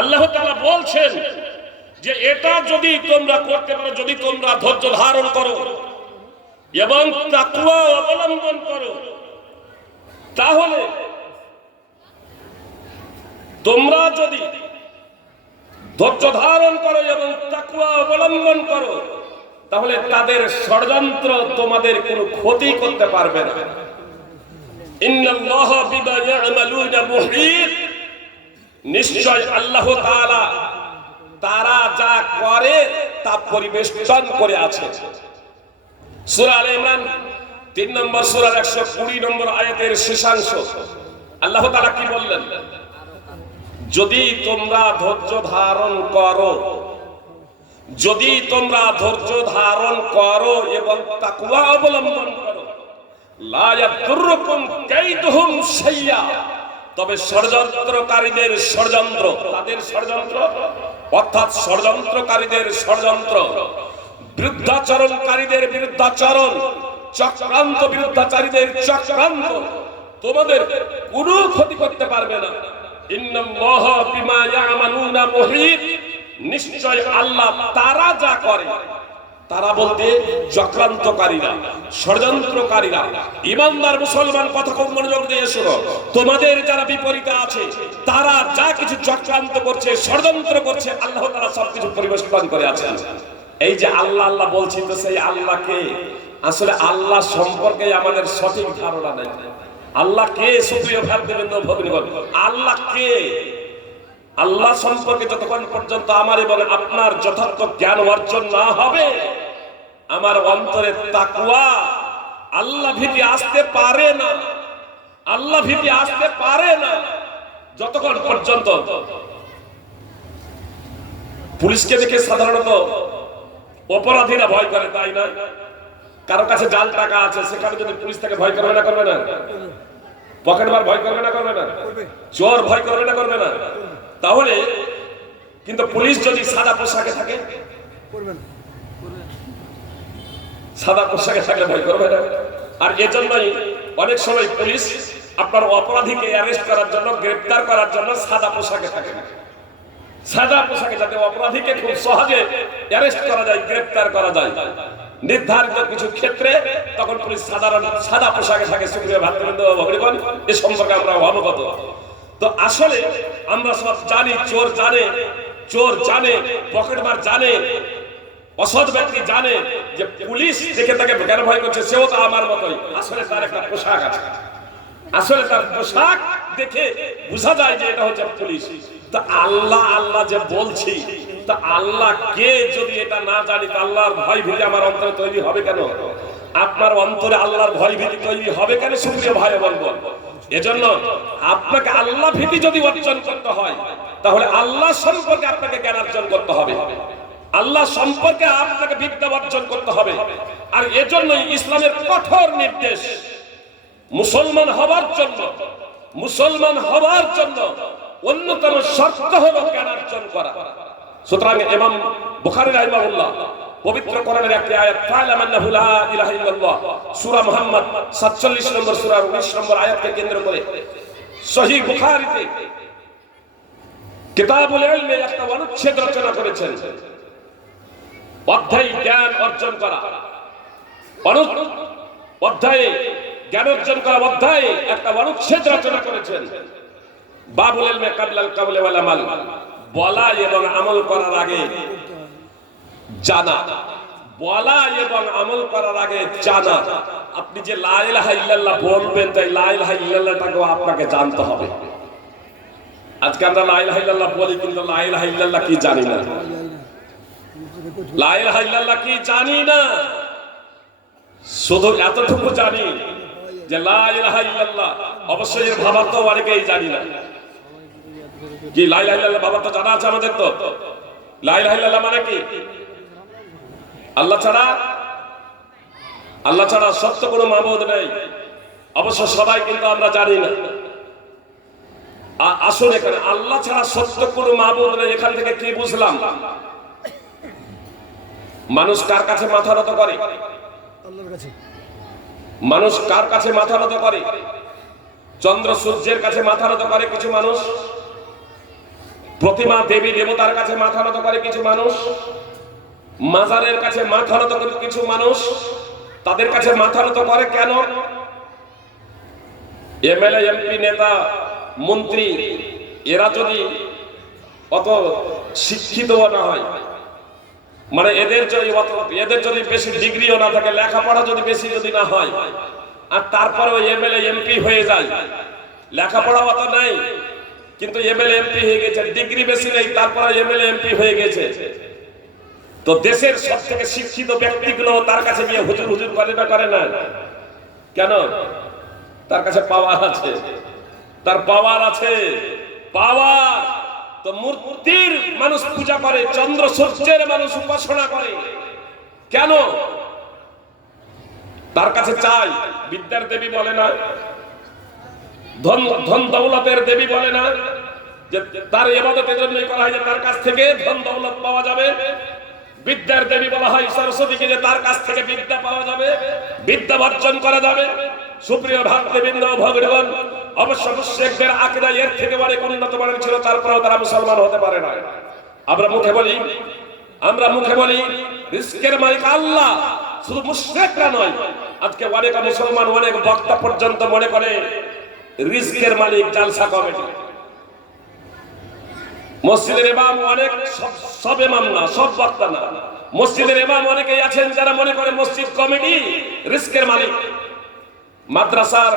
আল্লাহ তাআলা বলছেন যে এটা যদি তোমরা করতে পারো, যদি তোমরা ধৈর্য ধারণ করো এবং তাকওয়া অবলম্বন করো, তাহলে তোমরা যদি ধৈর্য ধারণ করো এবং তাকওয়া অবলম্বন করো, তাহলে তাদের ষড়যন্ত্র তোমাদের কোনো ক্ষতি করতে পারবে না। ইন্নাল্লাহা বিমা ইয়া'মালুনা মুহীত, নিশ্চয় আল্লাহ তাআলা তারা যা করে তা পরিবেষ্টন করে আছে। সূরা আলে ইমরান 3 নম্বর সূরার 120 নম্বর আয়াতের শেষাংশ আল্লাহ তাআলা কি বললেন? যদি তোমরা ধৈর্য ধারণ করো, যদি তোমরা ধৈর্য ধারণ করো এবং তাকওয়া অবলম্বন করো, লা ইয়াদুররুকুম কাইদুহুম শাইয়া, তবে ষড়যন্ত্রকারীদের ষড়যন্ত্র, তাদের ষড়যন্ত্র অর্থাৎ ষড়যন্ত্রকারীদের ষড়যন্ত্র, বিরুদ্ধাচরণকারীদের বিরুদ্ধাচরণ, চক্রান্ত বিরুদ্ধাচারীদের চক্রান্ত তোমাদের কোনো ক্ষতি করতে পারবে না। ইন্নাল্লাহা বিমা ইয়া'মালুনা মুহীত, নিশ্চয় আল্লাহ তারা যা করে, তারা বলতে চক্রান্তকারীরা, ষড়যন্ত্রকারীরা। ঈমানদার মুসলমান কথা খুব মনোযোগ দিয়ে শোনো, তোমাদের যারা বিপরীতে আছে, তারা যা কিছু চক্রান্ত করছে, ষড়যন্ত্র করছে, আল্লাহ তাআলা সবকিছু পরিবেষ্টন করে আছেন। এই যে আল্লাহ আল্লাহ বলছি, তো সেই আল্লাহকে আসলে আল্লাহ সম্পর্কে আমাদের সঠিক ধারণা নেই। আল্লাহ কে? সুপ্রিয় ভাতৃবৃন্দ, ভগ্নীগণ, আল্লাহ কে? আল্লাহ সম্পর্কে যতক্ষণ পর্যন্ত আমার এবং আপনার যথার্থ জ্ঞান অর্জন না হবে, আমার অন্তরে তাকওয়া, আল্লাহ ভীতি আসতে পারে না, আল্লাহ ভীতি আসতে পারে না যতক্ষণ পর্যন্ত। পুলিশকে দেখে সাধারণত অপরাধীরা ভয় করে, তাই না? কারো কাছে জাল টাকা আছে, সেখানে যদি পুলিশ তাকে ভয় করবে না, করবে না? পকেটমার ভয় করবে না, করবে না? চোর ভয় করবে না, করবে না? তাহলে কিন্তু পুলিশ যদি সাদা পোশাকে থাকে, সাদা পোশাকে থাকলে ভয় করবে না। আর এজন্যই অনেক সময় পুলিশ আপনার অপরাধীকে অ্যারেস্ট করার জন্য, গ্রেফতার করার জন্য সাদা পোশাকে থাকে না। সাদা পোশাকে যাতে অপরাধীকে খুব সহজে অ্যারেস্ট করা যায়, গ্রেফতার করা যায় নির্ধারিত কিছু ক্ষেত্রে, তখন পুলিশ সাদা পোশাকে থাকে। সুপ্রিয় ভাতৃবৃন্দ, ভগ্নীগণ, এ সম্পর্কে আমরা অবগত। তো আসলে আমরা সব জানি, চোর জানে, পকেটমার জানে, অসৎ ব্যক্তি জানে যে পুলিশ দেখে তাকে কেন ভয় করছে, সেও তো আমার মতোই। আসলে তার একটা পোশাক আছে, আসলে তার পোশাক দেখে বোঝা যায় যে এটা হচ্ছে পুলিশ। তা আল্লাহ আল্লাহ যে বলছি, তা আল্লাহ কে যদি এটা না জানি, তা আল্লাহর ভয় ভীতি আমার অন্তরে তৈরি হবে কেন? আপনার অন্তরে আল্লাহর ভয় ভীতি তৈরি হবে কেন? সুপ্রিয় ভাই বলবো, এজন্য আপনাকে আল্লাহ ভীতি যদি অর্জন করতে হয়, তাহলে আল্লাহ সম্পর্কে আপনাকে জ্ঞান অর্জন করতে হবে, আল্লাহ সম্পর্কে আপনাকে বিদ্যা অর্জন করতে হবে। আর এজন্যই ইসলামের কঠোর নির্দেশ, মুসলমান হবার জন্য অন্যতম শর্ত হলো জ্ঞান অর্জন করা। সুতরাং ইমাম বুখারী রাহিমাহুল্লাহ পবিত্র কোরআনের একটি আয়াত, ফা'লামান্নাহু লা ইলাহা ইল্লাল্লাহ, সূরা মুহাম্মদ 47 নম্বর সূরার 19 নম্বর আয়াতকে কেন্দ্র করে সহিহ বুখারীতে কিতাবুল ইলমে একটা অনুচ্ছেদ রচনা করেছেন। অধ্যায় জ্ঞান অর্জন করা, অধ্যায়ে জ্ঞান অর্জন করা অধ্যায়ে একটা অনুচ্ছেদ রচনা করেছেন। বাবুল ইলমে কাবলাল কাওলি ওয়াল আমাল, বলা এবং আমল করার আগে জানা, বলা এবং আমল করার আগে জানা। আপনি যে লা ইলাহা ইল্লাল্লাহ বলবেন, তাই লা ইলাহা ইল্লাল্লাহটাকেও আপনাকে জানতে হবে। আজকে আমরা লা ইলাহা ইল্লাল্লাহ বলি, কিন্তু লা ইলাহা ইল্লাল্লাহ কি জানি না। লা ইলাহা ইল্লাল্লাহ কি জানি না, শুধু এতটুকু জানি যে লা ইলাহা ইল্লাল্লাহ। অবশ্যই এর ভাবার্থ অনেকেই জানি না। কি লা ইলাহা ইল্লাল্লাহ ভাবার্থ জানা আছে আমাদের? তো লা ইলাহা ইল্লাল্লাহ মানে কি? আল্লাহ ছাড়া সত্য কোনো মাবুদ নেই। অবশ্য সবাই কিন্তু আমরা জানি না। আসলে এখানে আল্লাহ ছাড়া সত্য কোনো মাবুদ নেই, এখান থেকে কি বুঝলাম? মানুষ কার কাছে মাথা নত করে? আল্লাহর কাছে। মানুষ কার কাছে মাথা নত করে? চন্দ্র সূর্যের কাছে মাথা নত করে কিছু মানুষ, প্রতিমা দেবী দেবতার কাছে মাথা নত করে কিছু মানুষ, মাজারের কাছে মাথা নত করে কিছু মানুষ। তাদের কাছে মাথা নত করে কেন? এমএলএ এমপি নেতা মন্ত্রী এরা যদি অত শিক্ষিত না হয়, মানে এদের যদি বেশি ডিগ্রিও না থাকে, লেখাপড়া যদি বেশি যদি না হয়, আর তারপরে এমএলএ এমপি হয়ে যায়, লেখাপড়া অত নাই কিন্তু এমএলএ এমপি হয়ে গেছে, ডিগ্রি বেশি নেই তারপরে এমএলএ এমপি হয়ে গেছে, তো দেশের সব থেকে শিক্ষিত ব্যক্তিগুলো তার কাছে গিয়ে হুজুর হুজুর করে না, করে না কেন? তার কাছে পাওয়ার আছে, তার পাওয়ার আছে, পাওয়ার। তো মূর্তির মানুষ পূজা করে, চন্দ্র সূর্যের মানুষ উপাসনা করে কেন? তার কাছে চাই। বিদ্যার দেবী বলে না, ধন দৌলতের দেবী বলে না যে তার ইবাদতের জন্যই করা হয় যে তার কাছ থেকে ধন দৌলত পাওয়া যাবে। বিদ্যার দেবী বলা হয় সরস্বতীকে যে তার কাছ থেকে বিদ্যা পাওয়া যাবে, বিদ্যা অর্জন করা যাবে। সুপ্রিয় ভক্তবৃন্দ ভগবান, অবশ্য মুশরিকদের আকীদা এর থেকে অনেক উন্নত মানের ছিল, তারপরেও তারা মুসলমান হতে পারে না। আমরা মুখে বলি রিজকের মালিক আল্লাহ, শুধু মুশরিকরা নয়, আজকে অনেক মুসলমান অনেক বক্তা পর্যন্ত মনে করে রিজকের মালিক জালসা কমিটি। মসজিদের ইমাম অনেক, সব ইমাম না, সব বক্তা না, মসজিদের ইমাম অনেকেই আছেন যারা মনে করে মসজিদ কমিটি রিজকের মালিক। মাদ্রাসার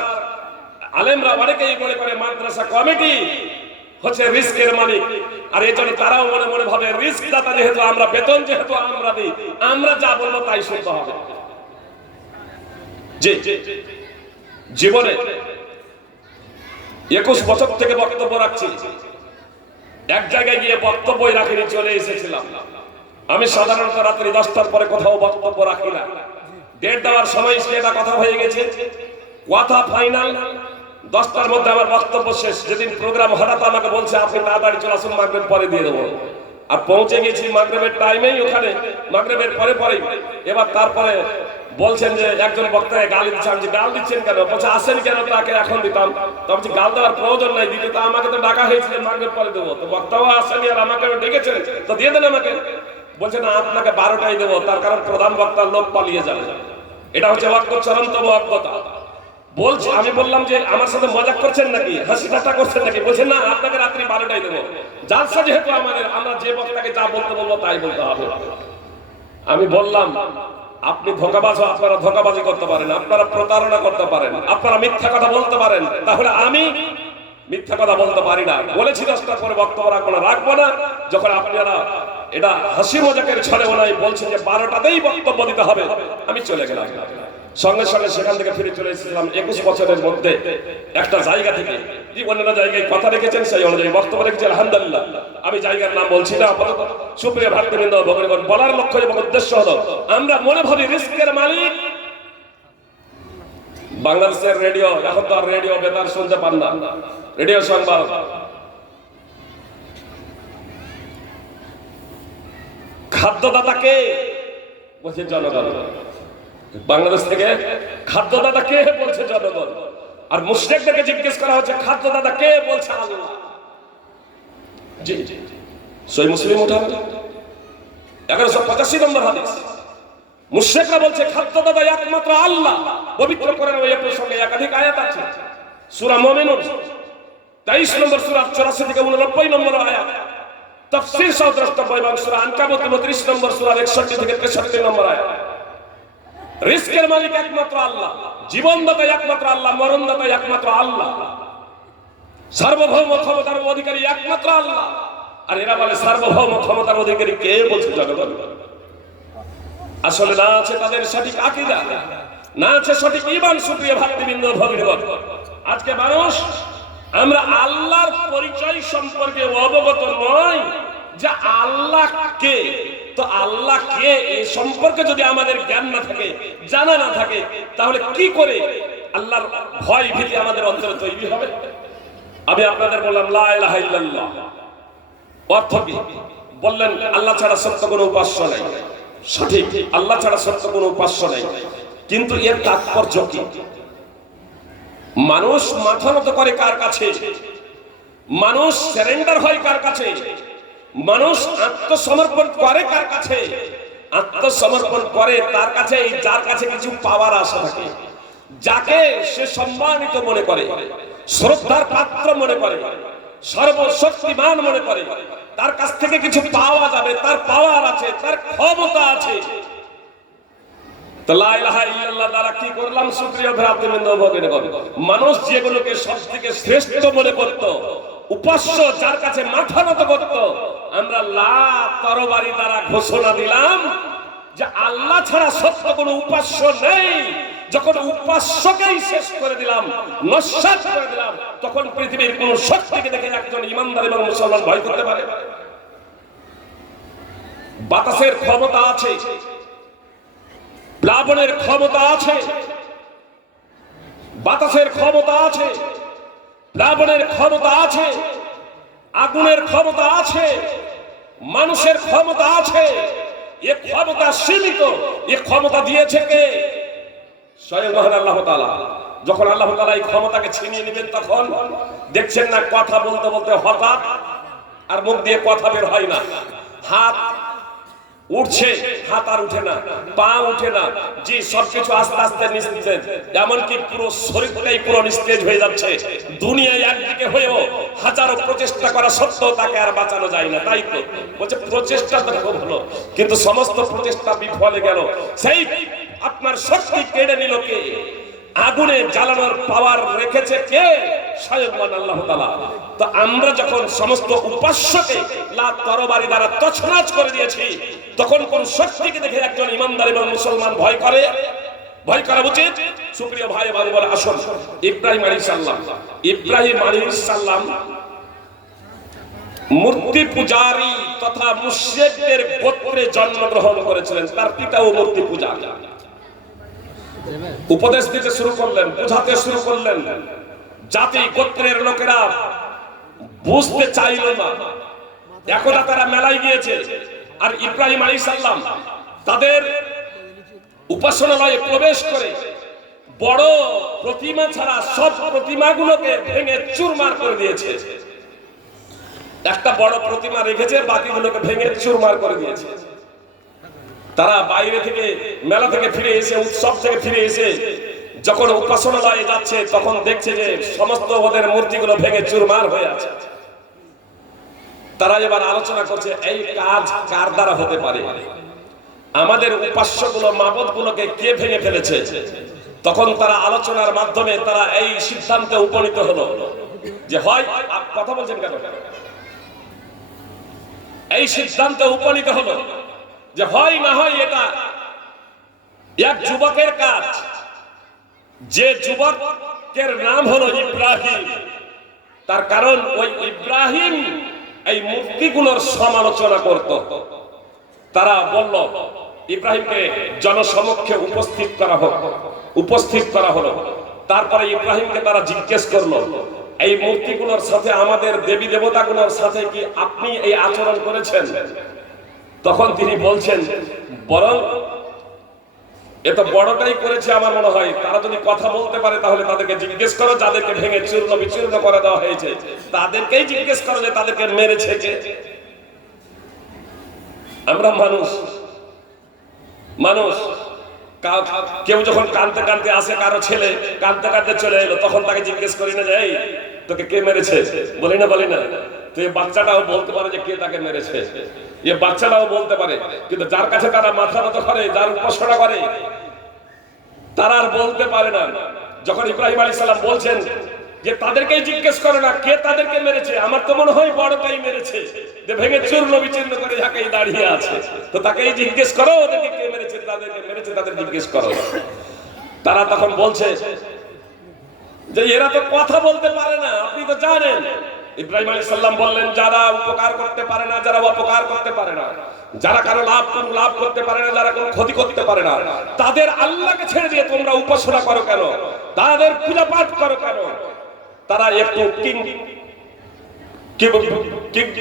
আলেমরা অনেকেই মনে করে মাদ্রাসা কমিটি হচ্ছে রিজকের মালিক। আর এই জন্য তারাও মনে মনে ভাবে রিজক দাতা যেহেতু আমরা, বেতন যেহেতু আমরা দিই, আমরা যা বলবো তাই শুনতে হবে। যে জীবনে 21 বছর থেকে বক্তব্য রাখছি, এক জায়গায় গিয়ে বক্তব্যই রাখিনি, চলে এসেছিলাম। আমি সাধারণত রাত্রি 10টার পরে কোথাও বক্তব্য রাখি না। ডেট দেওয়ার সময় সেটা কথা হয়ে গেছে, কথা ফাইনাল, 10টার মধ্যে আমার বক্তব্য শেষ। যেদিন প্রোগ্রাম হঠাৎ আমাকে বলছে আপনি তাড়াতাড়ি চলে আসুন, মাগরিব পরে দিয়ে দেবো। আর পৌঁছে গেছি মাগরিবের টাইমেই, ওখানে মাগরিবের পরে। এবার তারপরে বলছেন যে একজন বক্তাকে গালি দিচ্ছে। আমি গাল দিচ্ছেন কেন? বলছে আসেন কেন, তাকে এখন দিতাম। তো বলছি গাল দেওয়ার প্রয়োজন নাই, দিতে তো আমাকে তো ডাকা হয়েছিল মাগরিব পরে দেবো, তো বক্তাও আসেনি আর আমাকে ডেকেছেন, তো দিয়ে দেন আমাকে। বলছে না, আপনাকে 12টায় দেবো, তার কারণ প্রধান বক্তার লোক পালিয়ে যাবে। এটা হচ্ছে চরমতম অজ্ঞতা। বলছি, আমি বললাম যে আমার সাথে মজাক করছেন নাকি, হাসি ঠাট্টা করছেন নাকি? বলছেন না, আপনাকে রাত্রি 12টায় দেবো। জালসা যেহেতু আমাদের, আমরা যে বক্তাকে যা বলতে বলবো তাই বলতে হবে। আমি বললাম আপনি ধোঁকাবাজ, আপনারা ধোঁকাবাজি করতে পারেন, আপনারা প্রতারণা করতে পারেন, আপনারা মিথ্যা কথা বলতে পারেন, তাহলে আমি মিথ্যা কথা বলতে পারি না। বলেছি 10টার পরে বক্তব্য রাখবো না। যখন আপনারা এটা হাসি মজাকের ছলে বলাই বলছেন যে 12টাতেই বক্তব্য দিতে হবে, আমি চলে গেলাম। সঙ্গে সঙ্গে সেখান থেকে ফিরে চলে এসেছিলাম। 21 বছরের মধ্যে একটা জায়গা থেকে জীবনের জায়গায় কথা রেখেছেন, সেই অনুযায়ী বক্তব্য রেখেছেন, আলহামদুলিল্লাহ। আমি জায়গার নাম বলছি না আপাতত। সুপ্রিয় ভক্তবৃন্দ ভগবান, বলার লক্ষ্য এবং উদ্দেশ্য হলো আমরা মনে ভাবি রিজকের মালিক বাংলাদেশের রেডিও। এখন তো আর রেডিও বেতার শুনতে পান না, রেডিও সংবাদ। খাদ্যদাতা কে? বলছে জনগণ। বাংলাদেশ থেকে খাদ্যদাতা কে? বলছে জনগণ। আর মুশরিকদেরকে জিজ্ঞেস করা হচ্ছে খাদ্যদাতা কে? বলছে আল্লাহ। জি জি, সহিহ মুসলিম উঠান 1185 নম্বর হাদিস। মুশরিকরা বলছে খাদ্যদাতা একমাত্র আল্লাহ। পবিত্র কোরআনে এই প্রসঙ্গে একাধিক আয়াত আছে। সূরা মুমিনুন 23 নম্বর সূরা 84 থেকে 89 নম্বর আয়াত, তাফসীর সহ দ্রষ্টব্য, এবং সূরা আনকাবুত 29 নম্বর সূরা 61 থেকে 63 নম্বর আয়াত। রিজকের মালিক একমাত্র আল্লাহ, জীবনদাতা একমাত্র আল্লাহ, মরণদাতা একমাত্র আল্লাহ, সার্বভৌম ক্ষমতার অধিকারী একমাত্র আল্লাহ। আর এরা বলে সার্বভৌম ক্ষমতার অধিকারী কে? বলছে জনগণ। আসলে না আছে তাদের সঠিক আকীদা, না আছে সঠিক ঈমান। সুপ্রিয় ভক্তবৃন্দ ভগবান, আজকে মানুষ আমরা আল্লাহর পরিচয় সম্পর্কে অবগত নয় যে আল্লাহ কে। তো আল্লাহ কে এই সম্পর্কে যদি আমাদের জ্ঞান না থাকে, জানা না থাকে, তাহলে কি করে আল্লাহর ভয় ভীতি আমাদের অন্তরে তৈরি হবে? আমি আপনাদের বললাম লা ইলাহা ইল্লাল্লাহ অর্থ কি? বললেন আল্লাহ ছাড়া সত্য কোনো উপাস্য নাই। সঠিক, আল্লাহ ছাড়া সত্য কোনো উপাস্য নাই, কিন্তু এর তাৎপর্য কি? মানুষ মাথা নত করে কার কাছে? মানুষ সারেন্ডার হয় কার কাছে? মানুষ আত্মসমর্পণ করে কার কাছে? আত্মসমর্পণ করে তার কাছে, যার কাছে কিছু পাওয়ার আশা থাকে, যাকে সে সম্মানিত মনে করে, শ্রদ্ধার পাত্র মনে করে, সর্বশক্তিমান মনে করে, তার কাছ থেকে কিছু পাওয়া যাবে, তার পাওয়ার আছে, তার ক্ষমতা আছে। তো লা ইলাহা ইল্লাল্লাহ দ্বারা কি করলাম? সুপ্রিয় ভ্রাতৃবৃন্দ, ভগিনীগণ, মানুষ যেগুলোকে সবথেকে শ্রেষ্ঠ মনে করত, উপাস্য, যার কাছে মাথা নত করত, আমরা লা তরবারি দ্বারা ঘোষণা দিলাম যে আল্লাহ ছাড়া সত্য কোনো উপাস্য নেই। যখন উপাস্যকেই শেষ করে দিলাম, নস্যাৎ করে দিলাম, তখন পৃথিবীর কোন শক্তিকে দেখে একজন ইমানদার এবং মুসলমান ভয় করতে পারে? বাতাসের ক্ষমতা আছে, প্লাবনের ক্ষমতা আছে, বাতাসের ক্ষমতা আছে, প্লাবনের ক্ষমতা আছে, আগুনের ক্ষমতা আছে, মানুষের ক্ষমতা আছে। এ ক্ষমতা সীমিত। এ ক্ষমতা দিয়েছে কে? স্বয়ং মহান আল্লাহ তাআলা। যখন আল্লাহ তাআলা এই ক্ষমতাকে ছিনিয়ে নেবেন, তখন দেখছেন না কথা বলতে বলতে হঠাৎ আর মুখ দিয়ে কথা বের হয় না, হাত উঠছে, হাত আর উঠে না, পা উঠে না, যে সবকিছু আস্তে আস্তে নিস্তেজ, এমনকি পুরো শরীরটাই পুরো নিস্তেজ হয়ে যাচ্ছে। দুনিয়ায় একদিকে হয়েও হাজারো প্রচেষ্টা করা সত্ত্বেও তাকে আর বাঁচানো যায় না। তাই তো বলছে প্রচেষ্টা তো খুব হলো, কিন্তু সমস্ত প্রচেষ্টা বিফলে গেল। সেই আপনার শক্তি কেড়ে নিল কে? আগুনে জ্বালানোর পাওয়ার রেখেছে কে? স্বয়ং আল্লাহ তাআলা। তো আমরা যখন সমস্ত উপাস্যকে লা তরবারি দ্বারা তছনছ করে দিয়েছি, তখন কোন শক্তিকে দেখে একজন ইমানদার এবং মুসলমান ভয় করে? ভয় করা উচিত। সুপ্রিয় ভাই এবং বোন, আসুন ইব্রাহিম আলাইহিস সালাম, ইব্রাহিম আলাইহিস সালাম মূর্তি পূজারী তথা মুশরিকদের গোত্রে জন্মগ্রহণ করেছিলেন। তার পিতাও মূর্তি পূজা। উপদেশ দিতে শুরু করলেন, বোঝাতে শুরু করলেন, জাতি গোত্রের লোকেরা বুঝতে চাইল না। একদা তারা মেলায় গিয়েছে, আর ইব্রাহিম আলাইহিস সালাম তাদের উপাসনালয়ে প্রবেশ করে বড় প্রতিমা ছাড়া সব প্রতিমাগুলোকে ভেঙে চুরমার করে দিয়েছে। একটা বড় প্রতিমা রেখেছে, বাকিগুলোকে ভেঙে চুরমার করে দিয়েছে। তারা বাইরে থেকে, মেলা থেকে ফিরে এসে, উৎসব থেকে ফিরে এসে যখন উপাসনালয়ে যাচ্ছে, তখন দেখছে যে সমস্ত ওদের মূর্তিগুলো ভেঙে চুরমার হয়ে আছে। তারা এবার আলোচনা করছে এই কাজ কার দ্বারা হতে পারে, আমাদের উপাস্যগুলো, মাবুদগুলোকে কে ভেঙে ফেলেছে। তখন তারা আলোচনার মাধ্যমে তারা এই সিদ্ধান্তে উপনীত হলো যে হয়, কথা বলছেন কেন, এই সিদ্ধান্তে উপনীত হলো যে হয় না হয় এটা এক যুবকের কাজ, যে যুবকের নাম হলো ইব্রাহিম। তার কারণ ওই ইব্রাহিম এই মূর্তিগুলোর সমালোচনা করত। তারা বলল ইব্রাহিমকে জনসমক্ষে উপস্থিত করা হলো। তারপরে ইব্রাহিমকে তারা জিজ্ঞেস করলো, এই মূর্তিগুলোর সাথে, আমাদের দেবী দেবতাগুলোর সাথে কি আপনি এই আচরণ করেছেন? তখন তিনি বলছেন, বরং এত বড়টাই করেছে আমার মনে হয়। তারা যদি কথা বলতে পারে তাহলে তাদেরকে জিজ্ঞেস করো, যাদেরকে ভেঙে চূর্ণ বিচূর্ণ করে দেওয়া হয়েছে তাদেরকেই জিজ্ঞেস করো যে তাদেরকে মেরেছে কে। আমরা মানুষ কেউ যখন কাঁদতে কাঁদতে আসে, কারো ছেলে কাঁদতে কাঁদতে চলে এলো, তখন তাকে জিজ্ঞেস করি না যে এই তোকে কে মেরেছে? বলি না। তো এই বাচ্চাটাও বলতে পারে যে কে তাকে মেরেছে, এ বাচ্চাটাও বলতে পারে। কিন্তু যার কাছে তারা মাথা নত করে, যার উপাসনা করে, তারা আর বলতে পারে না। যখন ইব্রাহিম আলাইহিস সালাম বলছেন যে তাদেরকেই জিজ্ঞেস করে না কে তাদেরকে মেরেছে, আমার তো মনে হয় বড়টাই মেরেছে, যে ভেঙে চূর্ণ বিচূর্ণ করে যাকেই দাঁড়িয়ে আছে, তো তাকেই জিজ্ঞেস করো, ওদেরকে কে মেরেছে, তাদেরকে মেরেছে তাদের জিজ্ঞেস করো। তারা তখন বলছে যে এরা তো কথা বলতে পারে না, আপনি তো জানেন। ইব্রাহিম আলাইহিস সালাম বললেন, যারা উপকার করতে পারে না, যারা অপকার করতে পারে না, যারা কারো লাভ করতে পারে না, যারা কোনো ক্ষতি করতে পারে না, তাদের আল্লাহকে ছেড়ে দিয়ে তোমরা উপাসনা করো কেন? তাদের পূজা পাঠ করো কেন? তারা একটু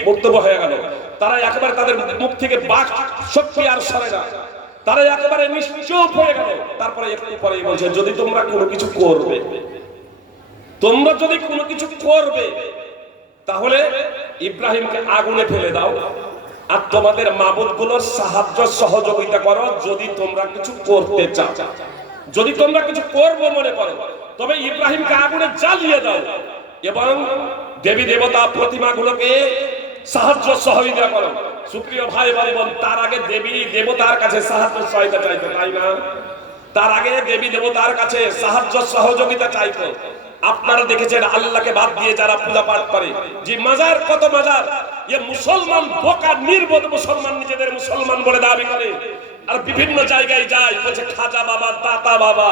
বক্তব্য হয়ে গেল। তারা একেবারে তাদের মুখ থেকে বাক শক্তি আর সরে না, তারা একেবারে নিশ্চুপ হয়ে গেল। তারপরে একটু পরেই বলছে, যদি তোমরা কোনো কিছু করবে, তাহলে ইব্রাহিমকে আগুনে ফেলে দাও আর তোমাদের মাবুদগুলোর সাহায্য সহযোগিতা করো যদি তোমরা কিছু করতে চাও, যদি তোমরা কিছু করবো মনে করো, তবে ইব্রাহিমকে আগুনে জ্বালিয়ে দাও এবং দেবী দেবতা প্রতিমাগুলোকে সাহায্য সহযোগিতা করো। সুপ্রিয় ভাই বোন, তার আগে দেবী দেবতার কাছে সাহায্য সহযোগিতা চাইতো, তাই না? তার আগে দেবী দেবতার কাছে সাহায্য সহযোগিতা চাইতো। আপনারা দেখেছেন আল্লাহকে বাদ দিয়ে যারা পূজা পাঠ করে, যে মাজার, কত মাজার, এ মুসলমান বোকা নির্বোধ মুসলমান নিজেদের মুসলমান বলে দাবি করে আর বিভিন্ন জায়গায় যায়, বলছে খাজা বাবা, দাতা বাবা,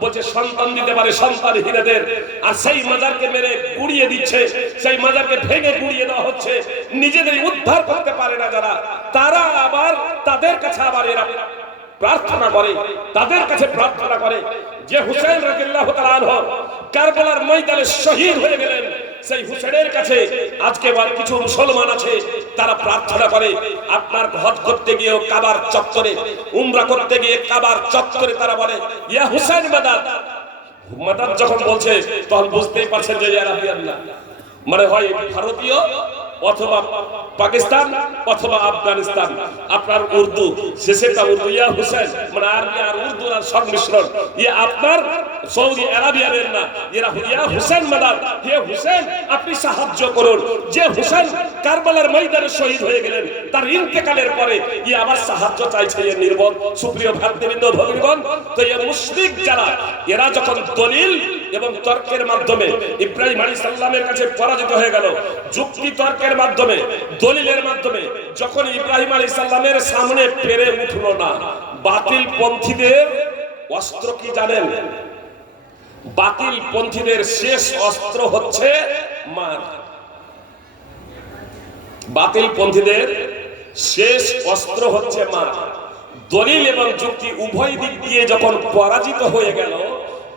বলছে সন্তান দিতে পারে সন্তানহীনদের, আর সেই মাজারকে মেরে গুড়িয়ে দিচ্ছে, সেই মাজারকে ভেঙে গুড়িয়ে দেওয়া হচ্ছে। নিজেদের উদ্ধার করতে পারে না যারা, তারা আবার তাদের কাছে আবার এরা প্রার্থনা করে, তাদের কাছে প্রার্থনা করে যে হুসেন রাদিয়াল্লাহু তাআলা আনহু কারবালার ময়দানে শহীদ হয়ে গেলেন, সেই হুসেনের কাছে আজকে কিছু মুসলমান আছে তারা প্রার্থনা করে। আপনার হজ করতে গিয়ে কাবার চত্বরে, উমরা করতে গিয়ে কাবার চত্বরে তারা বলে ইয়া হুসেন মাদাদ। মাদাদ যখন বলছে তখন বুঝতেই পারছেন যে ইয়া রাব্বি আল্লাহ মানে হয় ভারতীয় অথবা পাকিস্তান অথবা আফগানিস্তান। আপনার উর্দু শেষেরটা উর্দু, ইয়া হুসেন মানে আরবি আর উর্দু আর সংমিশ্রণ। ইয়ে আপনার সৌদি আরবিয়ানের না, এরা ইয়া হুসেন মাদাদ, হে হুসেন আপনি সাহায্য করুন। যে হুসেন কারবালার ময়দানে শহীদ হয়ে গেলেন, তার ইন্তেকালের পরে ই আবার সাহায্য চাইছে এর নির্বোধ। সুপ্রিয় ভাতৃবৃন্দ ভগিনীগণ, তো এই মুশরিক যারা, এরা যখন দলিল এবং তর্কের মাধ্যমে ইব্রাহিম আলাইহিস সালামের কাছে পরাজিত হয়ে গেল, যুক্তি তর্কের মাধ্যমে, দলিলের মাধ্যমে যখন ইব্রাহিম আলাইহিস সালামের সামনে পেরে উঠলো না, বাতিল পন্থীদের অস্ত্র কি জানেন? বাতিল পন্থীদের শেষ অস্ত্র হচ্ছে মার। বাতিল পন্থীদের শেষ অস্ত্র হচ্ছে মার। দলিল এবং যুক্তি উভয় দিক দিয়ে যখন পরাজিত হয়ে গেল,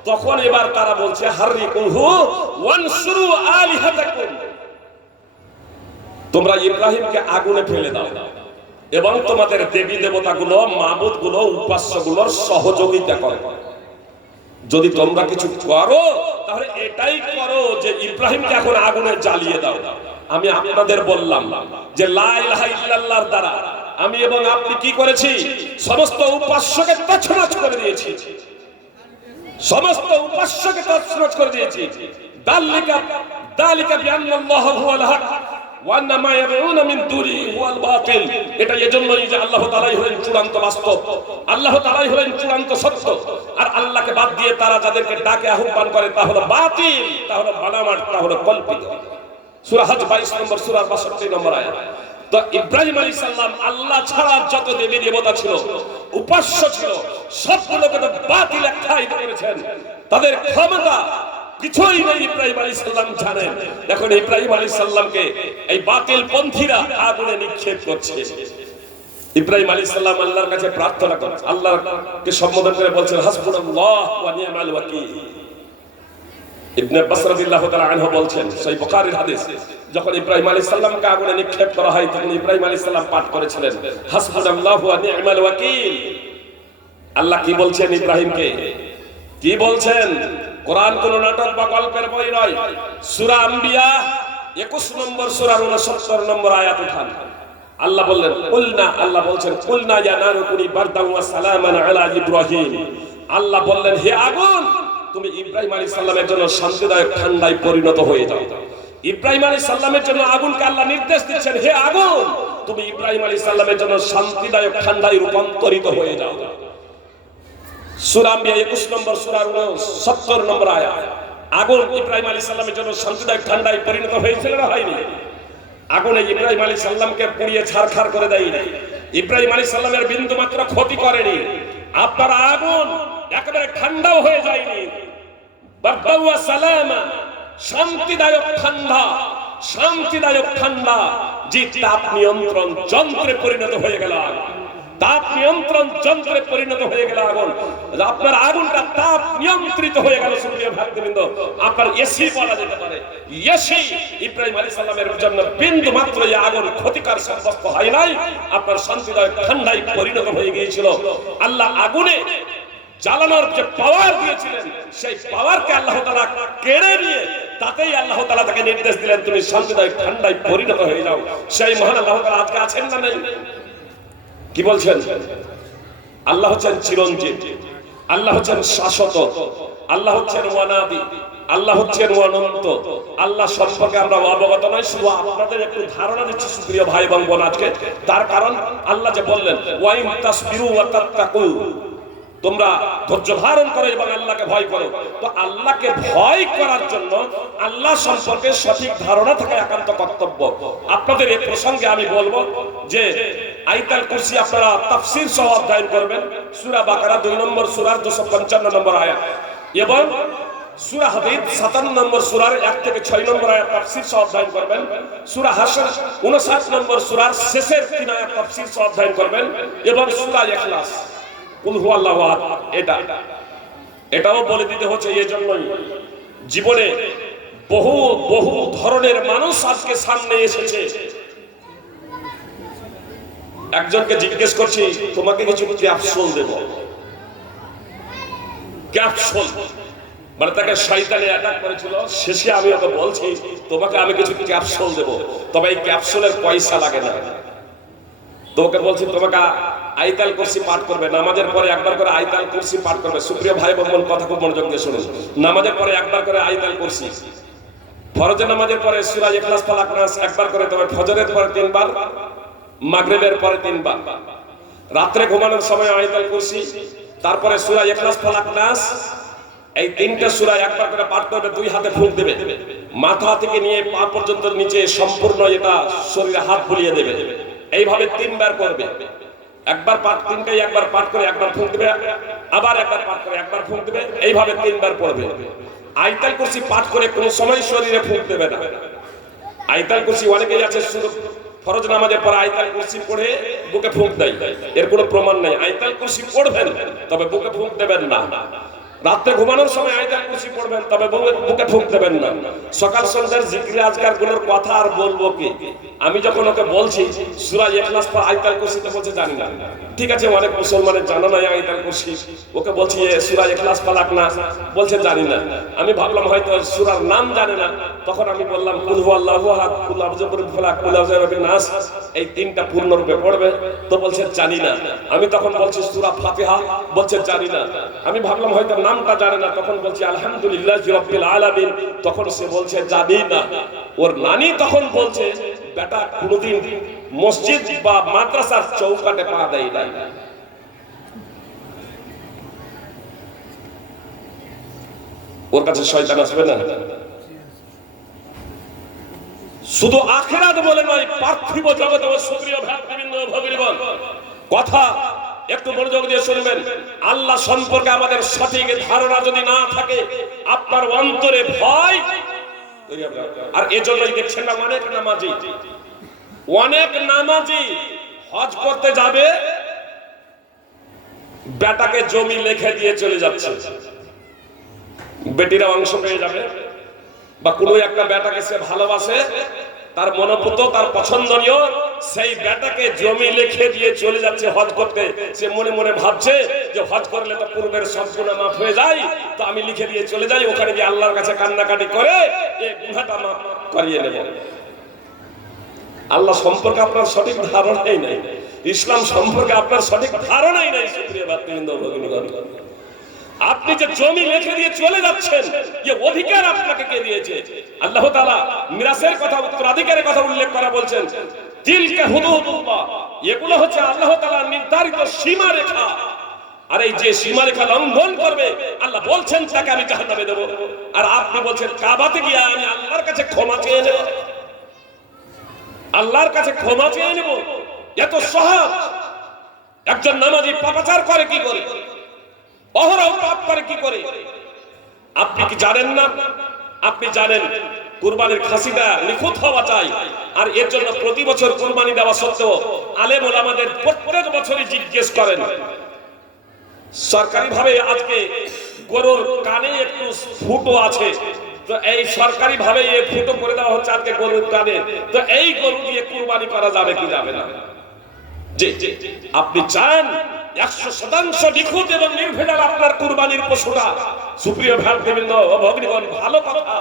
তখন এবার তারা বলছে হাররিকুহু ওয়ানসুরু আলিহাতাকুম, তোমরা ইব্রাহিমকে আগুনে ফেলে দাও এবং তোমাদের দেবী দেবতাগুলো, মাবুদগুলো, উপাস্যগুলোর সহযোগিতা করো। যদি তোমরা কিছু করো তাহলে এটাই করো যে ইব্রাহিমকে এখন আগুনে জ্বালিয়ে দাও। আমি আপনাদের বললাম যে লা ইলাহা ইল্লাল্লাহর দ্বারা আমি এবং আপনি কি করেছি? সমস্ত উপাস্যকে তছনছ করে দিয়েছি, সমস্ত উপাস্যকে তছনছ করে দিয়েছি। দালিকা বিআন্নাল্লাহু হুয়াল হক ওয়া আন্না মা ইয়াদউনা মিন দুনিহি হুয়াল বাতিল। এটা এজন্যই যে আল্লাহ তাআলাই হলেন চূড়ান্ত বাস্তব, আল্লাহ তাআলাই হলেন চূড়ান্ত সত্য, আর আল্লাহকে বাদ দিয়ে তারা যাদেরকে ডাকে আহ্বান করে তা হলো বাতিল, তা হলো বানামাট, তা হলো কল্পিত। সূরা হজ 22 নম্বর সূরার 62 নম্বর আয়াত। তো ইব্রাহিম আলাইহিস সালাম আল্লাহ ছাড়া যত দেবী দেবতা ছিল, উপাস্য ছিল, সবগুলোকে তো বাতিল আখ্যায়িত করেছেন। তাদের ক্ষমতা কিছুই নেই, ইব্রাহিম আলাইহিস সালাম জানেন। দেখুন ইব্রাহিম আলাইহিস সালামকে এই বাতিল পন্থীরা আগুনে নিক্ষেপ করছে। ইব্রাহিম আলাইহিস সালাম আল্লাহর কাছে প্রার্থনা করেন, আল্লাহকে সম্বোধন করে বলছেন হাসবুনাল্লাহ ওয়া নি'মাল ওয়াকিল। ইবনে আব্বাস রাদিয়াল্লাহু তাআলা আনহু বলছেন, সহিহ বুখারীর হাদিস, যখন ইব্রাহিম আলাইহিস সালামকে আগুনে নিক্ষেপ করা হয় তখন ইব্রাহিম আলাইহিস সালাম পাঠ করেছিলেন হাসবুনাল্লাহু ওয়া নি'মাল ওয়াকিল। আল্লাহ কি বলছেন ইব্রাহিমকে? কি বলছেন? কোরআন কোন নাটক বা গল্পের বই নয়। সূরা আম্বিয়া 21 নম্বর সূরার 69 নম্বর আয়াত উঠান। আল্লাহ বললেন কুলনা, আল্লাহ বলছেন কুলনা ইয়া নারু কুনি বারদান ওয়া সালামান আলা ইব্রাহিম। আল্লাহ বললেন হে আগুন, তুমি ইব্রাহিম আলাইহিস সালামের জন্য শান্তিদায়ক ঠান্ডায় পরিণত হয়ে যাও। ইব্রাহিম আলাইহিস সালামের জন্য আগুনকে আল্লাহ নির্দেশ দিচ্ছেন, হে আগুন তুমি ইব্রাহিম আলাইহিস সালামের জন্য শান্তিদায়ক ঠান্ডায় রূপান্তরিত হয়ে যাও। সূরা আম্বিয়া 21 নম্বর সূরার 70 নম্বর আয়াত। আগুন ইব্রাহিম আলাইহিস সালামের জন্য শান্তিদায়ক ঠান্ডায় পরিণত হয়েছিল না হয়নি? আগুনে ইব্রাহিম আলাইহিস সালামকে পুড়িয়ে ছারখার করে দেয়নি, ইব্রাহিম আলাইহিস সালামের বিন্দু মাত্র ক্ষতি করেনি। আপনার আগুন একেবারে ঠান্ডাও হয়ে যায়নি, বারদাও ওয়া সালামা, শান্তিদায়ক ঠান্ডা, শান্তিদায়ক ঠান্ডা, যে তাপ নিয়ন্ত্রণ যন্ত্রে পরিণত হয়ে গেল। তাপ নিয়ন্ত্রণ যন্ত্রে পরিণত হয়ে গেল আগুন। আপনার আগুনটা তাপ নিয়ন্ত্রিত হয়ে গেল। সুপ্রিয় ভাতৃবৃন্দ, আপনার এসি বলা যেতে পারে। এসি ইব্রাহিম আলাইহিস সালামের জন্য বিন্দু মাত্র এই আগুন ক্ষতিকর সাব্যস্ত হয় নাই, আপনার শান্তিদায়ক ঠান্ডায় পরিণত হয়ে গিয়েছিল। আল্লাহ আগুনে জ্বালানোর যে পাওয়ার দিয়েছিলেন, সেই পাওয়ারকে আল্লাহ তাআলা কেড়ে নিয়ে তাতেই আল্লাহ তাআলা তাকে নির্দেশ দিলেন তুমি শান্তিদায়ক ঠান্ডায় পরিণত হয়ে যাও। সেই মহান আল্লাহ তাআলা আজকে আছেন না নেই? কি বলছেন? আল্লাহ হচ্ছেন চিরঞ্জীব, আল্লাহ হচ্ছেন শাশ্বত, আল্লাহ হচ্ছেন ওয়ানাদি, আল্লাহ হচ্ছেন অনন্ত। আল্লাহ সম্পর্কে আমরা অবগত নয়, শুধু আপনাদের একটু ধারণা দিচ্ছি সুপ্রিয় ভাই এবং বোন আজকে। তার কারণ আল্লাহ যে বললেন ওয়াইন তাসবিরু ওয়া তাত্তাকু, তোমরা ধৈর্য ধারণ করো এবং আল্লাহকে ভয় করো। তো আল্লাহকে ভয় করার জন্য আল্লাহ সম্পর্কে সঠিক ধারণা থাকা একান্ত কর্তব্য। আপনাদের এই প্রসঙ্গে আমি বলবো যে আয়াতুল কুরসি আপনারা তাফসীর সহ অধ্যয়ন করবেন। সূরা বাকারা 2 নম্বর সূরার 255 নম্বর আয়াত এবং সূরা হাদীদ 57 নম্বর সূরার 1 থেকে 6 নম্বর আয়াত তাফসীর সহ অধ্যয়ন করবেন। সূরা হাশর 59 নম্বর সূরার শেষের 3 আয়াত তাফসীর সহ অধ্যয়ন করবেন এবং সূরা ইখলাস কুল হুয়াল্লাহু আহাদ এটাও বলে দিতে হচ্ছে। এই জন্যই জীবনে বহু বহু ধরনের মানুষ আজকে সামনে এসেছে। একজনকে জিজ্ঞেস করছি তোমাকে কিছু ক্যাপসুল দেব, ক্যাপসুল মানে তাকে শয়তানে অ্যাটাক করেছিল। শেষে আমি ওকে বলছি তোমাকে আমি কিছু ক্যাপসুল দেব, তবে এই ক্যাপসুলের পয়সা লাগে না। তোমাকে বলছি তোমাকে আয়াতুল কুরসি পাঠ করবে, নামাজের পরে একবার করে আয়াতুল কুরসি পাঠ করবে। সুপ্রিয় ভাই বোন কথা খুব মনোযোগ দিয়ে শুনুন। নামাজের পরে একবার করে আয়াতুল কুরসি, ফরজের নামাজের পরে সূরা ইখলাস ফালাক নাস একবার করে, তবে ফজরের পরে 3 বার, মাগরিবের পরে 3 বার, রাতে ঘুমানোর সময় আয়াতুল কুরসি, তারপরে সূরা ইখলাস ফালাক নাস, এই 3টা সূরা একবার করে পাঠ করবে। 2 হাতে ফুঁক দেবে, মাথা থেকে নিয়ে পা পর্যন্ত নিচে সম্পূর্ণ এটা শরীরে হাত বুলিয়ে দেবে। এইভাবে 3 বার করবে। একবার পাঠ, 3টাই একবার পাঠ করে একবার ফুঁক দেবে, আবার একবার পাঠ করে একবার ফুঁক দেবে, এইভাবে 3 বার পড়বে। আয়াতুল কুরসি পাঠ করে কোন সময় শরীরে ফুঁক দেবে না। আয়াতুল কুরসি অনেকেই আছে শুধু ফরজ নামাজের পর আয়াতুল কুরসি পড়ে বুকে ফুঁক দেয়, এর কোনো প্রমাণ নাই। আয়াতুল কুরসি পড়বেন তবে বুকে ফুঁক দেবেন না। রাতে ঘুমানোর সময় আয়াতুল কুরসি পড়বেন তবে বুকে ফুঁক দেবেন না। সকাল সন্ধ্যার জিকির আজকার গুলোর কথা আর বলবো কি? আমি যখন ওকে বলছি সূরা ইখলাস পর আয়াতুল কুরসি, তো বলছে জানি না। ঠিক আছে, অনেক মুসলমানের জানা নাই আয়াতুল কুরসি। ওকে বলছি সূরা ইখলাস ফালাক নাস, বলছে জানি না। আমি ভাবলাম হয়তো সূরার নাম জানে না। তখন আমি বললাম কুল হুয়াল্লাহু আহাদ, কুল আউযু বিল ফালাক, কুল আউযু বিন নাস, এই 3টা পূর্ণরূপে পড়বে। তো বলছে জানি না। আমি তখন বলছি সূরা ফাতিহা, বলছে জানি না। আমি ভাবলাম হয়তো নামটা জানে না। তখন বলছি আলহামদুলিল্লাহি রাব্বিল আলামিন, তখন সে বলছে জানি না। ওর নানি তখন বলছে বেটা কোনদিন মসজিদ বা মাদ্রাসার চৌকাটে পা দেয় নাই। ওর কাছে শয়তান আসবে না? শুধু আখিরাত বলে নয়, পার্থিব জগতে সুপ্রিয় ভক্তবৃন্দ ভগিনীগণ, কথা একটু মনোযোগ দিয়ে শুনবেন। আল্লাহ সম্পর্কে আমাদের সঠিক ধারণা যদি না থাকে, আপনার অন্তরে ভয়, আর এজন্যই দেখছেন না অনেক নামাজি হজ করতে যাবে, বেটাকে জমি লিখে দিয়ে চলে যাচ্ছে। বেটিরা অংশ পেয়ে যাবে, বা কোনো একটা বেটাকে সে ভালোবাসে, তার মনোপুত, তার পছন্দনীয়, সেই বেটাকে জমি লিখে দিয়ে চলে যাচ্ছে হজ করতে। সে মনে মনে ভাবছে যে হজ করলে তো পূর্বের সব গুনাহ মাফ হয়ে যায়, তো আমি লিখে দিয়ে চলে যাই, ওখানে গিয়ে আল্লাহর কাছে কান্নাকাটি করে এই গুনাহটা মাফ করিয়ে নেব। আল্লাহ সম্পর্কে আপনার সঠিক ধারণাই নাই, ইসলাম সম্পর্কে আপনার সঠিক ধারণাই নাই। সুপ্রিয় ভক্তবৃন্দ ভগিনীগণ, আপনি যে জমি লিখে দিয়ে চলে যাচ্ছেন, এই অধিকার আপনাকে কে দিয়েছে? আল্লাহ তাআলা মিরাসের কথা, উত্তরাধিকারের কথা উল্লেখ করা বলছেন তিলকা হুদুদুল্লাহ, এগুলো হচ্ছে আল্লাহ তাআলার নির্ধারিত সীমারেখা। আর এই যে সীমারেখা লঙ্ঘন করবে, আল্লাহ বলছেন তাকে আমি জাহান্নামে দেব। আর আপনি বলছেন কাবাতে গিয়ে আমি আল্লাহর কাছে ক্ষমা চেয়ে নেব, আল্লাহর কাছে ক্ষমা চেয়ে নেব। এত সহজ। একজন নামাজি পাপাচার করে কি করে, অহরহ পাপ করে কি করে? আপনি কি জানেন না? আপনি জানেন কুরবানির খাসিটা নিখুঁত হওয়া চাই, আর এর জন্য প্রতি বছর কুরবানি দেওয়া সত্ত্বেও আলেম ওলামাদের প্রত্যেক বছরই জিজ্ঞেস করেন। সরকারি ভাবে আজকে গরুর কানে একটু ফুটো আছে, তো এই সরকারি ভাবে এই ফুটো করে দেওয়া হচ্ছে আজকে গরুর কানে, তো এই গরু দিয়ে কুরবানি করা যাবে কি যাবে না? জি, আপনি চান 100% নিখুঁত এবং নির্ভেজাল আপনার কুরবানির পশুটা। সুপ্রিয় ভক্তবৃন্দ ও ভগ্নীগণ, ভালো কথা,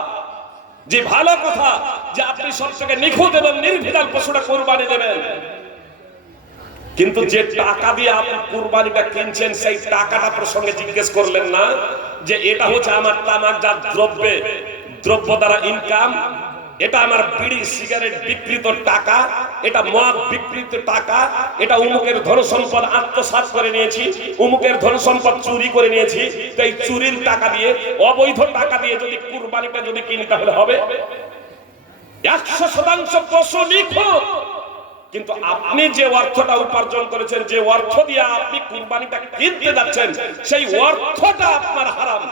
যে ভালো কথা যে আপনি সবথেকে নিখুঁত এবং নির্ভেজাল পশুটা কুরবানি দেবেন, কিন্তু যে টাকা দিয়ে আপনি কুরবানিটা কিনছেন সেই টাকাটা প্রসঙ্গে জিজ্ঞেস করলেন না যে এটা হচ্ছে আমার তামাকজাত দ্রব্য দ্বারা ইনকাম, এটা আমার বিড়ি সিগারেট বিক্রিত টাকা, এটা মদ বিক্রিত টাকা, এটা উমুকের ধন সম্পদ আত্মসাৎ করে নিয়েছি, উমুকের ধন সম্পদ চুরি করে নিয়েছি, তো এই চুরির টাকা দিয়ে অবৈধ টাকা দিয়ে যদি কুরবানিটা যদি কিনি তাহলে হবে? 100% পশু নিখুঁত, কিন্তু আপনি যে অর্থটা উপার্জন করেছেন, যে অর্থ দিয়ে আপনি কুরবানিটা কিনতে যাচ্ছেন, সেই অর্থটা আপনার হারাম।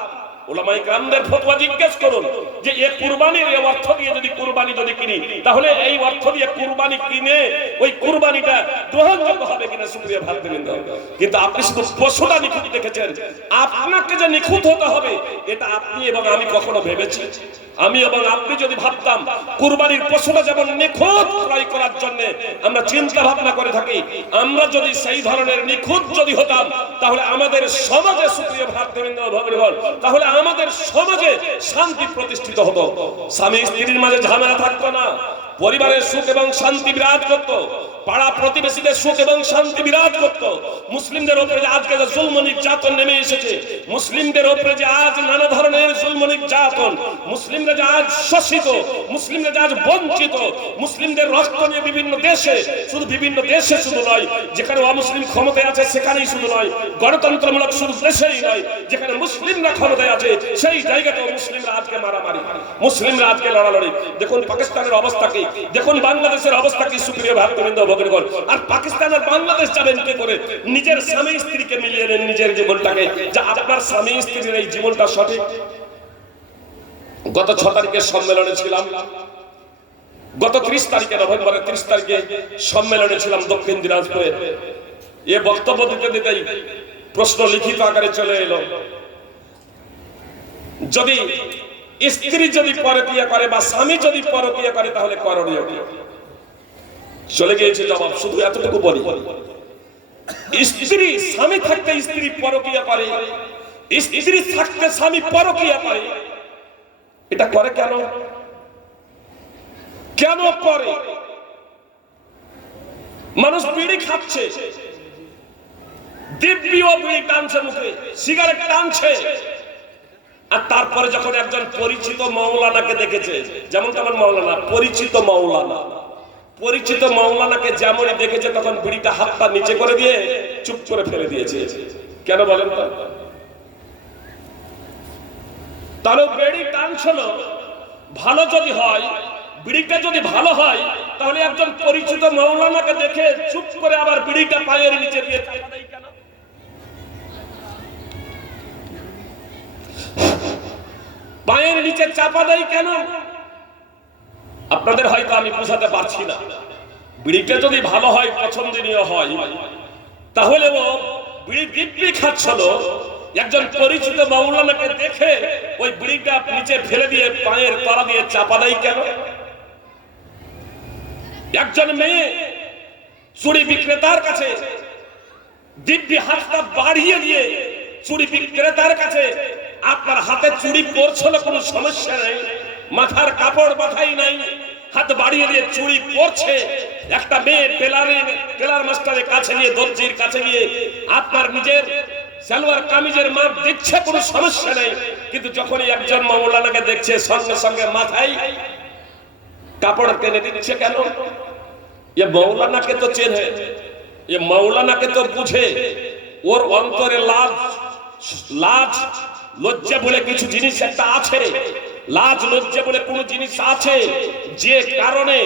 উলামায়ে কেরামদের ফতোয়া জিজ্ঞেস করুন যে এই কুরবানির এই অর্থ দিয়ে যদি কুরবানি যদি কিনি তাহলে এই অর্থ দিয়ে কুরবানি কিনে ওই কুরবানিটা গ্রহণযোগ্য হবে কিনা? শুকরিয়া ভাগ দেবেন। কিন্তু আপনি শুধু পশুটা নিখুঁত দেখেছেন, আপনাকে যে নিখুঁত হতে হবে এটা আপনি এবং আমি কখনো ভেবেছি? আমি এবং আপনি যদি ভাবতাম কুরবানির পশুটা যেমন নিখুঁত ক্রয় করার জন্য আমরা চিন্তা ভাবনা করে থাকি, আমরা যদি সেই ধরনের নিখুঁত যদি হতাম তাহলে আমাদের সমাজে, শুকরিয়া ভাগ দেবেন ভগবান, তাহলে আমাদের সমাজে শান্তি প্রতিষ্ঠিত হতো, স্বামী স্ত্রীর মাঝে ঝামেলা থাকতো না, পরিবারের সুখ এবং শান্তি বিরাজ করত, পাড়া প্রতিবেশীদের সুখ এবং শান্তি বিরাজ করত। মুসলিমদের উপরে আজকে যে জুলম নির্যাতন নেমে এসেছে, মুসলিমদের উপরে যে আজ নানা ধরনের জুলম নির্যাতন, মুসলিমরা যে আজ শোষিত, মুসলিমরা যে আজ বঞ্চিত, মুসলিমদের রক্ত নিয়ে বিভিন্ন দেশে, শুধু বিভিন্ন দেশে শুধু নয়, যেখানে অমুসলিম ক্ষমতায় আছে সেখানেই শুধু নয়, গণতন্ত্রমূলক শুধু দেশেই নয়, যেখানে মুসলিমরা ক্ষমতায় আছে সেই জায়গাতেও মুসলিমরা আজকে মারামারি, মুসলিমরা আজকে লড়ালড়ি। দেখুন পাকিস্তানের অবস্থা কি, দেখুন বাংলাদেশের অবস্থা কি, সুপ্রিয় ভারতীয় ভগবান। আর পাকিস্তান আর বাংলাদেশ যাবেন কি করে? নিজের স্বামী স্ত্রীকে মিলিয়ে নেন নিজের জীবনটাকে, যে আপনার স্বামী স্ত্রীর এই জীবনটা সঠিক। গত 6 তারিখে সম্মেলনে ছিলাম, গত 30 তারিখে নভেম্বরের 30 তারিখে সম্মেলনে ছিলাম দক্ষিণ দিনাজপুরে। এ বক্তব্য দিতে দিতেই প্রশ্ন লিখিত আকারে চলে এলো, যদি স্ত্রী যদি পরকীয়া করে বা স্বামী যদি পরকীয়া করে তাহলে করণীয় কি? চলে গিয়েছে জবাব, শুধু এতটুকু বলি, স্ত্রী স্বামী থাকতে স্ত্রী পরকীয়া করে, স্ত্রী থাকতে স্বামী পরকীয়া করে, এটা করে কেন? কেন করে? মানুষ বিড়ি খাচ্ছে, দিব্যি ও বিড়ি টানছে, মুখে সিগারেট টানছে, আর তারপরে যখন একজন পরিচিত মাওলানাকে দেখেছে, যেমন তেমন মাওলানা, পরিচিত মাওলানাকে যেমনই দেখেছে তখন বিড়িটা হাতটা নিচে করে দিয়ে চুপ করে ফেলে দিয়েছে। কেন বলেন তো? তাহলে বিড়ি টানছিল ভালো যদি হয়, বিড়িটা যদি ভালো হয়, তাহলে একজন পরিচিত মাওলানাকে দেখে চুপ করে আবার বিড়িটা পায়ের নিচে দিয়ে কেন? পায়ের নিচে চাপা দেয় কেন? আপনাদের হয়তো আমি বোঝাতে পারছি না। বিড়িটা যদি ভালো হয়, পছন্দনীয় হয়, তাহলে ও বিড়ি দিব্যি খাচ্ছিল, একজন পরিচিত মাওলানাকে দেখে ওই বিড়িটা নিচে ফেলে দিয়ে পায়ের তলা দিয়ে চাপা দেয় কেন? একজন মেয়ে চুড়ি বিক্রেতার কাছে দিব্যি হাতটা বাড়িয়ে দিয়ে চুড়ি বিক্রেতার কাছে, আপনার হাতে চুড়ি পরছিল কোনো সমস্যা নেই, মাথার কাপড় মাথায় নাই, হাত বাড়িয়ে দিয়ে চুড়ি পরছে, একটা মেয়ে টেলার মাস্টারের কাছে গিয়ে, দর্জির কাছে গিয়ে আপনার নিজের সালোয়ার কামিজের মাপ দিচ্ছে, কোনো সমস্যা নেই, কিন্তু যখনই একজন মাওলানাকে দেখছে সঙ্গে সঙ্গে মাথায় কাপড় টেনে দিচ্ছে কেন? এ মাওলানাকে তো চেনে, এ মাওলানাকে তো বুঝে, ওর অন্তরে লাজ লজ্জা বলে কিছু জিনিস একটা আছে, লাজ লজ্জা বলে কোনো জিনিস আছে, যে কারণে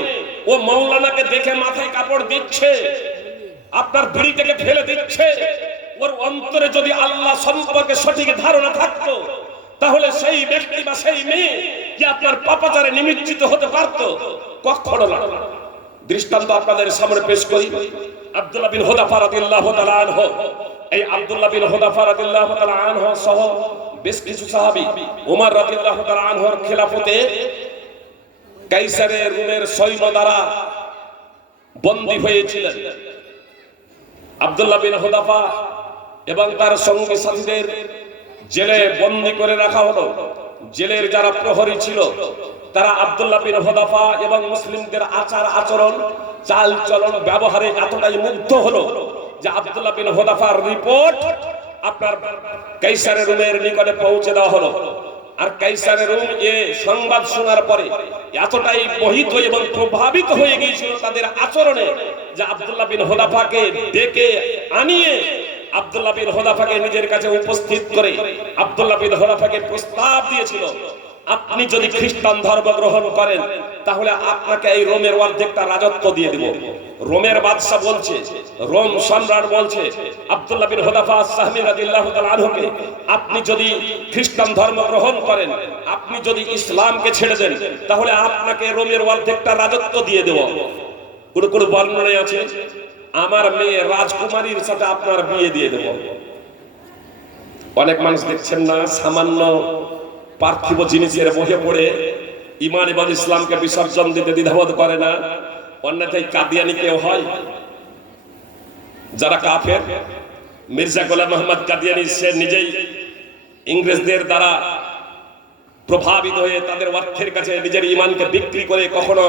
ও মাওলানাকে দেখে মাথায় কাপড় দিচ্ছে, আপনার বিড়িটাকে ফেলে দিচ্ছে। ওর অন্তরে যদি আল্লাহ সম্পর্কে সঠিক ধারণা থাকতো তাহলে সেই ব্যক্তি বা সেই মেয়ে যে আপনার পাপাচারে নিমজ্জিত হতে পারত কখনো না। দৃষ্টান্ত আপনাদের সামনে পেশ করি, আব্দুল্লাহ বিন হুযাফা রাদিয়াল্লাহু তাআলা আনহু, এই আব্দুল্লাহ বিন হুযাফা রাদিয়াল্লাহু তাআলা আনহু সহ বেশ কিছু সাহাবী ওমর রাদিয়াল্লাহু তাআলা আনহুর খেলাফতে কাইসারের রোমের সৈন্য দ্বারা বন্দী হয়েছিলেন। আব্দুল্লাহ বিন হুযাফা এবং তার সঙ্গী সাথীদের জেলে বন্দী করে রাখা হলো। জেলের যারা প্রহরী ছিল তারা আব্দুল্লাহ বিন হুযাফা এবং মুসলিমদের আচার আচরণ চাল চলন ব্যবহারে এতটাই মুগ্ধ হলো যে আব্দুল্লাহ বিন হুযাফার রিপোর্ট আপনার কাইসারের রুমের নিকটে পৌঁছে দেওয়া হলো। আর কাইসারের রুম এ সংবাদ শোনার পরে এতটাই মোহিত এবং প্রভাবিত হয়ে গিয়েছিল তাদের আচরণে যে আব্দুল্লাহ বিন হুযাফাকে ডেকে আনিয়ে আব্দুল্লাহ বিন হুযাফাকে নিজের কাছে উপস্থিত করে আব্দুল্লাহ বিন হুযাফাকে প্রস্তাব দিয়েছিল, আপনি যদি খ্রিস্টান ধর্ম গ্রহণ করেন তাহলে আপনাকে এই রোমের অর্ধেকটা রাজত্ব দিয়ে দেব। রোমের বাদশা বলছে, রোম সম্রাট বলছে আব্দুল্লাহ বিন হুযাফা আস-সাহমি রাদিয়াল্লাহু তাআলা আনহুকে, আপনি যদি খ্রিস্টান ধর্ম গ্রহণ করেন, আপনি যদি ইসলামকে ছেড়ে দেন, তাহলে আপনাকে রোমের অর্ধেকটা রাজত্ব দিয়ে দেব। কোনো বর্ণনায় আছে আমার মেয়ে রাজকুমারীর সাথে আপনার বিয়ে দিয়ে দেব। অনেক মানুষ দেখছেন না সামান্য পার্থিব জিনিসের বহে পড়ে ঈমান এবং ইসলামকে বিসর্জন দিতে দ্বিধাবোধ করে না, অন্যথায় কাদিয়ানি কেউ হয় যারা কাফের। মির্জা গোলাম মোহাম্মদ কাদিয়ানি সে নিজেই ইংরেজদের দ্বারা প্রভাবিত হয়ে তাদের অর্থের কাছে নিজের ঈমানকে বিক্রি করে কখনো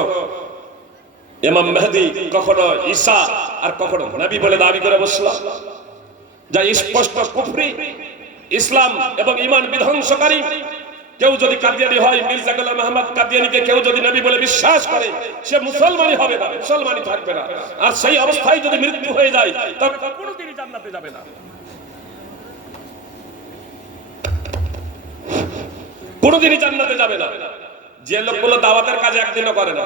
ইমাম মেহেদী, কখনো ঈসা, আর কখনো নবী বলে দাবি করে বসল, যা স্পষ্ট কুফরি, ইসলাম এবং ঈমান বিধ্বংসকারী। কেউ যদি কাদিয়ানি হয়, মির্জা গোলাম মোহাম্মদ কাদিয়ানিকে কেউ যদি নবী বলে বিশ্বাস করে, সে মুসলমানই হবে না, মুসলমানই থাকবে না। আর সেই অবস্থায় যদি মৃত্যু হয়ে যায় তবে কোনোদিনই জান্নাতে যাবে না, কোনোদিনই জান্নাতে যাবে না। যে লোকগুলো দাওয়াতের কাজ একদিনও করে না,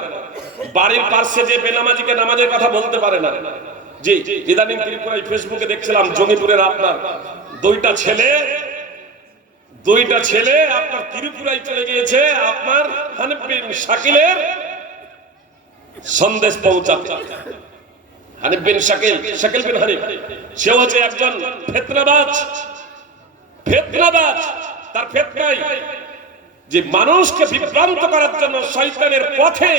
বাড়ির পাশে যে বেনামাজিকে নামাজের কথা বলতে পারে না। জি, ইদানিং ত্রিপুরায় ফেসবুকে দেখছিলাম জঙ্গিপুরের আপনার দুইটা ছেলে আপনার ত্রিপুরায় চলে গিয়েছে আপনার হানিফ বিন শাকিলের সন্দেশ পৌঁছাতে। হানিফ বিন শাকিল বিন হানিফ, সে হচ্ছে একজন ফিতনাবাজ। তার ফিতনায় যে মানুষকে বিভ্রান্ত করার জন্য, শয়তানের পথে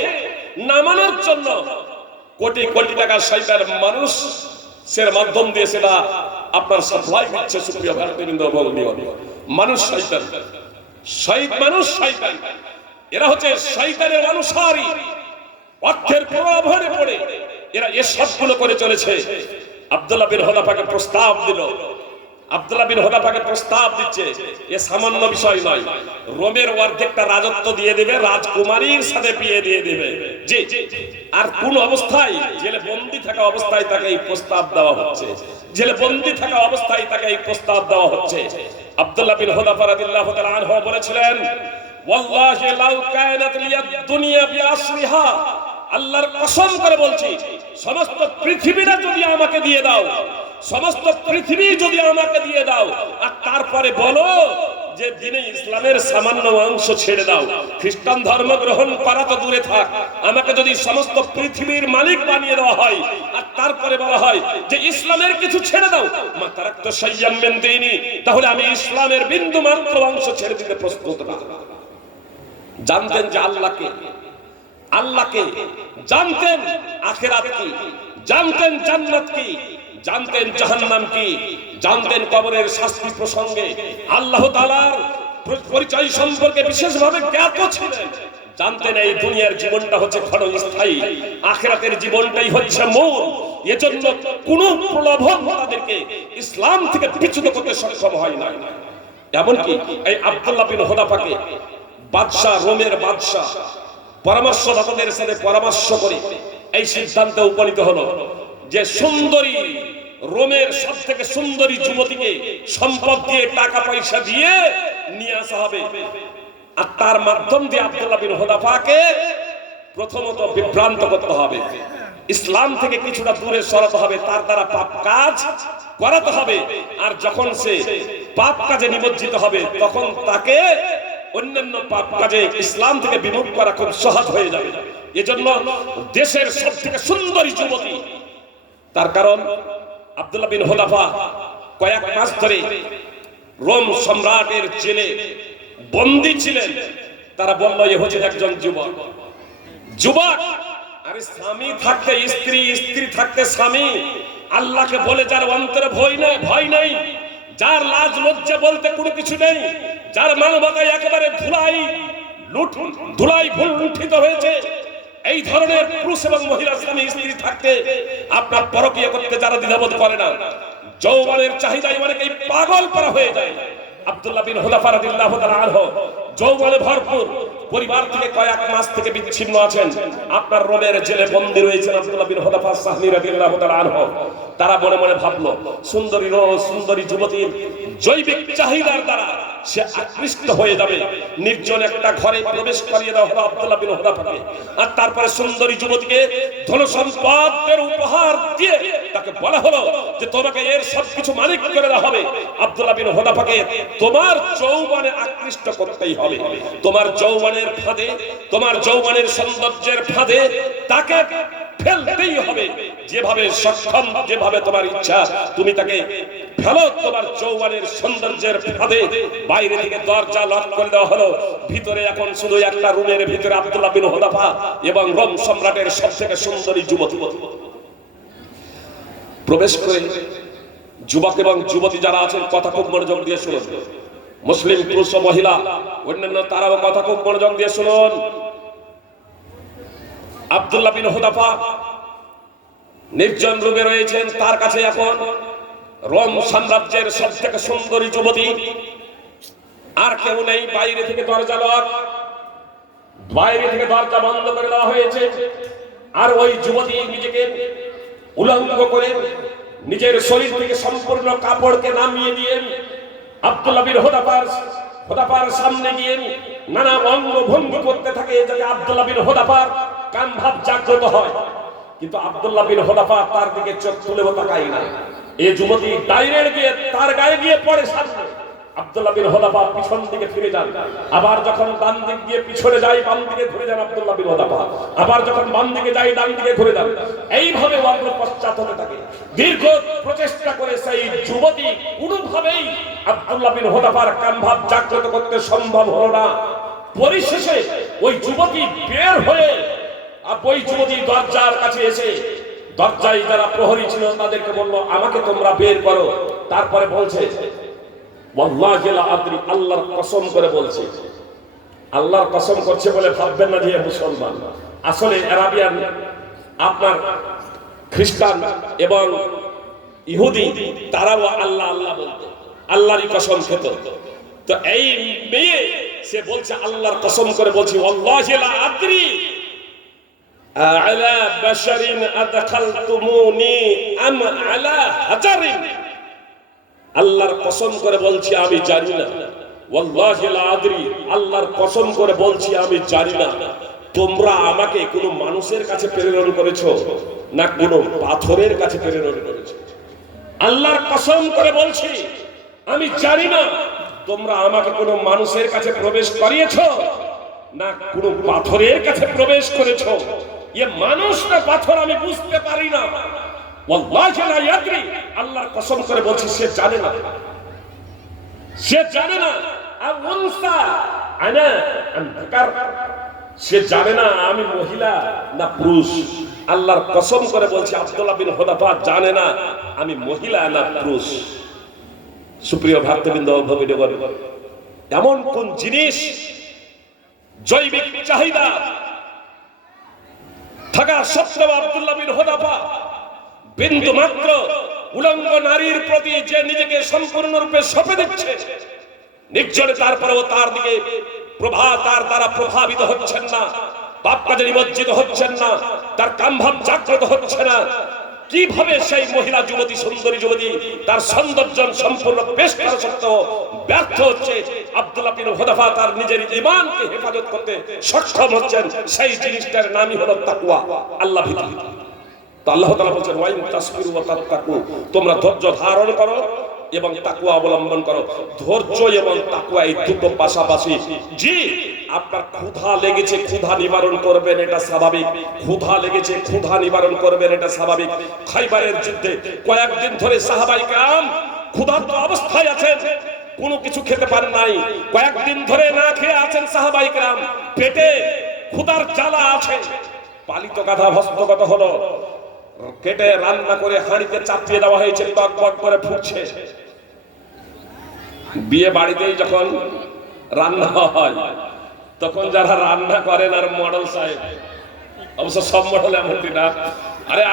নামানোর জন্য কোটি কোটি টাকা শয়তান মানুষের মাধ্যম দিয়ে সেটা আপনার সাপ্লাই দিচ্ছে। সুপ্রিয় ভারতীয়বৃন্দ, মানুষ শয়তান, এরা হচ্ছে শয়তানের অনুসারী। অর্থের প্রলোভনে পড়ে এরা এসবগুলো করে চলেছে। আব্দুল্লাহ বিন হুযাফাকে প্রস্তাব দিল, আব্দুল্লাহ বিন হুযাফাকে প্রস্তাব দিচ্ছে, এ সামান্য বিষয় নয়, রোমের অর্ধেকটা রাজত্ব দিয়ে দেবে, রাজকুমারীর সাথে বিয়ে দিয়ে দেবে। জি, আর কোন অবস্থায় জেলে বন্দী থাকা অবস্থায় তাকে এই প্রস্তাব দেওয়া হচ্ছে, জেলে বন্দী থাকা অবস্থায় তাকে এই প্রস্তাব দেওয়া হচ্ছে। আব্দুল্লাহ বিন হুযাফা রাদিয়াল্লাহু তাআলা আনহু বলেছিলেন, ওয়াল্লাহি লাউ কানাত লিয়াদ দুনিয়া বিআসরিহা, আল্লাহর কসম করে বলছি, সমস্ত পৃথিবীটা যদি আমাকে দিয়ে দাও, সমস্ত পৃথিবী যদি আমাকে দিয়ে দাও, আর তারপরে বলো যে দিনে ইসলামের সামান্য অংশ ছেড়ে দাও, খ্রিস্টান ধর্ম গ্রহণ করা তো দূরে থাক, আমাকে যদি সমস্ত পৃথিবীর মালিক বানিয়ে দেওয়া হয় আর তারপরে বলা হয় যে ইসলামের কিছু ছেড়ে দাও, মা তারাকতু শাইয়্যাম মিন দীনি, তাহলে আমি ইসলামের বিন্দু মাত্র অংশ ছেড়ে দিতে প্রস্তুত না। জানতেন যে আল্লাহকে জানতেন, আখিরাত কি জানতেন, জান্নাত কি জানতেন, জাহান্নাম কি জানতেন, কবরের শাস্তি প্রসঙ্গে আল্লাহ তাআলার পরিচয় সম্পর্কে বিশেষভাবে জ্ঞাত ছিলেন। জানতেন এই দুনিয়ার জীবনটা হচ্ছে ক্ষণস্থায়ী, আখিরাতের জীবনটাই হচ্ছে মূল। এজন্য কোনো প্রলোভন তাদেরকে ইসলাম থেকে বিচ্যুত করতে সক্ষম হয় না। এমনকি এই আব্দুল্লাহ বিন হুযাফাকে বাদশা, রোমের বাদশা পরামর্শদাতাদের সাথে পরামর্শ করে এই সিদ্ধান্তে উপনীত হলো যে সুন্দরী, রোমের সব থেকে সুন্দরী যুবতীকে সম্পদ দিয়ে, টাকা পয়সা দিয়ে নিয়ে আসা হবে, আর তার মাধ্যম দিয়ে আব্দুল্লাহ বিন হুযাফাকে প্রথমত বিভ্রান্ত করতে হবে, ইসলাম থেকে কিছুটা দূরে সরাতে হবে, তার দ্বারা পাপ কাজ করাতে হবে। আর যখন সে পাপ কাজে নিমজ্জিত হবে তখন তাকে অন্যান্য পাপ কাজে ইসলাম থেকে বিমুখ করা খুব সহজ হয়ে যাবে। এজন্য দেশের সব থেকে সুন্দরী যুবতী, তার কারণ আব্দুল্লাহ বিন হুযাফা কয়েক মাস ধরে রোম সম্রাটের জেলে বন্দী ছিলেন। তারা বলল এ হচ্ছে একজন যুবক। আরে স্বামী থাকতে স্ত্রী, স্ত্রী থাকতে স্বামী, আল্লাহকে বলে যার অন্তরে ভয় নেই, যার লাজ লজ্জা বলতে কোনো কিছু নেই, যার মানবতায় একেবারে ধুলাই লুট ধুলাই লুণ্ঠিত হয়েছে। এই ধরনের পুরুষ এবং মহিলা স্বামী স্ত্রী থাকতে আপনার পরকীয়া করতে যারা দ্বিধাবোধ করে না, যৌবনের চাহিদায় অনেকেই পাগল করা হয়ে যায়। আব্দুল্লাহ বিন হুযাফা রাদিয়াল্লাহু তাআলা আনহু যৌবনে ভরপুর, পরিবার থেকে কয়েক মাস থেকে বিচ্ছিন্ন আছেন, আপনার রোমের জেলে বন্দী রয়েছেন আব্দুল্লাহ বিন হুযাফা সাহনী রাদিয়াল্লাহু তাআলা আনহু। তারা মনে মনে ভাবলো সুন্দরী সুন্দরী যুবতীর জৈবিক চাহিদার দ্বারা সে আকৃষ্ট হয়ে যাবে। নির্জন একটা ঘরে প্রবেশ করিয়ে দেওয়া হলো আব্দুল্লাহ বিন হুযাফাকে, আর তারপরে সুন্দরী যুবতীকে ধন সম্পদের উপহার দিয়ে তাকে বলা হলো যে তোমাকে এর সবকিছু মালিক করে দেওয়া হবে। আব্দুল্লাহ বিন হুযাফাকে তোমার যৌবনে আকৃষ্ট করতেই হবে, তোমার যৌবনের ফাঁদে, তোমার যৌবনের সৌন্দর্যের ফাঁদে তাকে ফেলতেই হবে। যেভাবে সক্ষম, যেভাবে তোমার ইচ্ছা তুমি তাকে ফেলো তোমার যৌবনের সৌন্দর্যের ফাঁদে। বাইরে থেকে দরজা লক করে দেওয়া হলো, ভিতরে এখন শুধু একটা রুমের ভিতরে আব্দুল্লাহ বিন হুযাফা এবং রোম সম্রাটের সবথেকে সুন্দরী যুবতী প্রবেশ করে। যুবক এবং যুবতী যারা আছেন কথা খুব মনোযোগ দিয়ে শুনুন, মুসলিম পুরুষ ও মহিলা অন্যান্য তারাও কথা খুব মনোযোগ দিয়ে শুনুন। আব্দুল্লাহ বিন হুযাফা নির্জন রুমে রয়েছেন, তার কাছে এখন রোম সাম্রাজ্যের সবথেকে সুন্দরী যুবতী, আর কেউ নেই। বাইরে থেকে দরজা লক, বাইরে থেকে দরজা বন্ধ করে দেওয়া হয়েছে। আর ওই যুবতী নিজেকে উলঙ্গ করে নিজের শরীর থেকে সম্পূর্ণ কাপড়কে নামিয়ে দিয়ে আব্দুল্লাহ বিন হুযাফার সামনে গিয়ে নানা অঙ্গভঙ্গি করতে থাকে, যাতে আব্দুল্লাহ বিন হুযাফার কাম ভাব জাগ্রত হয়। কিন্তু আব্দুল্লাহ বিন হুযাফা তার দিকে চোখ তুলেও তাকায় না। এই যুবতী ডাইরেক্ট গিয়ে তার গায়ে গিয়ে পড়ে সামনে। আব্দুল্লাহ বিন হুযাফা পিছন দিকে ফিরে যান, আবার যখন ডান দিক দিয়ে পিছনে যায় বাম দিকে ঘুরে যান আব্দুল্লাহ বিন হুযাফা, আবার যখন বাম দিকে যায় ডান দিকে ঘুরে যান। এইভাবে অগ্র পশ্চাৎ হতে থাকে। দীর্ঘ প্রচেষ্টা করে সেই যুবতী কোনোভাবেই আব্দুল্লাহ বিন হুযাফার কামভাব জাগ্রত করতে সম্ভব হলো না। পরিশেষে ওই যুবতী বের হয়ে ওই যুবতী দরজার কাছে এসে দরজায় যারা প্রহরী ছিল তাদেরকে বলল আমাকে তোমরা বের করো। তারপরে বলছে ওয়াল্লাহি লা আদরি, আল্লাহর কসম করে বলছে, আল্লাহর কসম করছে বলে ভাববেন না যে মুসলমান। আসলে আরাবিয়ান আপনার খ্রিস্টান এবং ইহুদি তারাও আল্লাহ আল্লাহ বলতো, আল্লাহরই কসম খেত। তো এই মেয়ে সে বলছে আল্লাহর কসম করে বলছি ওয়াল্লাহি লা আদরি আলা বাশারিন আদখালতুমুনি আম আলা হাজারিন, আল্লাহর কসম করে বলছি আমি জানি না। ওয়াল্লাহি লা আদরি, আল্লাহর কসম করে বলছি আমি জানি না তোমরা আমাকে কোনো মানুষের কাছে প্রেরণ করেছো না কোনো পাথরের কাছে প্রেরণ করেছো। আল্লাহর কসম করে বলছি আমি জানি না তোমরা আমাকে কোনো মানুষের কাছে প্রবেশ করিয়েছো না কোনো পাথরের কাছে প্রবেশ করেছো। এ মানুষ না পাথর আমি বুঝতে পারি না। ওয়াল্লাহি লা ইয়াদরি, আল্লাহর কসম করে বলছি সে জানে না, সে জানে না। আর উনসা আনা আম যাকার, সে জানে না আমি মহিলা না পুরুষ। আল্লাহর কসম করে বলছি আব্দুল্লাহ বিন হুযাফা জানে না আমি মহিলা না পুরুষ। সুপ্রিয় ভক্তবৃন্দ, ভগিনীগণ, এমন কোন জিনিস জৈবিক চাহিদা থাকা সত্ত্বেও আব্দুল্লাহ বিন হুযাফা বিন্দু মাত্র উলঙ্গ নারীর প্রতি যে নিজেকে সম্পূর্ণরূপে সঁপে দিচ্ছে নির্জনে, তারপরেও তার দিকে তার দ্বারা প্রভাবিত হচ্ছেন না, পাপ কাজে নিমজ্জিত হচ্ছেন না, তার কামভাব জাগ্রত হচ্ছে না। কিভাবে সেই মহিলা যুবতী, সুন্দরী যুবতী তার সৌন্দর্য সম্পূর্ণ পেশ করা সত্ত্বেও ব্যর্থ হচ্ছে? আব্দুল্লাহ বিন হুযাফা তার নিজের ঈমানকে হেফাজত করতে সক্ষম হচ্ছেন। সেই জিনিসটার নামই হলো তাকওয়া, আল্লাহ ভীতি। তো আল্লাহ তাআলা বলেন ওয়াইন তাসবিরু ওয়া তাত্তাকু, তোমরা ধৈর্য ধারণ করো এবং তাকওয়া অবলম্বন করো। ধৈর্য এবং তাকওয়া এই দুটো পাশাপাশি। জি, আপনার ক্ষুধা লেগেছে, ক্ষুধা নিবারণ করবেন, এটা স্বাভাবিক। ক্ষুধা লেগেছে, ক্ষুধা নিবারণ করবেন, এটা স্বাভাবিক। খাইবারের যুদ্ধে কয়েকদিন ধরে সাহাবায়ে কেরাম ক্ষুধার্ত অবস্থায় আছেন, কোনো কিছু খেতে পারেন নাই। কয়েকদিন ধরে না খেয়ে আছেন সাহাবায়ে কেরাম, পেটে ক্ষুধার জ্বালা আছে। পালিত গাধা হস্তগত হলো, কেটে রান্না করে হাঁড়িতে চাপিয়ে দেওয়া হয়েছে, টক বক করে ফুটছে। বিয়ে বাড়িতেই যখন রান্না হয় তখন যারা রান্না করেন আর মডেল সাহেব, অবশ্য সব মডেল এমনটি না, আরে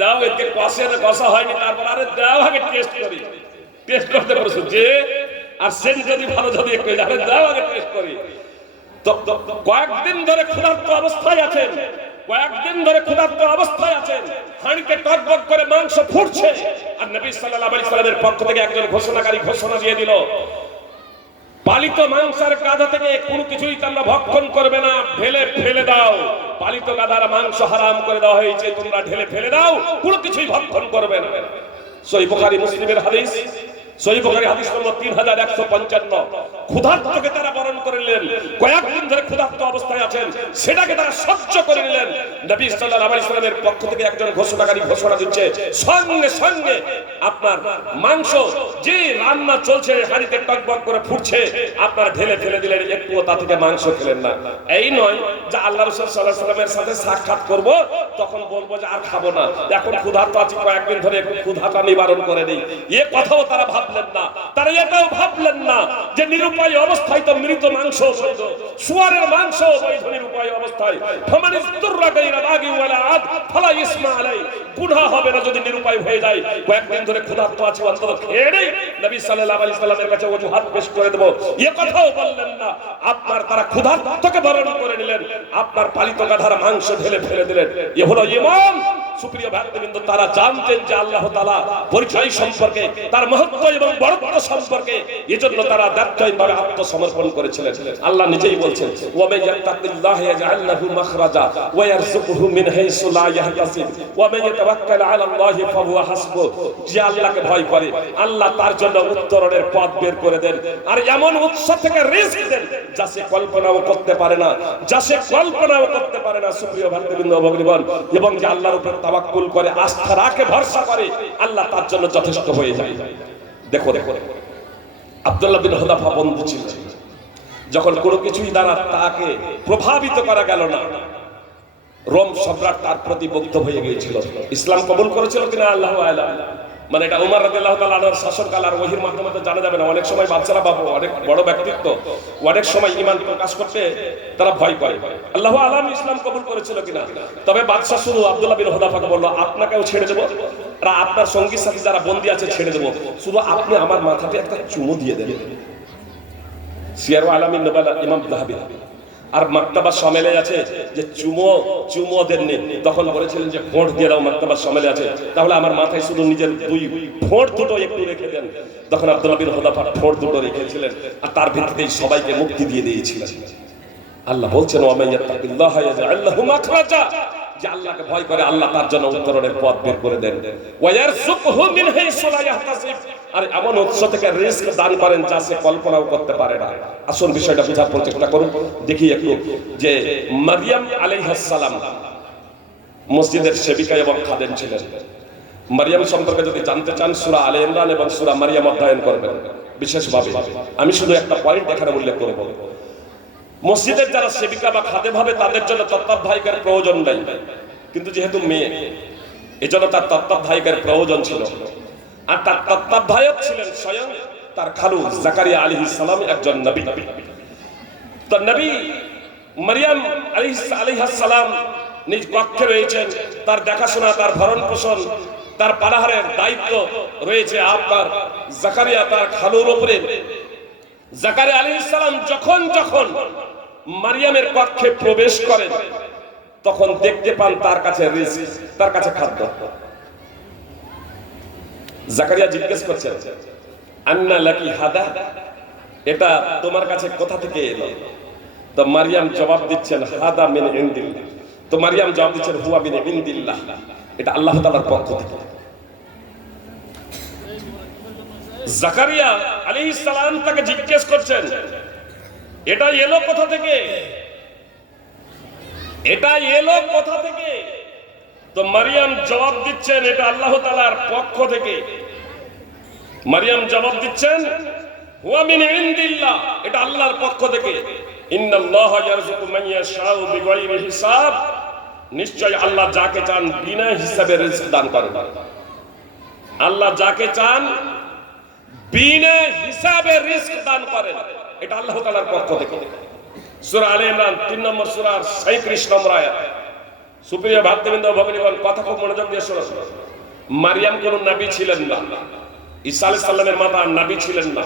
দাও এতে কষে না কষা হয়নি, তারপর আরে দাও আগে টেস্ট করি, টেস্ট করতে পারছো যে আর সেন যদি ভালো যদি একটু আরে দাও আগে টেস্ট করি। তো কয়েকদিন ধরে ক্ষুধার্ত অবস্থায় আছেন, কয়েকদিন ধরে ক্ষুধার্ত অবস্থায় আছেন, হাঁড়িতে টকবক করে মাংস ফুটছে, আর নবী সাল্লাল্লাহু আলাইহি সাল্লামের পক্ষ থেকে একজন ঘোষণাকারী ঘোষণা দিয়ে দিল, পালিত মাংসের গাধা থেকে কোনো কিছুই তোমরা ভক্ষণ করবে না, ঢেলে ফেলে দাও। পালিত গাধার মাংস হারাম করে দেওয়া হয়েছে, তোমরা ঢেলে ফেলে দাও, কোনো কিছুই ভক্ষণ করবে না। সহিহ বুখারী মুসলিমের হাদিস, সহিহ বুখারী হাদিস নম্বর 3155। ক্ষুধার্তকে তারা বরণ করে নিলেন, কয়েকদিন ধরে ক্ষুধার্ত অবস্থায় আছেন, সেটাকে তারা সহ্য করে নিলেন। নবী সাল্লাল্লাহু আলাইহি সাল্লামের পক্ষ থেকে একজন ঘোষণাকারী ঘোষণা দিচ্ছে, সঙ্গে সঙ্গে আপনার মাংস যে রান্না চলছে, হাঁড়িতে টকবক করে ফুটছে, আপনার ঢেলে ফেলে দিলেন, একটুও তা থেকে মাংস খেলেন না। এই নয় যে আল্লাহ রাসূল সাল্লাল্লাহু আলাইহি সাল্লামের সাথে সাক্ষাৎ করব, তখন বলবো যে আর খাবো না, এখন ক্ষুধার্ত আছি, কয়েকদিন ধরে একটু ক্ষুধাটা নিবারণ করে দিই, এ কথাও তারা ভাবলেন না। তারা এটাও ভাবলেন না যে নিরুপায় অবস্থায় তো মৃত মাংস বৈধ, শুয়ারের মাংস বৈধ নিরুপায় অবস্থায়। ফামান ইসতুররা গায়রা বাগি ওয়ালা আদ ফালা ইসমা আলাই, গুনাহ হবে না যদি নিরুপায় হয়ে যায়। কয়েকদিন ধরে ক্ষুধার্ত আছে, অন্তত খেয়ে নেই, নবী সাল্লাল্লাহু আলাইহি সাল্লামের কাছে ওজুহাত পেশ করে দেব, এ কথাও বললেন না। আপনার তারা ক্ষুধার্তকে বরণ করে নিলেন, আপনার পালিত গাধার মাংস ঢেলে ফেলে দিলেন। এ হলো ঈমান। সুপ্রিয় ভক্তবৃন্দ, তারা জানতেন যে আল্লাহ তাআলা পরিচয় সম্পর্কে, তার মহত্ব এবং বড়ত্ব সম্পর্কে, এজন্য তারা দায়িত্বভাবে আত্মসমর্পণ করেছিলেন। আল্লাহ নিজেই বলছেন, ওয়া মান ইয়াত্তাকিল্লাহা ইয়াজআল লাহু মাখরাজা ওয়া ইয়ারযুকহু মিন হাইসু লা ইয়াহতাসিব ওয়া মান ইয়াতাওয়াক্কাল আলা আল্লাহি ফাহুয়া হাসবুহ। যে আল্লাহকে ভয় করে, আল্লাহ তার জন্য উত্তরণের পথ বের করে দেন, আর এমন উৎস থেকে রিজিক দেন যা সে কল্পনাও করতে পারে না, যা সে কল্পনাও করতে পারে না। সুপ্রিয় ভক্তবৃন্দ, ভগবান, এবং যে আল্লাহর উপর তাওয়াক্কুল করে, আস্থা রাখে, ভরসা করে, আল্লাহ তার জন্য যথেষ্ট হয়ে যায়। দেখো দেখো, আব্দুল্লাহ বিন হুযাফা বন্ধু ছিল, যখন কোনো কিছুই দ্বারা তাকে প্রভাবিত করা গেল না, রোম সম্রাট তার প্রতি মুগ্ধ হয়ে গিয়েছিল। ইসলাম কবুল করেছিল কিনা আল্লাহু আ'লাম। মানে এটা ওমর রাদিয়াল্লাহু তাআলা আনহুর শাসনকাল আর ওহীর মাধ্যমে তো জানা যাবে না। অনেক সময় বাচ্চারা বাবু, অনেক বড় ব্যক্তিত্ব, অনেক সময় ঈমান প্রকাশ করতে তারা ভয় করে। আল্লাহু আ'লাম ইসলাম কবুল করেছিল কিনা। তবে বাদশা শুধু আব্দুল্লাহ বিন হুযাফাকে বলল, আপনাকেও ছেড়ে দেব, আর আপনার সঙ্গী সাথী যারা বন্দী আছে ছেড়ে দেব, শুধু আপনি আমার মাথাতে একটা চুমু দিয়ে দেবেন। সিয়ার আলামিন নবালা ইমাম যাহাবী আর মাকতাবা শামিলে আছে যে চুমো দেননি, তখন বলেছিলেন যে ফোঁট দিয়ে দাও, মাকতাবা শামিলে আছে, তাহলে আমার মাথায় শুধু নিজের দুই ফোঁট দুটো একটু রেখে দেন। তখন আব্দুল্লাহ বিন হুযাফা ফোঁট দুটো রেখেছিলেন, আর তার ভিত্তিতেই সবাইকে মুক্তি দিয়ে দিয়েছিলেন। আল্লাহ বলছেন, ওয়া মান ইয়াত্তাকিল্লাহা ইয়াজআল লাহু মাখরাজা, যে আল্লাহকে ভয় করে, আল্লাহ তার জন্য উত্তরণের পথ বের করে দেন। ওয়া ইয়ারযুকহু মিন হাইসু লা ইয়াহতাসিব, আর এমন উৎস থেকে রিজিক দান করেন যা সে কল্পনাও করতে পারে না। আসল বিষয়টা বোঝার চেষ্টা করুন। দেখি একটু যে মারইয়াম আলাইহিস সালাম মসজিদের সেবিকা এবং খাদেম ছিলেন। মারইয়াম সম্পর্কে যদি জানতে চান, সূরা আলে ইমরান এবং সূরা মারইয়াম অধ্যয়ন করবেন বিশেষভাবে। আমি শুধু একটা পয়েন্ট এখানে উল্লেখ করব, মসজিদের যারা সেবিকা বা খাদেম হবে তাদের জন্য তত্ত্বাবধায়কের প্রয়োজন নাই, কিন্তু যেহেতু মেয়ে, এজন্য তার তত্ত্বাবধায়কের প্রয়োজন ছিল। আর তার তত্ত্বাবধায়ক ছিলেন স্বয়ং তার খালু জাকারিয়া আলাইহিস সালাম, একজন নবী। তো নবী মারইয়াম আলাইহিস সালাম নিজ কক্ষে রয়েছেন, তার দেখাশোনা, তার ভরণ পোষণ, তার পানাহারের দায়িত্ব রয়েছে আপনার জাকারিয়া তার খালুর উপরে। জাকারিয়া আলাইহিস সালাম যখন যখন মারইয়ামের কক্ষে প্রবেশ করেন, তখন দেখতে পান তার কাছে রিজিক, তার কাছে খাদ্য। জাকারিয়া জিজ্ঞেস করছেন, আন্না লাকি হাদা, এটা তোমার কাছে কোথা থেকে এলো? তো মারইয়াম জবাব দিচ্ছেন, হাদা মিন ইনদিল্লাহ। তো মারইয়াম জবাব দিচ্ছেন, হুয়া মিন ইনদিল্লাহ, এটা আল্লাহ তাআলার পক্ষ থেকে। জাকারিয়া আলাইহিস সালাম তাকে জিজ্ঞেস করছেন, এটা এলো কোথা থেকে, এটা এলো কোথা থেকে? তো মারইয়াম জবাব দিচ্ছেন, এটা আল্লাহ তাআলার পক্ষ থেকে। মারইয়াম জবাব দিচ্ছেন, হুয়া মিন ইনদিল্লাহ, এটা আল্লাহর পক্ষ থেকে। ইন্নাল্লাহা ইয়ারযুকু মান ইয়াশাউ বিগাইরি হিসাব, নিশ্চয় আল্লাহ যাকে চান বিনা হিসাবে রিজিক দান করেন। আল্লাহ যাকে চান বিনা হিসাবে রিজিক দান করেন, এটা আল্লাহ তাআলার পক্ষ থেকে। সূরা আলে ইমরান 3 নম্বর সূরার 37 নম্বর আয়াত। সুপ্রিয় ভাতৃবৃন্দ ভগ্নীগণ, কথা খুব মনোযোগ দিয়ে শুনুন। মারিয়াম কোন নবী ছিলেন না, ঈসা আলাইহিস সালামের মাতা নবী ছিলেন না।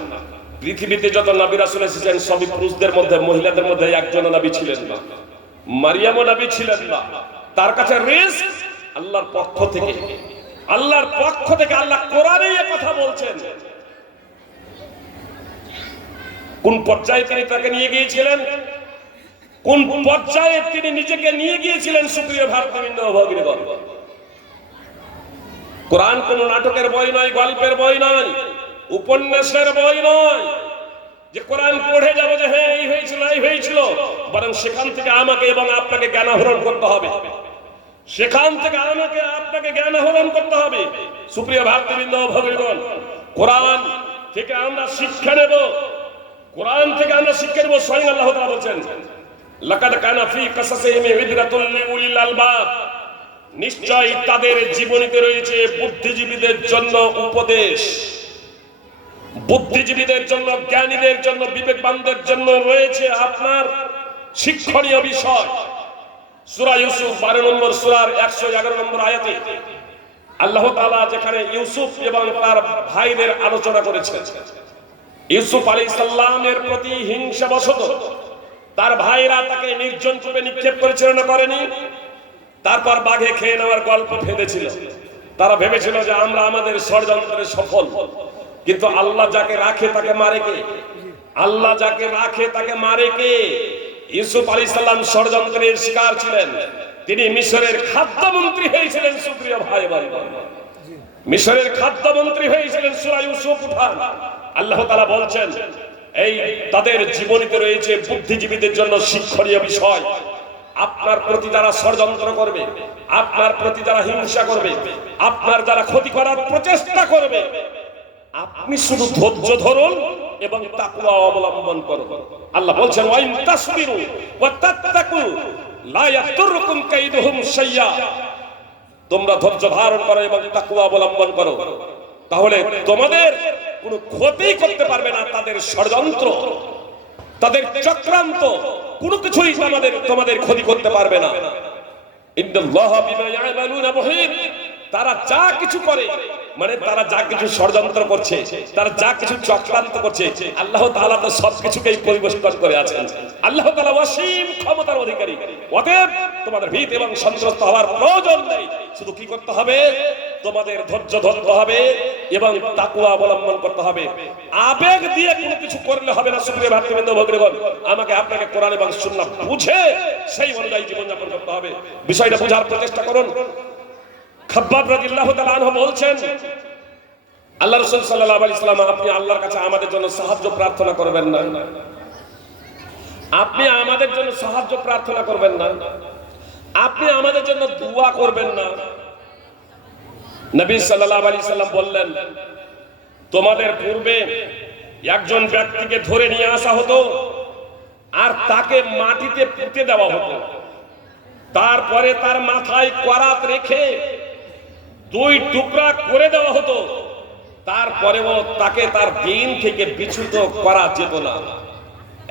পৃথিবীতে যত নবী রাসূল এসেছেন সবই পুরুষদের মধ্যে, মহিলাদের মধ্যে একজনও নবী ছিলেন না। মারিয়ামও নবী ছিলেন না। তার কাছে রিজক আল্লাহর পক্ষ থেকে, আল্লাহর পক্ষ থেকে। আল্লাহ কোরআনে এই কথা বলছেন। কোন পর্যায়ে তিনি তাকে নিয়ে গিয়েছিলেন, কোন পর্যায়ে তিনি নিজেকে নিয়ে গিয়েছিলেন। সুপ্রিয় ভাতৃবৃন্দ ভগ্নীগণ, কোরআন কোন নাটকের বই নয়, গল্পের বই নয়, উপন্যাসের বই নয় যে কোরআন পড়ে যাবো যে হ্যাঁ এই হয়েছিল এই হয়েছিল। বরং সেখান থেকে আমাকে এবং আপনাকে জ্ঞান আহরণ করতে হবে, সেখান থেকে আমাকে আপনাকে জ্ঞান আহরণ করতে হবে। সুপ্রিয় ভাতৃবৃন্দ ভগ্নীগণ, কোরআন থেকে আমরা শিক্ষা নেব, কোরআন থেকে আমরা শিক্ষা নেব। স্বয়ং আল্লাহ তাআলা বলেন, লাকাদ কানা ফী কাসাসিহিম ইবরাতুল লিউলিল আলবাব, নিশ্চয়ই তাদের জীবনীতে রয়েছে বুদ্ধিজীবীদের জন্য উপদেশ, বুদ্ধিজীবীদের জন্য, জ্ঞানীদের জন্য, বিবেকবানদের জন্য রয়েছে আপনার শিক্ষণীয় বিষয়। সূরা ইউসুফ 12 নম্বর সূরার 111 নম্বর আয়াতে আল্লাহ তাআলা যেখানে ইউসুফ এবং তার ভাইদের আলোচনা করেছেন, ইউসুফ আলাইহিস সালামের প্রতি হিংসাবশত তার ভাইরা তাকে নির্জন কূপে নিক্ষেপ করেছিল না করেনি? তারপর বাঘে খেয়ে নেওয়ার গল্প ফেঁদেছিল। তারা ভেবেছিল যে আমরা আমাদের ষড়যন্ত্রে সফল, কিন্তু আল্লাহ যাকে রাখে তাকে মারে কে? আল্লাহ যাকে রাখে তাকে মারে কে? ইউসুফ আলাইহিস সালাম ষড়যন্ত্রের শিকার ছিলেন। তিনি মিশরের খাদ্যমন্ত্রী হয়েছিলেন। সুপ্রিয় ভাই বোন, মিশরের খাদ্যমন্ত্রী হয়েছিলেন। সূরা ইউসুফ উঠান, আল্লাহ তাআলা বলছেন এই তাদের জীবনীতে রয়েছে বুদ্ধিজীবীদের জন্য শিক্ষণীয় বিষয়। আপনার প্রতি যারা ষড়যন্ত্র করবে, আপনার প্রতি যারা হিংসা করবে, আপনার যারা ক্ষতি করার প্রচেষ্টা করবে, আপনি শুধু ধৈর্য ধরুন এবং তাকওয়া অবলম্বন করুন। আল্লাহ বলছেন, ওয়া ইন তাসবিরু ওয়া তাত্তাকু লা ইয়াদুররুকুম কাইদুহুম শাইয়্যা, তোমরা ধৈর্য ধারণ করো এবং তাকওয়া অবলম্বন করো, তাহলে তোমাদের কোনো ক্ষতি করতে পারবে না। তাদের ষড়যন্ত্র, তাদের চক্রান্ত কোনো কিছুই তোমাদের ক্ষতি করতে পারবে না। ইন্নাল্লাহা বিমা ইয়ামালুনা মুহিত, তারা যা কিছু করে, মানে তারা যা কিছু ষড়যন্ত্র করছে, তারা যা কিছু চক্রান্ত করছে, আল্লাহ তাআলা তো সবকিছুকেই পরিবেষ্টন করে আছেন। আল্লাহ তাআলা অসীম ক্ষমতার অধিকারী। অতএব তোমাদের ভীত এবং সন্ত্রস্ত হওয়ার প্রয়োজন নেই। শুধু কি করতে হবে? তোমাদের ধৈর্য ধরতে হবে এবং তাকওয়া অবলম্বন করতে হবে। আবেগ দিয়ে কোনো কিছু করলে হবে না। সুপ্রিয় ভাতৃবৃন্দ ভগ্নীগণ, আমাকে আপনাকে কোরআন এবং সুন্নাহ বুঝে সেই অনুযায়ী জীবনযাপন করতে হবে। বিষয়টা বোঝার প্রচেষ্টা করুন। খাব্বাব রাদিয়াল্লাহু তাআলা আনহু বলছেন, আল্লাহ রাসূল সাল্লাল্লাহু আলাইহি ওয়াসাল্লাম, আপনি আল্লাহর কাছে আমাদের জন্য সাহায্য প্রার্থনা করবেন না? আপনি আমাদের জন্য সাহায্য প্রার্থনা করবেন না? আপনি আমাদের জন্য দোয়া করবেন না? নবী সাল্লাল্লাহু আলাইহি ওয়াসাল্লাম বললেন, তোমাদের পূর্বে একজন ব্যক্তিকে ধরে নিয়ে আসা হতো আর তাকে মাটিতে পুঁতে দেওয়া হতো, তারপরে তার মাথায় করাত রেখে 2 টুকরা করে দেওয়া হতো, তারপরেও তাকে তার দিন থেকে বিচ্যুত করা যেত না।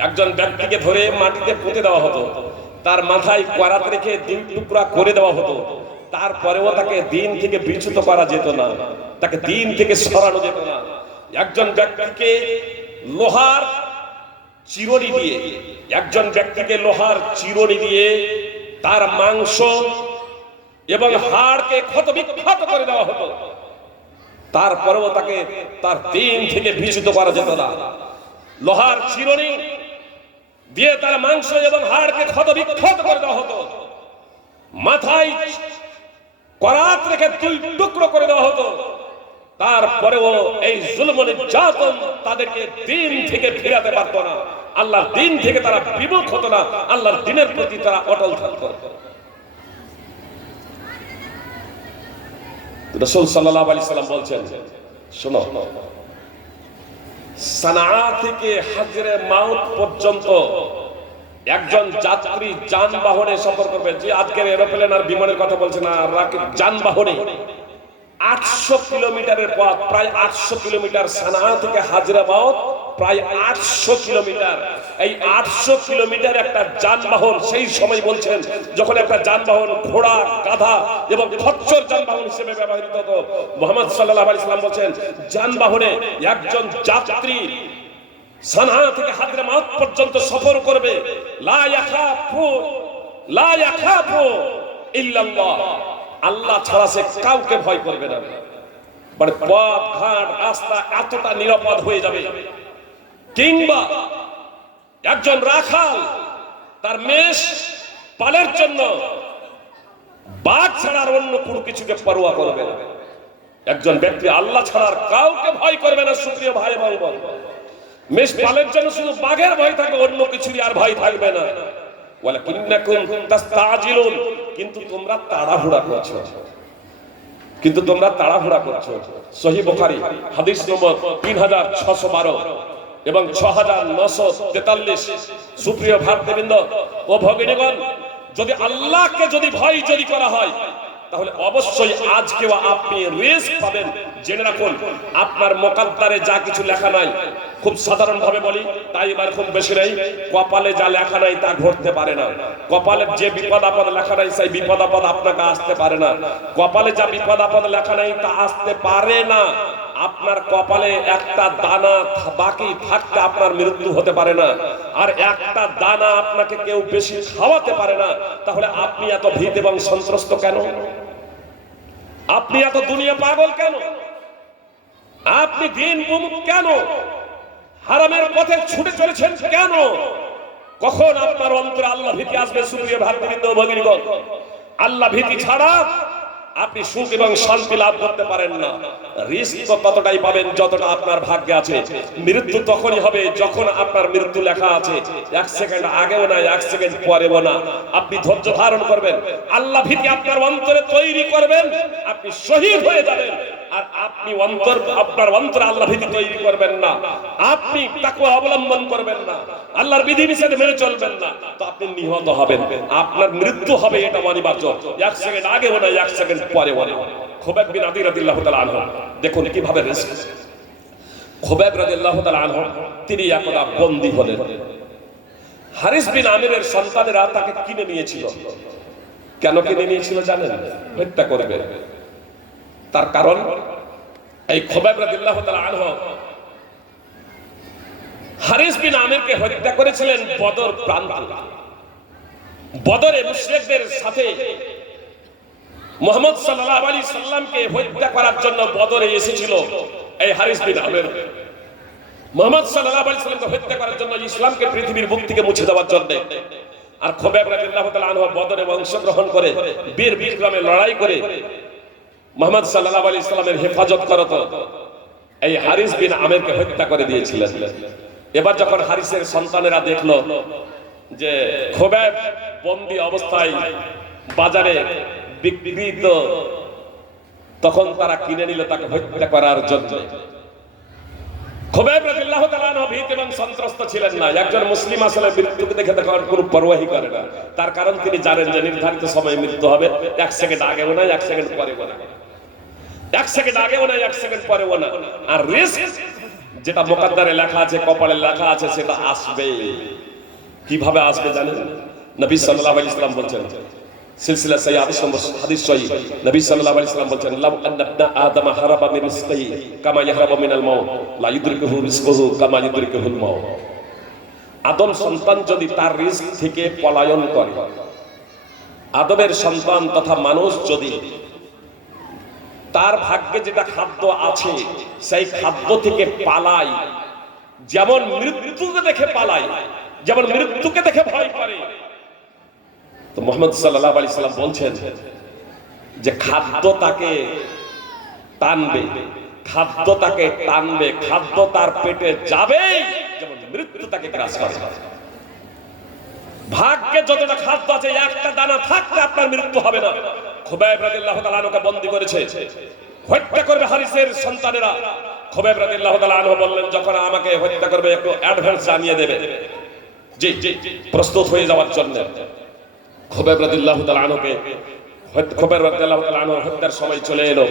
একজন ব্যক্তিকে ধরে মাটিতে পুঁতে দেওয়া হতো, তার মাথায় করাত রেখে 2 টুকরা করে দেওয়া হতো, তারপরেও তাকে দিন থেকে বিচ্যুত করা যেত না, তাকে দিন থেকে সরানো যেত না। একজন ব্যক্তিকে লোহার চিরুনি দিয়ে, একজন ব্যক্তিকে লোহার চিরুনি দিয়ে তার মাংস এবং হাড়কে ক্ষত বিক্ষত করে দেওয়া হতো, তারপরেও তাকে তার দিন থেকে বিচ্যুত করা যেত না। লোহার চিরুনি দিয়ে তার মাংস এবং হাড়কে ক্ষত বিক্ষত করে দেওয়া হতো, মাথায় করাত রেখে 2 টুকরো করে দেওয়া হতো, তারপরেও এই জুলম নির্যাতন তাদেরকে দিন থেকে ফিরাতে পারতো না। আল্লাহর দিন থেকে তারা বিমুখ হতো না, আল্লাহর দিনের প্রতি তারা অটল থাকতো। রাসূল সাল্লাল্লাহু আলাইহি সাল্লাম বলছেন, শোনো, সানা থেকে হাজরে মাউত পর্যন্ত একজন যাত্রী যানবাহনে সফর করবে, যে আজকের এরোপ্লেন আর বিমানের কথা বলছে না, যানবাহনে 800 কিলোমিটারের পথ, প্রায় 800 কিলোমিটার সানা থেকে হাজরে মাউত প্রায় 800 কিলোমিটার। এই 800 কিলোমিটার একটা যানবাহন সেই সময় বলছেন যখন একটা যানবাহন ঘোড়া, গাধা এবং খচ্চর যানবাহন হিসেবে ব্যবহৃত হতো। মুহাম্মদ সাল্লাল্লাহু আলাইহি ওয়াসাল্লাম বলছেন যানবাহনে একজন যাত্রী সানআ থেকে হাজরামাউত পর্যন্ত সফর করবে, লা ইয়াখাফু ইল্লাল্লাহ, আল্লাহ ছাড়া সে কাউকে ভয় করবে না। মানে পথ ঘাট রাস্তা এতটা নিরাপদ হয়ে যাবে। কিংবা একজন রাখাল তার মেষ পালের জন্য বাঘ ছাড়ার অন্য কোনো কিছুকে পরোয়া করবে না। একজন ব্যক্তি আল্লাহ ছাড়ার কাউকে ভয় করবে না। সুপ্রিয় ভাই এবং বোন, মেষ পালের জন্য শুধু বাঘের ভয় থাকবে, অন্য কিছুরই আর ভয় থাকবে না। ওয়ালাকিন্নাকুম তাস্তাজিলুন, কিন্তু তোমরা তাড়াহুড়া করছো, সহিহ বুখারী হাদিস নম্বর 3612 এবং 6943। সুপ্রিয় ভাতৃবৃন্দ ও ভগিনীগণ, যদি আল্লাহকে যদি ভয় যদি করা হয় তাহলে অবশ্যই আজকেও আপনি রিস্ক পাবেন। জেনে রাখুন, আপনার মুকাদ্দারে যা কিছু লেখা নাই, খুব সাধারণ ভাবে বলি, তাই এবার খুব বেশি নেই, কপালে যা লেখা নাই তা ঘটতে পারে না। কপালে যে বিপদ আপদ লেখা নাই সেই বিপদ আপদ আপনাকে আসতে পারে না। কপালে যা বিপদ আপদ লেখা নাই তা আসতে পারে না। আপনার কপালে একটা দানা বাকি থাকতে আপনার মৃত্যু হতে পারে না, আর একটা দানা আপনাকে কেউ বেশি খাওয়াতে পারে না। তাহলে আপনি এত ভীত এবং সন্ত্রস্ত কেন? আপনি এত দুনিয়া পাগল কেন? আপনি দিন বিমুখ কেন? হারামের পথে ছুটে চলেছেন কেন? কখন আপনার অন্তরে আল্লাহ ভীতি আসবে? সুপ্রিয় ভাতৃবৃন্দ ও ভগিনীগণ, আল্লাহ ভীতি ছাড়া আপনি সুখ এবং শান্তি লাভ করতে পারেন না। রিস্ক তো ততটাই পাবেন যতটা আপনার ভাগ্যে আছে। মৃত্যু তখনই হবে যখন আপনার মৃত্যু লেখা আছে। 1 সেকেন্ড আগেও না, 1 সেকেন্ড পরেও না। আপনি ধৈর্য ধারণ করবেন, আল্লাহ ভীতি আপনার অন্তরে তৈরি করবেন, আপনি শহীদ হয়ে যাবেন। আর আপনি আপনার অন্তরে আল্লাহ ভীতি তৈরি করবেন না, আপনি তাকওয়া অবলম্বন করবেন না, আল্লাহর বিধিনিষেধ মেনে চলবেন না, তো আপনি নিহত হবেন, আপনার মৃত্যু হবে, এটা অনিবার্য। 1 সেকেন্ড আগেও না, 1 সেকেন্ড পরেও না। খুবাইব বিন আদি রাদিয়াল্লাহু তাআলা আনহু দেখুন কিভাবে রিস্ক। খুবাইব রাদিয়াল্লাহু তাআলা আনহু তিনি একদা বন্দী হলেন। হারিস বিন আমিরের সন্তানেরা তাকে কিনে নিয়েছিল। কেন কিনে নিয়েছিল জানেন? হত্যা করবে। তার কারণ এই খুবাইব রাদিয়াল্লাহু তাআলা আনহু হারিস বিন আমিরকে হত্যা করেছিলেন বদর প্রান্তরে। বদরে মুশরিকদের সাথে মুহাম্মদ সাল্লাল্লাহু আলাইহি সাল্লামকে হত্যা করার জন্য বদরে এসেছিল এই হারিস বিন আমির। মুহাম্মদ সাল্লাল্লাহু আলাইহি সাল্লামকে হত্যা করার জন্য, ইসলামকে পৃথিবীর বুক থেকে মুছে দেওয়ার জন্য। আর খুবাইব রাদিয়াল্লাহু তাআলা আনহু বদরে অংশগ্রহণ করে বীর বিক্রমে লড়াই করে মুহাম্মদ সাল্লাল্লাহু আলাইহি সাল্লামের হেফাজত করত এই হারিস বিন আমিরকে হত্যা করে দিয়েছিলেন। এবার যখন হারিসের সন্তানেরা দেখলো যে খুবাইব বন্দী অবস্থায় বাজারে বিক্রিত, তখন তারা কিনে নিল তাকে হত্যা করার জন্য। খুবাইব রাদিয়াল্লাহু তাআলা আনহু ভীত এবং সন্ত্রস্ত ছিলেন না। একজন মুসলিম আসলে মৃত্যুকে দেখে তখন কোনো পরোয়াই করে না। তার কারণ তিনি জানেন যে নির্ধারিত সময়ে মৃত্যু হবে, 1 সেকেন্ড আগেও না, 1 সেকেন্ড পরেও না, 1 সেকেন্ড আগেও না, 1 সেকেন্ড পরেও না। আর রিস্ক যেটা মুকাদ্দারে লেখা আছে, কপালে লেখা আছে, সেটা আসবে। কিভাবে আসবে জানেন? নবী সাল্লাল্লাহু আলাইহি ওয়াসাল্লাম বলছেন, সিলসিলা সহিহ হাদিস সহিহ, নবী সাল্লাল্লাহু আলাইহি ওয়াসাল্লাম বলছেন, লাউ আন্না ইবনা আদম হারাবা মিন রিজকিহি কামা ইয়াহরাবু মিনাল মাউত লা ইউদরিকুহু রিজকুহু কামা ইউদরিকুহুল মাউত। আদম সন্তান যদি তার রিজক থেকে পলায়ন করে, আদমের সন্তান তথা মানুষ যদি তার ভাগ্যে যেটা খাদ্য আছে সেই খাদ্য থেকে পালায়, যেমন মৃত্যুকে দেখে পালায়, যেমন মৃত্যুকে দেখে ভয় করে, তো মুহাম্মদ সাল্লাল্লাহু আলাইহি সাল্লাম বলছেন যে খাদ্য তাকে টানবে, খাদ্য তাকে টানবে, খাদ্য তার পেটে যাবে যেমন মৃত্যু তাকে গ্রাস করে। ভাগ্যে যতটা খাদ্য আছে, একটা দানা থাকতে আপনার মৃত্যু হবে না। খুবাইব রাদিয়াল্লাহু তাআলা আনহুকে বন্দী করেছে, হত্যা করবে হারিসের সন্তানেরা। খুবাইব রাদিয়াল্লাহু তাআলা আনহু বললেন, যখন আমাকে হত্যা করবে একটু অ্যাডভান্স জানিয়ে দেবে, জি প্রস্তুত হয়ে যাওয়ার জন্য। খুবাইব রাদিয়াল্লাহু তাআলা আনহুকে খোবাইব রাদিয়াল্লাহু তাআলা আনহু হত্যার সময় চলে এলো।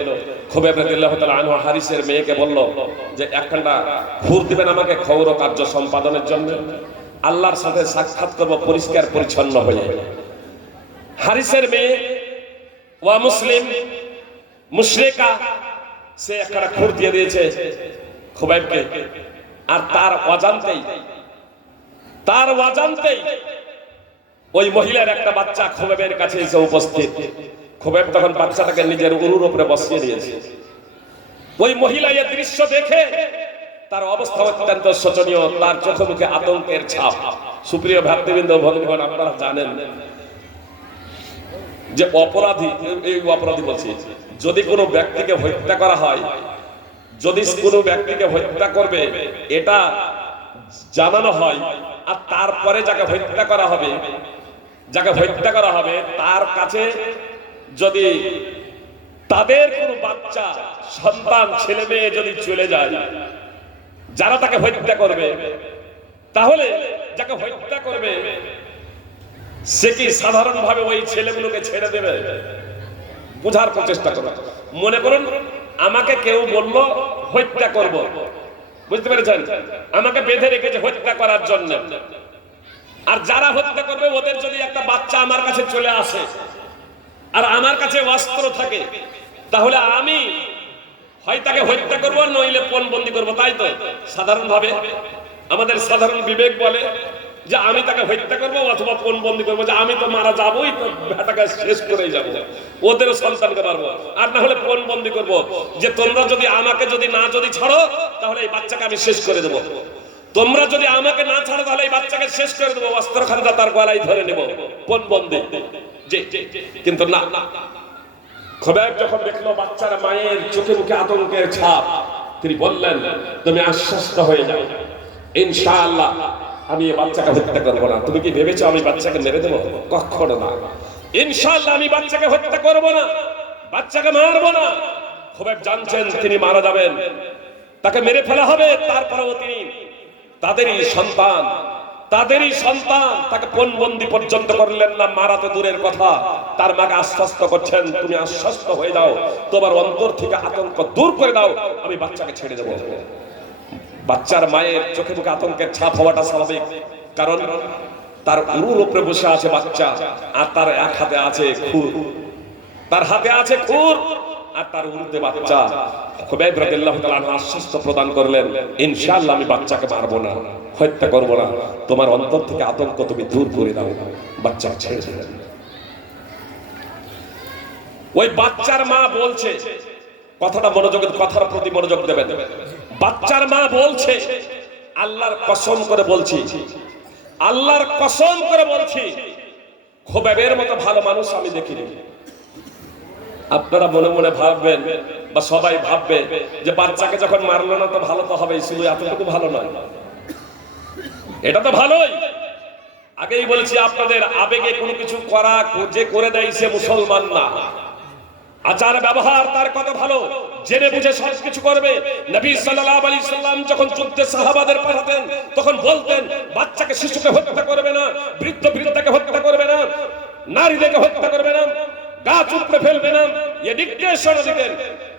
খোবাইব রাদিয়াল্লাহু তাআলা আনহু হারিসের মেয়েকে বলল যে একখানা খুর দিবেন আমাকে খবর কার্য সম্পাদনের জন্য, আল্লাহর সাথে সাক্ষাৎ করব পরিষ্কার পরিচ্ছন্ন হয়ে। হারিসের মেয়ে ওয়া মুসলিম মুশরিকা, সে একখানা খুর দিয়ে দিয়েছে খোবাইবকে। আর তার অজান্তেই ওই মহিলার একটা বাচ্চা খোবাইবের কাছে এসে উপস্থিত। খোবাইব তখন বাচ্চাটাকে নিজের উরুর উপরে বসিয়ে দিয়েছে। ওই মহিলা এই দৃশ্য দেখে তার অবস্থা অত্যন্ত শোচনীয়, তার চোখে মুখে আতঙ্কের ছাপ। সুপ্রিয় ভ্রাতৃবৃন্দ, ভগ্নীগণ, আপনারা জানেন যে অপরাধী বলছি, যদি কোনো ব্যক্তিকে হত্যা করা হয়, যদি কোনো ব্যক্তিকে হত্যা করবে এটা জানানো হয়, আর তারপরে যাকে হত্যা করা হবে তার কাছে যদি তাদের কোনো বাচ্চা সন্তান ছেলে মেয়ে যদি চলে যায় যারা তাকে হত্যা করবে, তাহলে যাকে হত্যা করবে সে কি সাধারণভাবে ওই ছেলেগুলোকে ছেড়ে দেবে? বোঝার প্রচেষ্টা করো। মনে করুন আমাকে কেউ বলল হত্যা করব, বুঝতে পেরেছেন, আমাকে বেঁধে রেখেছে হত্যা করার জন্য। আর যারা হত্যা করবে ওদের যদি একটা বাচ্চা আমার কাছে চলে আসে আর আমার কাছে অস্ত্র থাকে, তাহলে আমি হয় তাকে হত্যা করবো নইলে পণবন্দি করবো, তাই তো? সাধারণভাবে আমাদের সাধারণ বিবেক বলে যে আমি তাকে হত্যা করবো অথবা পণবন্দি করবো, যে আমি তো মারা যাবোই, তো বেটাকে শেষ করেই যাবো, ওদেরও সন্তানকে পারবো, আর না হলে পণবন্দি করবো, যে তোমরা যদি আমাকে যদি ছাড়ো তাহলে এই বাচ্চাকে আমি শেষ করে দেবো, তোমরা যদি আমাকে না ছাড়ো তাহলে এই বাচ্চাকে শেষ করে দেবো, অস্ত্রখানটা তার গলায় ধরে নেবো, পণবন্দি। কিন্তু না, খোবাইব যখন দেখলো বাচ্চার মায়ের চোখে মুখে আতঙ্কের ছাপ, তিনি বললেন তুমি আশ্বস্ত হয়ে যাও, ইনশাআল্লাহ আমি এই বাচ্চাকে হত্যা করবো না। তুমি কি ভেবেছো আমি বাচ্চাকে মেরে দেবো? কখনো না। ইনশাআল্লাহ আমি বাচ্চাকে হত্যা করবো না, বাচ্চাকে মারবো না। খোবাইব জানছেন তিনি মারা যাবেন, তাকে মেরে ফেলা হবে, তারপরেও তিনি তাদেরই সন্তান তাকে পণবন্দি পর্যন্ত করলেন না, মারা তো দূরের কথা, তার মাকে আশ্বস্ত করছেন তুমি আশ্বস্ত হয়ে যাও, তোমার অন্তর থেকে আতঙ্ক দূর করে দাও, আমি বাচ্চাকে ছেড়ে দেবো। বাচ্চার মায়ের চোখে মুখে আতঙ্কের ছাপ হওয়াটা স্বাভাবিক, কারণ তার উরুর উপরে বসে আছে বাচ্চা, আর তার এক হাতে আছে খুর, আর তার উরুতে বাচ্চা। খোবাইব রাদিয়াল্লাহু তাআলা আনহু আশ্বস্ত প্রদান করলেন ইনশাআল্লাহ আমি বাচ্চাকে মারবো না, হত্যা করবো না, তোমার অন্তর থেকে আতঙ্ক তুমি দূর করে দাও, বাচ্চা ছেড়ে দিলেন। ওই বাচ্চার মা বলছে, কথার প্রতি মনোযোগ দেবেন, বাচ্চার মা বলছে আল্লাহর কসম করে বলছি খোবাইবের মতো ভালো মানুষ আমি দেখিনি। আপনারা মনে মনে ভাববেন বা সবাই ভাববে যে বাচ্চাকে যখন মারলো না তো ভালো তো হবেই, শুধু এতটুকু ভালো নয়, এটা তো ভালোই। আগেই বলেছি আপনাদের, আবেগে কোনো কিছু করা যে করে দেয় সে মুসলমান না। আচার ব্যবহার তার কত ভালো, জেনে বুঝে সবকিছু করবে। নবী সাল্লাল্লাহু আলাইহি সাল্লাম যখন যুদ্ধে সাহাবাদের পাঠাতেন তখন বলতেন বাচ্চাকে শিশুকে হত্যা করবে না, বৃদ্ধাকে হত্যা করবে না, নারীদেরকে হত্যা করবে না, গাছ উপড়ে ফেলবে না, এই নির্দেশনা দিতেন।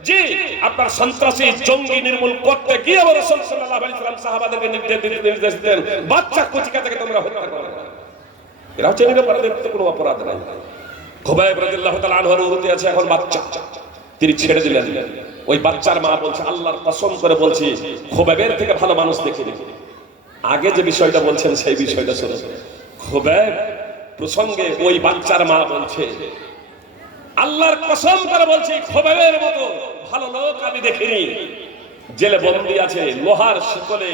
জি, আপনার সন্ত্রাসী জঙ্গি নির্মূল করতে গিয়ে রাসূল সাল্লাল্লাহু আলাইহি সাল্লাম সাহাবাদেরকে নির্দেশ দিতেন বাচ্চা কুচিকাকে তোমরা হত্যা করবে না। এরা হচ্ছে নিরপরাধের তো কোনো অপরাধ নাই। খোবাইব রাদিয়াল্লাহু তাআলা আনহুর উরুতে আছে এখন বাচ্চা, তিনি ছেড়ে দিলেন। ওই বাচ্চার মা বলছে আল্লাহর কসম করে বলছি খোবাইবের থেকে ভালো মানুষ দেখিনি। আগে যে বিষয়টা বলছেন সেই বিষয়টা শুনুন। খোবাইব প্রসঙ্গে ওই বাচ্চার মা বলছে আল্লাহর কসম করে বলছি খোবাইবের মতো ভালো লোক আমি দেখিনি। জেলে বন্দী আছে, লোহার শিকলে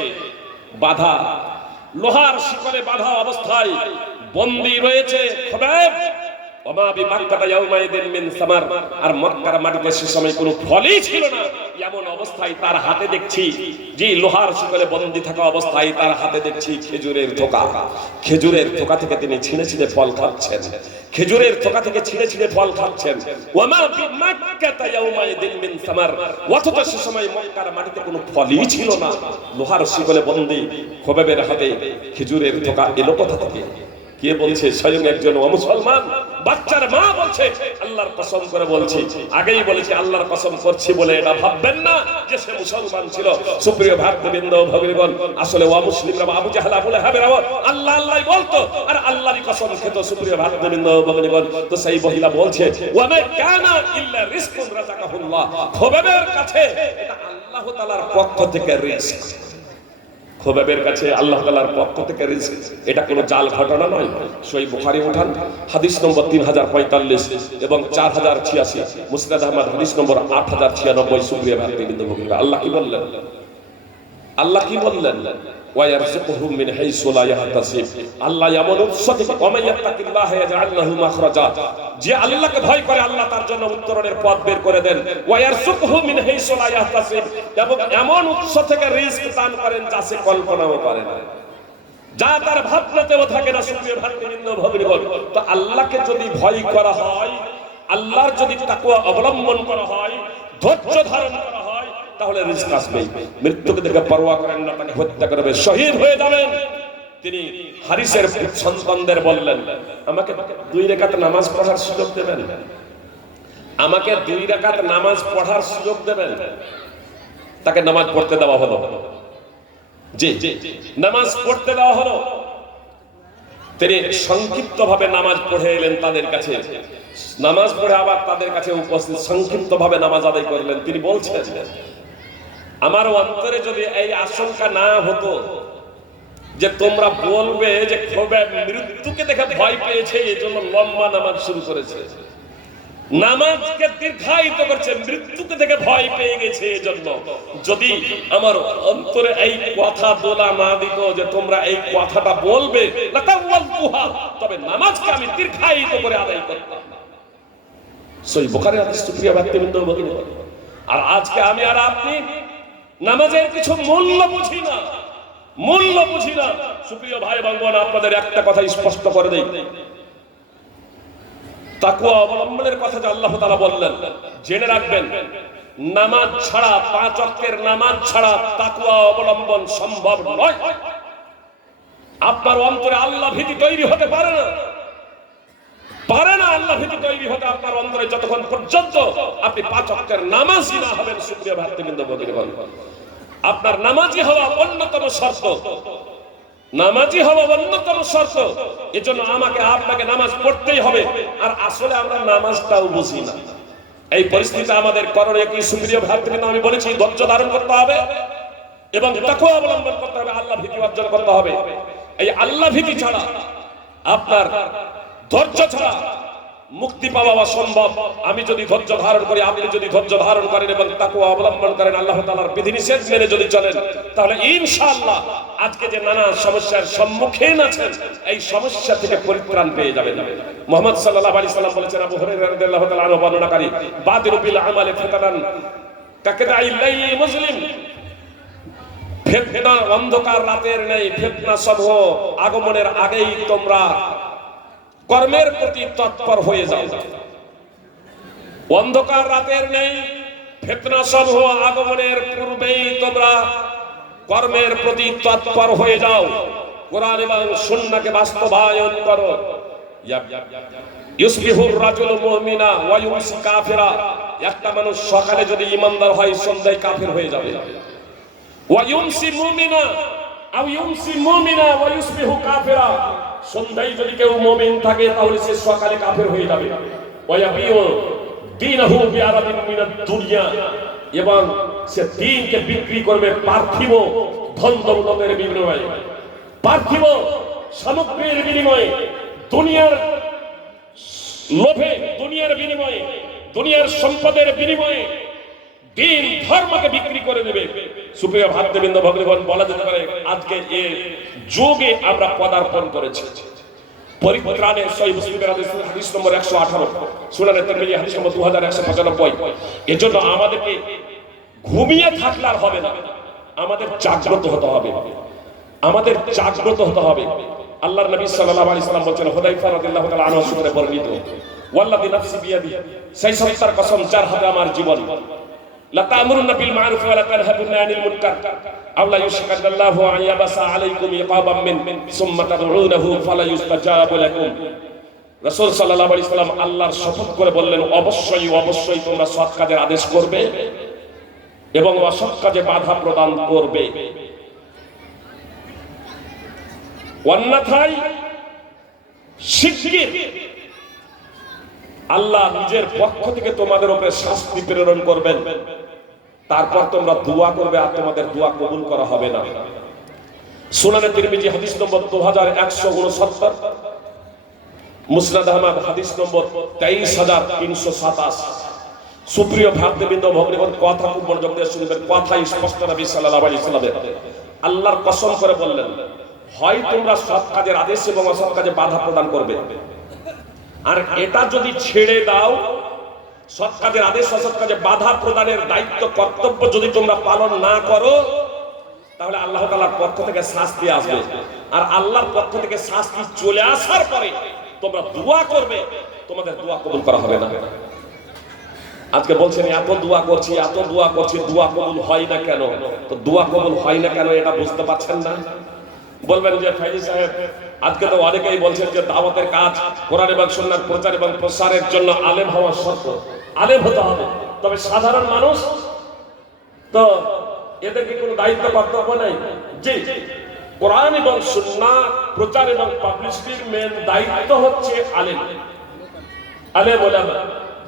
বাঁধা অবস্থায় বন্দী রয়েছে খোবাইব। আর মক্কার মাটিতে সে সময় কোনো ফলই ছিল না, এমন অবস্থায় তার হাতে দেখছি, যে লোহার শিকলে বন্দী থাকা অবস্থায় তার হাতে দেখছি খেজুরের থোকা থেকে তিনি ছিঁড়ে ছিঁড়ে ফল খাচ্ছেন। অথচ সে সময় মক্কার মাটিতে কোনো ফলই ছিল না, লোহার শিকলে বন্দী খোবাইবের হাতে খেজুরের থোকা এলো কোথা থেকে? কে বলছে? স্বয়ং একজন মুসলমান বাচ্চার মা বলছে আল্লাহর কসম করে বলছি, আগেই বলেছি আল্লাহর কসম করছি বলে এটা ভাববেন না যে সে মুসলমান ছিল। সুপ্রিয় ভ্রাতৃবৃন্দ ভগ্নীগণ, আসলে অমুসলিমরা আবু জাহেল আবু লাহাবের আল্লাহ আল্লাহই বলতো আর আল্লাহরই কসম খেত। সুপ্রিয় ভ্রাতৃবৃন্দ ভগ্নীগণ, তো সেই মহিলা বলছে ওয়া মা কানা ইল্লা রিজকুন রাযাকাহুল্লাহ, খোবাবের কাছে এটা আল্লাহ তাআলার পক্ষ থেকে রিজক। খোবাবের কাছে আল্লাহ তাআলার পক্ষ থেকে রিজক, এটা কোনো জাল ঘটনা নয়। সহিহ বুখারী উঠান হাদিস নম্বর 3045 এবং 4086, মুসনাদ আহমদ হাদিস নম্বর 8096। সুপ্রিয় ভ্রাতৃবৃন্দ ভগ্নীগণ, আল্লাহ কি বললেন? আল্লাহ কি বললেন? ওয়ায়ারযুকুহু মিন হাইসু লা ইয়াহতাসিব, আল্লাহ এমন উৎস থেকে ওয়ামাইয়াত্তাকিল্লাহা ইয়াজআল লাহু মাখরাজা, যে আল্লাহকে ভয় করে আল্লাহ তার জন্য উত্তরণের পথ বের করে দেন। ওয়ায়ারযুকুহু মিন হাইসু লা ইয়াহতাসিব, এবং এমন উৎস থেকে রিজক দান করেন যা সে কল্পনাও করে না, যা তার ভাবনাতেও থাকে না। সুপ্রিয় ভ্রাতৃবৃন্দ ভগ্নীগণ, তো আল্লাহকে যদি ভয় করা হয়, আল্লাহর যদি তাকওয়া অবলম্বন করা হয়, ধৈর্য ধারণ করা হয়, তাহলে রিজক আসবে। মৃত্যুকে দেখে পরোয়া করেন না, তাকে হত্যা করবে, শহীদ হয়ে যাবেন। তিনি হারিসের সন্তানদের বললেন, আমাকে 2 রাকাত নামাজ পড়ার সুযোগ দেবেন, আমাকে 2 রাকাত নামাজ পড়ার সুযোগ দেবেন। তাকে নামাজ পড়তে দেওয়া হলো। জি, নামাজ পড়তে দেওয়া হলো। তিনি সংক্ষিপ্ত ভাবে নামাজ পড়ে এলেন তাদের কাছে, নামাজ পড়ে আবার তাদের কাছে উপস্থিত সংক্ষিপ্ত ভাবে নামাজ আদায় করলেন। তিনি বলছেন, আমার অন্তরে যদি এই আশঙ্কা না হতো যে তোমরা বলবে যে খোবাব মৃত্যুকে দেখে ভয় পেয়েছে এই জন্য লম্বা নামাজ শুরু করেছে, নামাজকে দীর্ঘায়িত করছে, মৃত্যুকে দেখে ভয় পেয়ে গেছে এই জন্য, যদি আমার অন্তরে এই কথা বলা না দিত যে তোমরা এই কথাটা বলবে, তবে নামাজকে আমি দীর্ঘায়িত করে আদায় করতাম। সহিহ বুখারী হাদিস। সুপ্রিয় ভ্রাতৃবৃন্দ ভগ্নীগণ, আর আজকে আমি আর আপনি নামাজের কিছু মূল্য বুঝি না, মূল্য বুঝি না। সুপ্রিয় ভাই বোন, আপনাদের একটা কথা স্পষ্ট করে দেই, তাকওয়া অবলম্বনের কথা যে আল্লাহ তাআলা বললেন, জেনে রাখবেন নামাজ ছাড়া, 5 ওয়াক্তের নামাজ ছাড়া তাকওয়া অবলম্বন সম্ভব নয়। আপনার অন্তরে আল্লাহ ভীতি তৈরি হতে পারে না, পারে না আল্লাহ ভীতি তৈরি হতে আপনার অন্তরে যতক্ষণ পর্যন্ত আপনি 5 ওয়াক্তের নামাজই না হবেন। সুপ্রিয় ভ্রাতৃবৃন্দ ভগ্নীগণ, আপনার নামাজি হওয়া অন্যতম শর্ত, নামাজি হওয়া অন্যতম শর্ত। এজন্য আমাকে আপনাকে নামাজ পড়তেই হবে। আর আসলে আমরা নামাজটাও বুঝি না। এই পরিস্থিতি আমাদের করণীয় কি? সুপ্রিয় ভ্রাতৃবৃন্দ, আমি বলেছি ধৈর্য ধারণ করতে হবে এবং তাকওয়া অবলম্বন করতে হবে, আল্লাহ ভীতি অর্জন করতে হবে। এই আল্লাহ ভীতি ছাড়া, আপনার ধৈর্য ছাড়া মুক্তি পাওয়া অসম্ভব। আমি যদি ধৈর্য ধারণ করি, আপনি যদি ধৈর্য ধারণ করেন এবং তাকওয়া অবলম্বন করেন, আল্লাহ তাআলার বিধিনিষেধ মেনে যদি চলেন, তাহলে ইনশাআল্লাহ আজকে যে নানা সমস্যার সম্মুখীন আছেন, এই সমস্যা থেকে পরিত্রাণ পেয়ে যাবেন। মুহাম্মদ সাল্লাল্লাহু আলাইহি সাল্লাম বলেছেন, আবু হুরায়রা রাদিয়াল্লাহু তাআলা আনহু বর্ণনাকারী, বাদিরু বিল আমালি ফিতানান কাকাদাইল লাইলি মুসলিম, ফিতনা অন্ধকার রাতের নেই, ফিতনা সমূহ আগমনের আগেই তোমরা কর্মের প্রতি তৎপর হয়ে যাও। অন্ধকার রাতের নেই, ফিতনা সমূহ আগমনের পূর্বেই তোমরা কর্মের প্রতি তৎপর হয়ে যাও। কোরআন এবং সুন্নাহকে বাস্তবায়ন করো। ইউসবিহুর রাজুলু মুমিনা ওয়া ইউমসি কাফিরা, একটা মানুষ সকালে যদি ঈমানদার হয়, সন্ধ্যায় কাফির হয়ে যাবে। ওয়া ইউমসি মুমিনা আও ইউমসি মুমিনা ওয়া ইউসবিহু কাফিরা, সন্ধ্যায় যদি কেউ মুমিন থাকে তাহলে সে সকালে কাফের হয়ে যাবে। ওয়া ইয়াবিউ দীনহু বিআরাদিন মিনাদ দুনিয়া, এবং সে দ্বীনকে বিক্রি করবে পার্থিব ধন দৌলতের বিনিময়ে, পার্থিব সামগ্রীর বিনিময়ে, দুনিয়ার লোভে, দুনিয়ার বিনিময়ে, দুনিয়ার সম্পদের বিনিময়ে দ্বীন ধর্মকে বিক্রি করে দেবে। সুপ্রিয় ভ্রাতৃবৃন্দ ভগ্নীগণ, বলা যেতে পারে আজকে এই যুগে আমরা পদার্পণ করেছি। পরিত্রাণে সহিহ মুসলিমের হাদিস নম্বর 118, সুনানে তিরমিজি হাদিস নম্বর 2195। এজন্য আমাদেরকে ঘুমিয়ে থাকলে আর হবে না, আমাদের জাগ্রত হতে হবে, আমাদের জাগ্রত হতে হবে। আল্লাহর নবী সাল্লাল্লাহু আলাইহি সাল্লাম বলেছেন, হুযায়ফা রাদিয়াল্লাহু তাআলা আনহু সূত্রে বর্ণিত, ওয়াল্লাযী নাফসি বিয়াদি, সেই সত্তার কসম যার হাতে আমার জীবন, লা তা'মুরুনা বিল মা'রুফ ওয়া লা তানহাবুনা আনিল মুনকার আও লা ইউশিকাল্লাহু আন ইয়াবাসা আলাইকুম ইকাবাম মিন সুম্মা তাদউনাহু ফালা ইউস্তাজাবু লাকুম রাসূল সাল্লাল্লাহু আলাইহি সাল্লাম আল্লাহর শপথ করে বললেন, অবশ্যই অবশ্যই তোমরা সৎ কাজের আদেশ করবে এবং অসৎ কাজে বাধা প্রদান করবে, অন্যথায় শিগগির আল্লাহ নিজের পক্ষ থেকে তোমাদের উপরে শাস্তি প্রেরণ করবেন। তারপর তোমরা দোয়া করবে আর তোমাদের দোয়া কবুল করা হবে না। সুনানে তিরমিজি হাদিস নম্বর 2169, মুসনাদ আহমদ হাদিস নম্বর 23327। সুপ্রিয় ভ্রাতৃবৃন্দ, ভগ্নীগণ, কথা খুব মনোযোগ দিয়ে শুনবেন, কথা স্পষ্ট। নবী সাল্লাল্লাহু আলাইহি সাল্লাম আল্লাহর কসম করে বললেন, হয় তোমরা সৎ কাজের আদেশ এবং অসৎ কাজে বাধা প্রদান করবে, আর এটা যদি ছেড়ে দাও, সৎ কাজের আদেশ অসৎ কাজে বাধা প্রদানের দায়িত্ব কর্তব্য যদি তোমরা পালন না করো, তাহলে আল্লাহ তাআলার পক্ষ থেকে শাস্তি আসবে। আর আল্লাহর পক্ষ থেকে শাস্তি চলে আসার পরে তোমরা দোয়া করবে, তোমাদের দোয়া কবুল করা হবে না। আজকে বলছেন এত দোয়া করছি, এত দোয়া করছি, দোয়া কবুল হয় না কেন? তো দোয়া কবুল হয় না কেন এটা বুঝতে পারছেন না? বলবেন যে ফাইজি সাহেব, আজকে তো অনেকেই বলছেন যে দাওয়াতের কাজ, কোরআন এবং সুন্নাহর প্রচার এবং প্রসারের জন্য আলেম হওয়া শর্ত, আলেম হতে হবে। তবে সাধারণ মানুষ তো এদের কি কোনো দায়িত্ব কর্তব্য নাই? জি, কোরআন এবং সুন্নাহ প্রচার এবং পাবলিশিটির মেন দায়িত্ব হচ্ছে আলেম, আলেম ওলামা।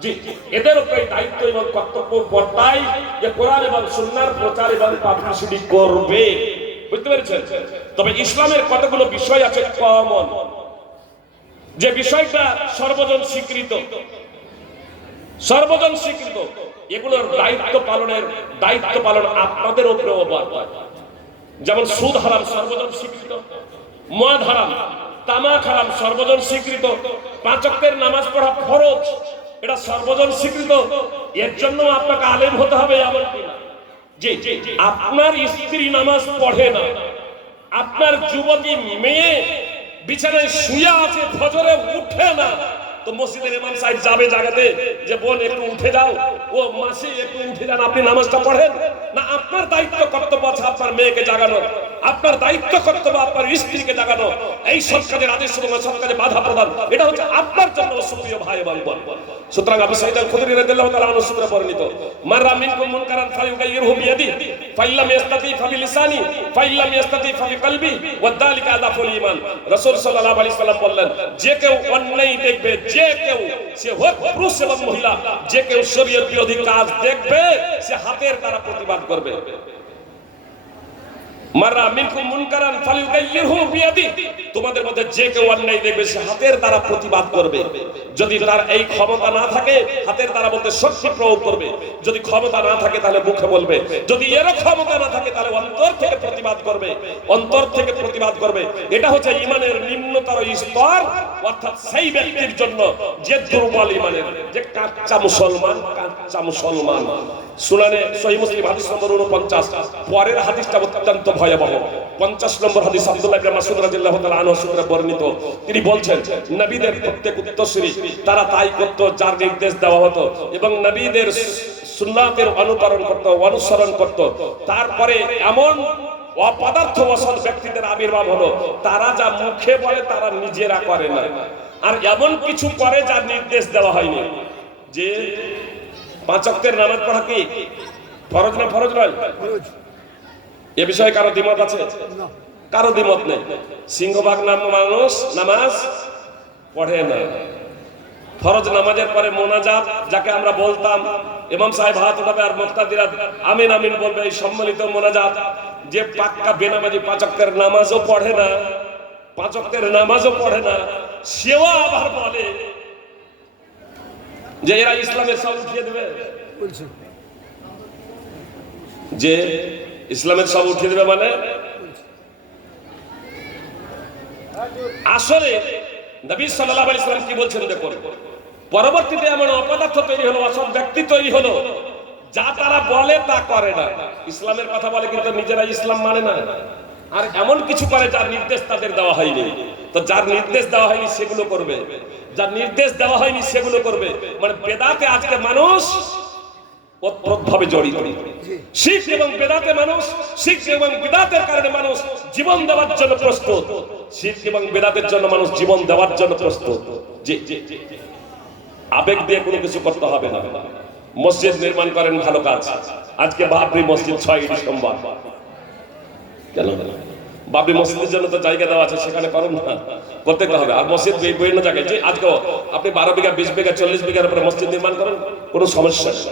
জি, এদের উপরে দায়িত্ব এবং কর্তব্য বর্তায় যে কোরআন এবং সুন্নাহর প্রচার এবং পাবলিশিটি করবে। বুঝতে পেরেছেন? তবে ইসলামের কতগুলো বিষয় আছে কমন, যে বিষয়টা সর্বজন স্বীকৃত, সর্বজন স্বীকৃত, এগুলোর দায়িত্ব পালন আপনাদের উপরেও বর্তায়। যেমন সুদ হারাম, সর্বজন স্বীকৃত। মদ হারাম, তামাক হারাম, সর্বজন স্বীকৃত। 5 ওয়াক্তের নামাজ পড়া ফরজ, এটা সর্বজন স্বীকৃত। এর জন্য আপনাকে আলেম হতে হবে এমন কি না। জি, আপনার স্ত্রী নামাজ পড়ে না, আপনার যুবতী মেয়ে বিছানায় শুয়ে আছে, ফজরে উঠে না, তো মসজিদের ইমাম সাহেব যাবে জাগাতে যে বোন একটু উঠে যাও, ও মাসি একটু উঠে যান, আপনি নামাজটা পড়েন না? আপনার দায়িত্ব কর্তব্য আছে আপনার মেয়েকে জাগানো, আপনার দায়িত্ব কর্তব্য আপনার স্ত্রীকে জাগানো। এই সৎ কাজের আদেশ এবং অসৎ কাজে বাধা প্রদান, এটা হচ্ছে আপনার জন্য সুপ্রিয় ভাই এবং বোন। সুতরাং আবু সাঈদ আল খুদরি রাদিয়াল্লাহু তাআলা আনহু সূত্রে বর্ণিত, মাররা মিনকুম মুনকারান ফায়ুগাইয়িরহু বিয়াদিহি ফাইল্লাম ইস্তাতি ফাবিলিসানি ফাইল্লাম ইস্তাতি ফাবিকলবি ওয়াযালিকা আযাফুল ঈমান। রাসূল সাল্লাল্লাহু আলাইহি সাল্লাম বললেন, যে কেউ অন্যায় দেখবে, যে কেউ, সে হোক পুরুষ এবং মহিলা, যে কেউ শরীয়ত বিরোধী কাজ দেখবে, সে হাতের দ্বারা প্রতিবাদ করবে। মাররা মিনকুম মুনকারান ফালিউগাইয়িরহু বিয়াদিহি, তোমাদের মধ্যে যে কেউ অন্যায় দেখবে সে হাতের দ্বারা প্রতিবাদ করবে। যদি তার এই ক্ষমতা না থাকে, হাতের দ্বারা বলতে শক্তি প্রয়োগ করবে। যদি ক্ষমতা না থাকে তাহলে মুখে বলবে। যদি এর ক্ষমতা না থাকে তাহলে অন্তর থেকে প্রতিবাদ করবে, অন্তর থেকে প্রতিবাদ করবে। এটা হচ্ছে ঈমানের নিম্নতর স্তর, অর্থাৎ সেই ব্যক্তির জন্য যে দুর্বল ঈমানের, যে কাঁচা মুসলমান, কাঁচা মুসলমান। সুনানে সহিহ মুসলিম হাদিস নম্বর 49, পরের হাদিসটা অত্যন্ত ভয়াবহ। 50 নম্বর হাদিস আব্দুল্লাহ ইবনে মাসউদ রাদিয়াল্লাহু তাআলা আনহু সূত্রে বর্ণিত। তিনি বলছেন, নবীদের প্রত্যেক উত্তরসূরি তারা তাই করত যার নির্দেশ দেওয়া হতো, এবং নবীদের সুন্নাতের অনুসরণ করত। তারপরে এমন অপদার্থ অসৎ ব্যক্তিদের আবির্ভাব হলো, তারা যা মুখে বলে তারা নিজেরা করে না, আর এমন কিছু করে যার নির্দেশ দেওয়া হয়নি। যে 5 ওয়াক্তের নামাজ পড়া কি ফরজ না ফরজ নয়? এ বিষয়ে কারো দ্বিমত আছে? কারো দ্বিমত নেই। সিংহভাগ মানুষ নামাজ পড়ে না। ফরজ নামাজের পরে মোনাজাত, যাকে আমরা বলতাম ইমাম সাহেব হাত উঠাবে আর মুক্তাদিরা আমিন আমিন বলবে, এই সম্মিলিত মোনাজাত, যে পাক্কা বেনামাজি 5 ওয়াক্তের নামাজও পড়ে না, 5 ওয়াক্তের নামাজও পড়ে না, সেও আবার বলে যে এরা ইসলামের সব উঠিয়ে দেবে, যে ইসলামের সব উঠিয়ে দেবে। মানে আসলে নবী সাল্লাল্লাহু আলাইহি ওয়াসাল্লাম কি বলছেন দেখুন, পরবর্তীতে এমন অপদার্থ তৈরি হলো, অসৎ ব্যক্তি তৈরি হলো, যা তারা বলে তা করে না। ইসলামের কথা বলে কিন্তু নিজেরা ইসলাম মানে না, আর এমন কিছু করে যার নির্দেশ তাদের দেওয়া হয়নি। তো যার নির্দেশ দেওয়া হয়নি সেগুলো করবে, যার নির্দেশ দেওয়া হয়নি সেগুলো করবে। মানে বেদাতে আজকে মানুষ ওতপ্রোতভাবে জড়িত। শিরক এবং বেদাতে মানুষ, শিরক এবং বিদআতের কারণে মানুষ জীবন দেওয়ার জন্য প্রস্তুত। শিরক এবং বিদআতের জন্য মানুষ জীবন দেওয়ার জন্য প্রস্তুত। জি, আবেগ দিয়ে কোনো কিছু করতে হবে না। মসজিদ নির্মাণ করেন, ভালো কাজ। আজকে বাবরি মসজিদ 6 ডিসেম্বর, কেন বাবরি মসজিদের জন্য তো জায়গা দেওয়া আছে, সেখানে করুন না, করতে হবে। আর মসজিদ বিভিন্ন জায়গায়, যে আজকে আপনি 12 বিঘা 20 বিঘা 40 বিঘার উপরে মসজিদ নির্মাণ করেন, কোনো সমস্যা নেই।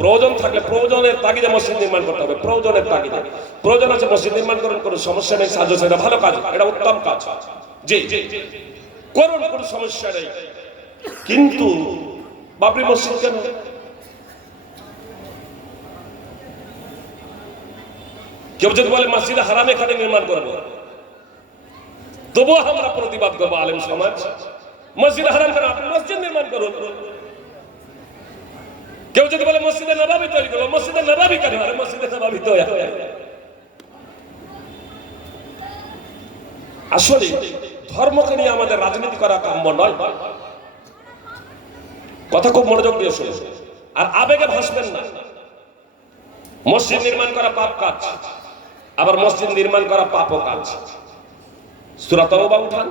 প্রয়োজন থাকলে প্রয়োজনের তাগিদে মসজিদ নির্মাণ করতে হবে, প্রয়োজনের তাগিদে। প্রয়োজন আছে মসজিদ নির্মাণ করেন, কোনো সমস্যা নেই, সাহায্য চাই, ভালো কাজ, এটা উত্তম কাজ। জি করুন, কোনো সমস্যা নেই। কিন্তু বাবরি মসজিদ কেন? কেউ যদি বলে মসজিদে হারাম এখানে নির্মাণ করবো, তবুও আমরা প্রতিবাদ করবো আলেম সমাজ। মসজিদে হারাম কেন? আপনি মসজিদ নির্মাণ করুন। কেউ যদি বলে মসজিদে নববী তৈরি করবো, মসজিদে নববী কেন? আরে মসজিদে নববী তো আসলে ধর্মকে নিয়ে আমাদের রাজনীতি করা কাম্য নয়। কথা খুব মনোযোগ দিয়ে শুনুন, আর আবেগে ভাসবেন না। মসজিদ নির্মাণ করা পাপ কাজ, আবার মসজিদ নির্মাণ করা পাপও কাজ। সূরা তাওবা উঠান,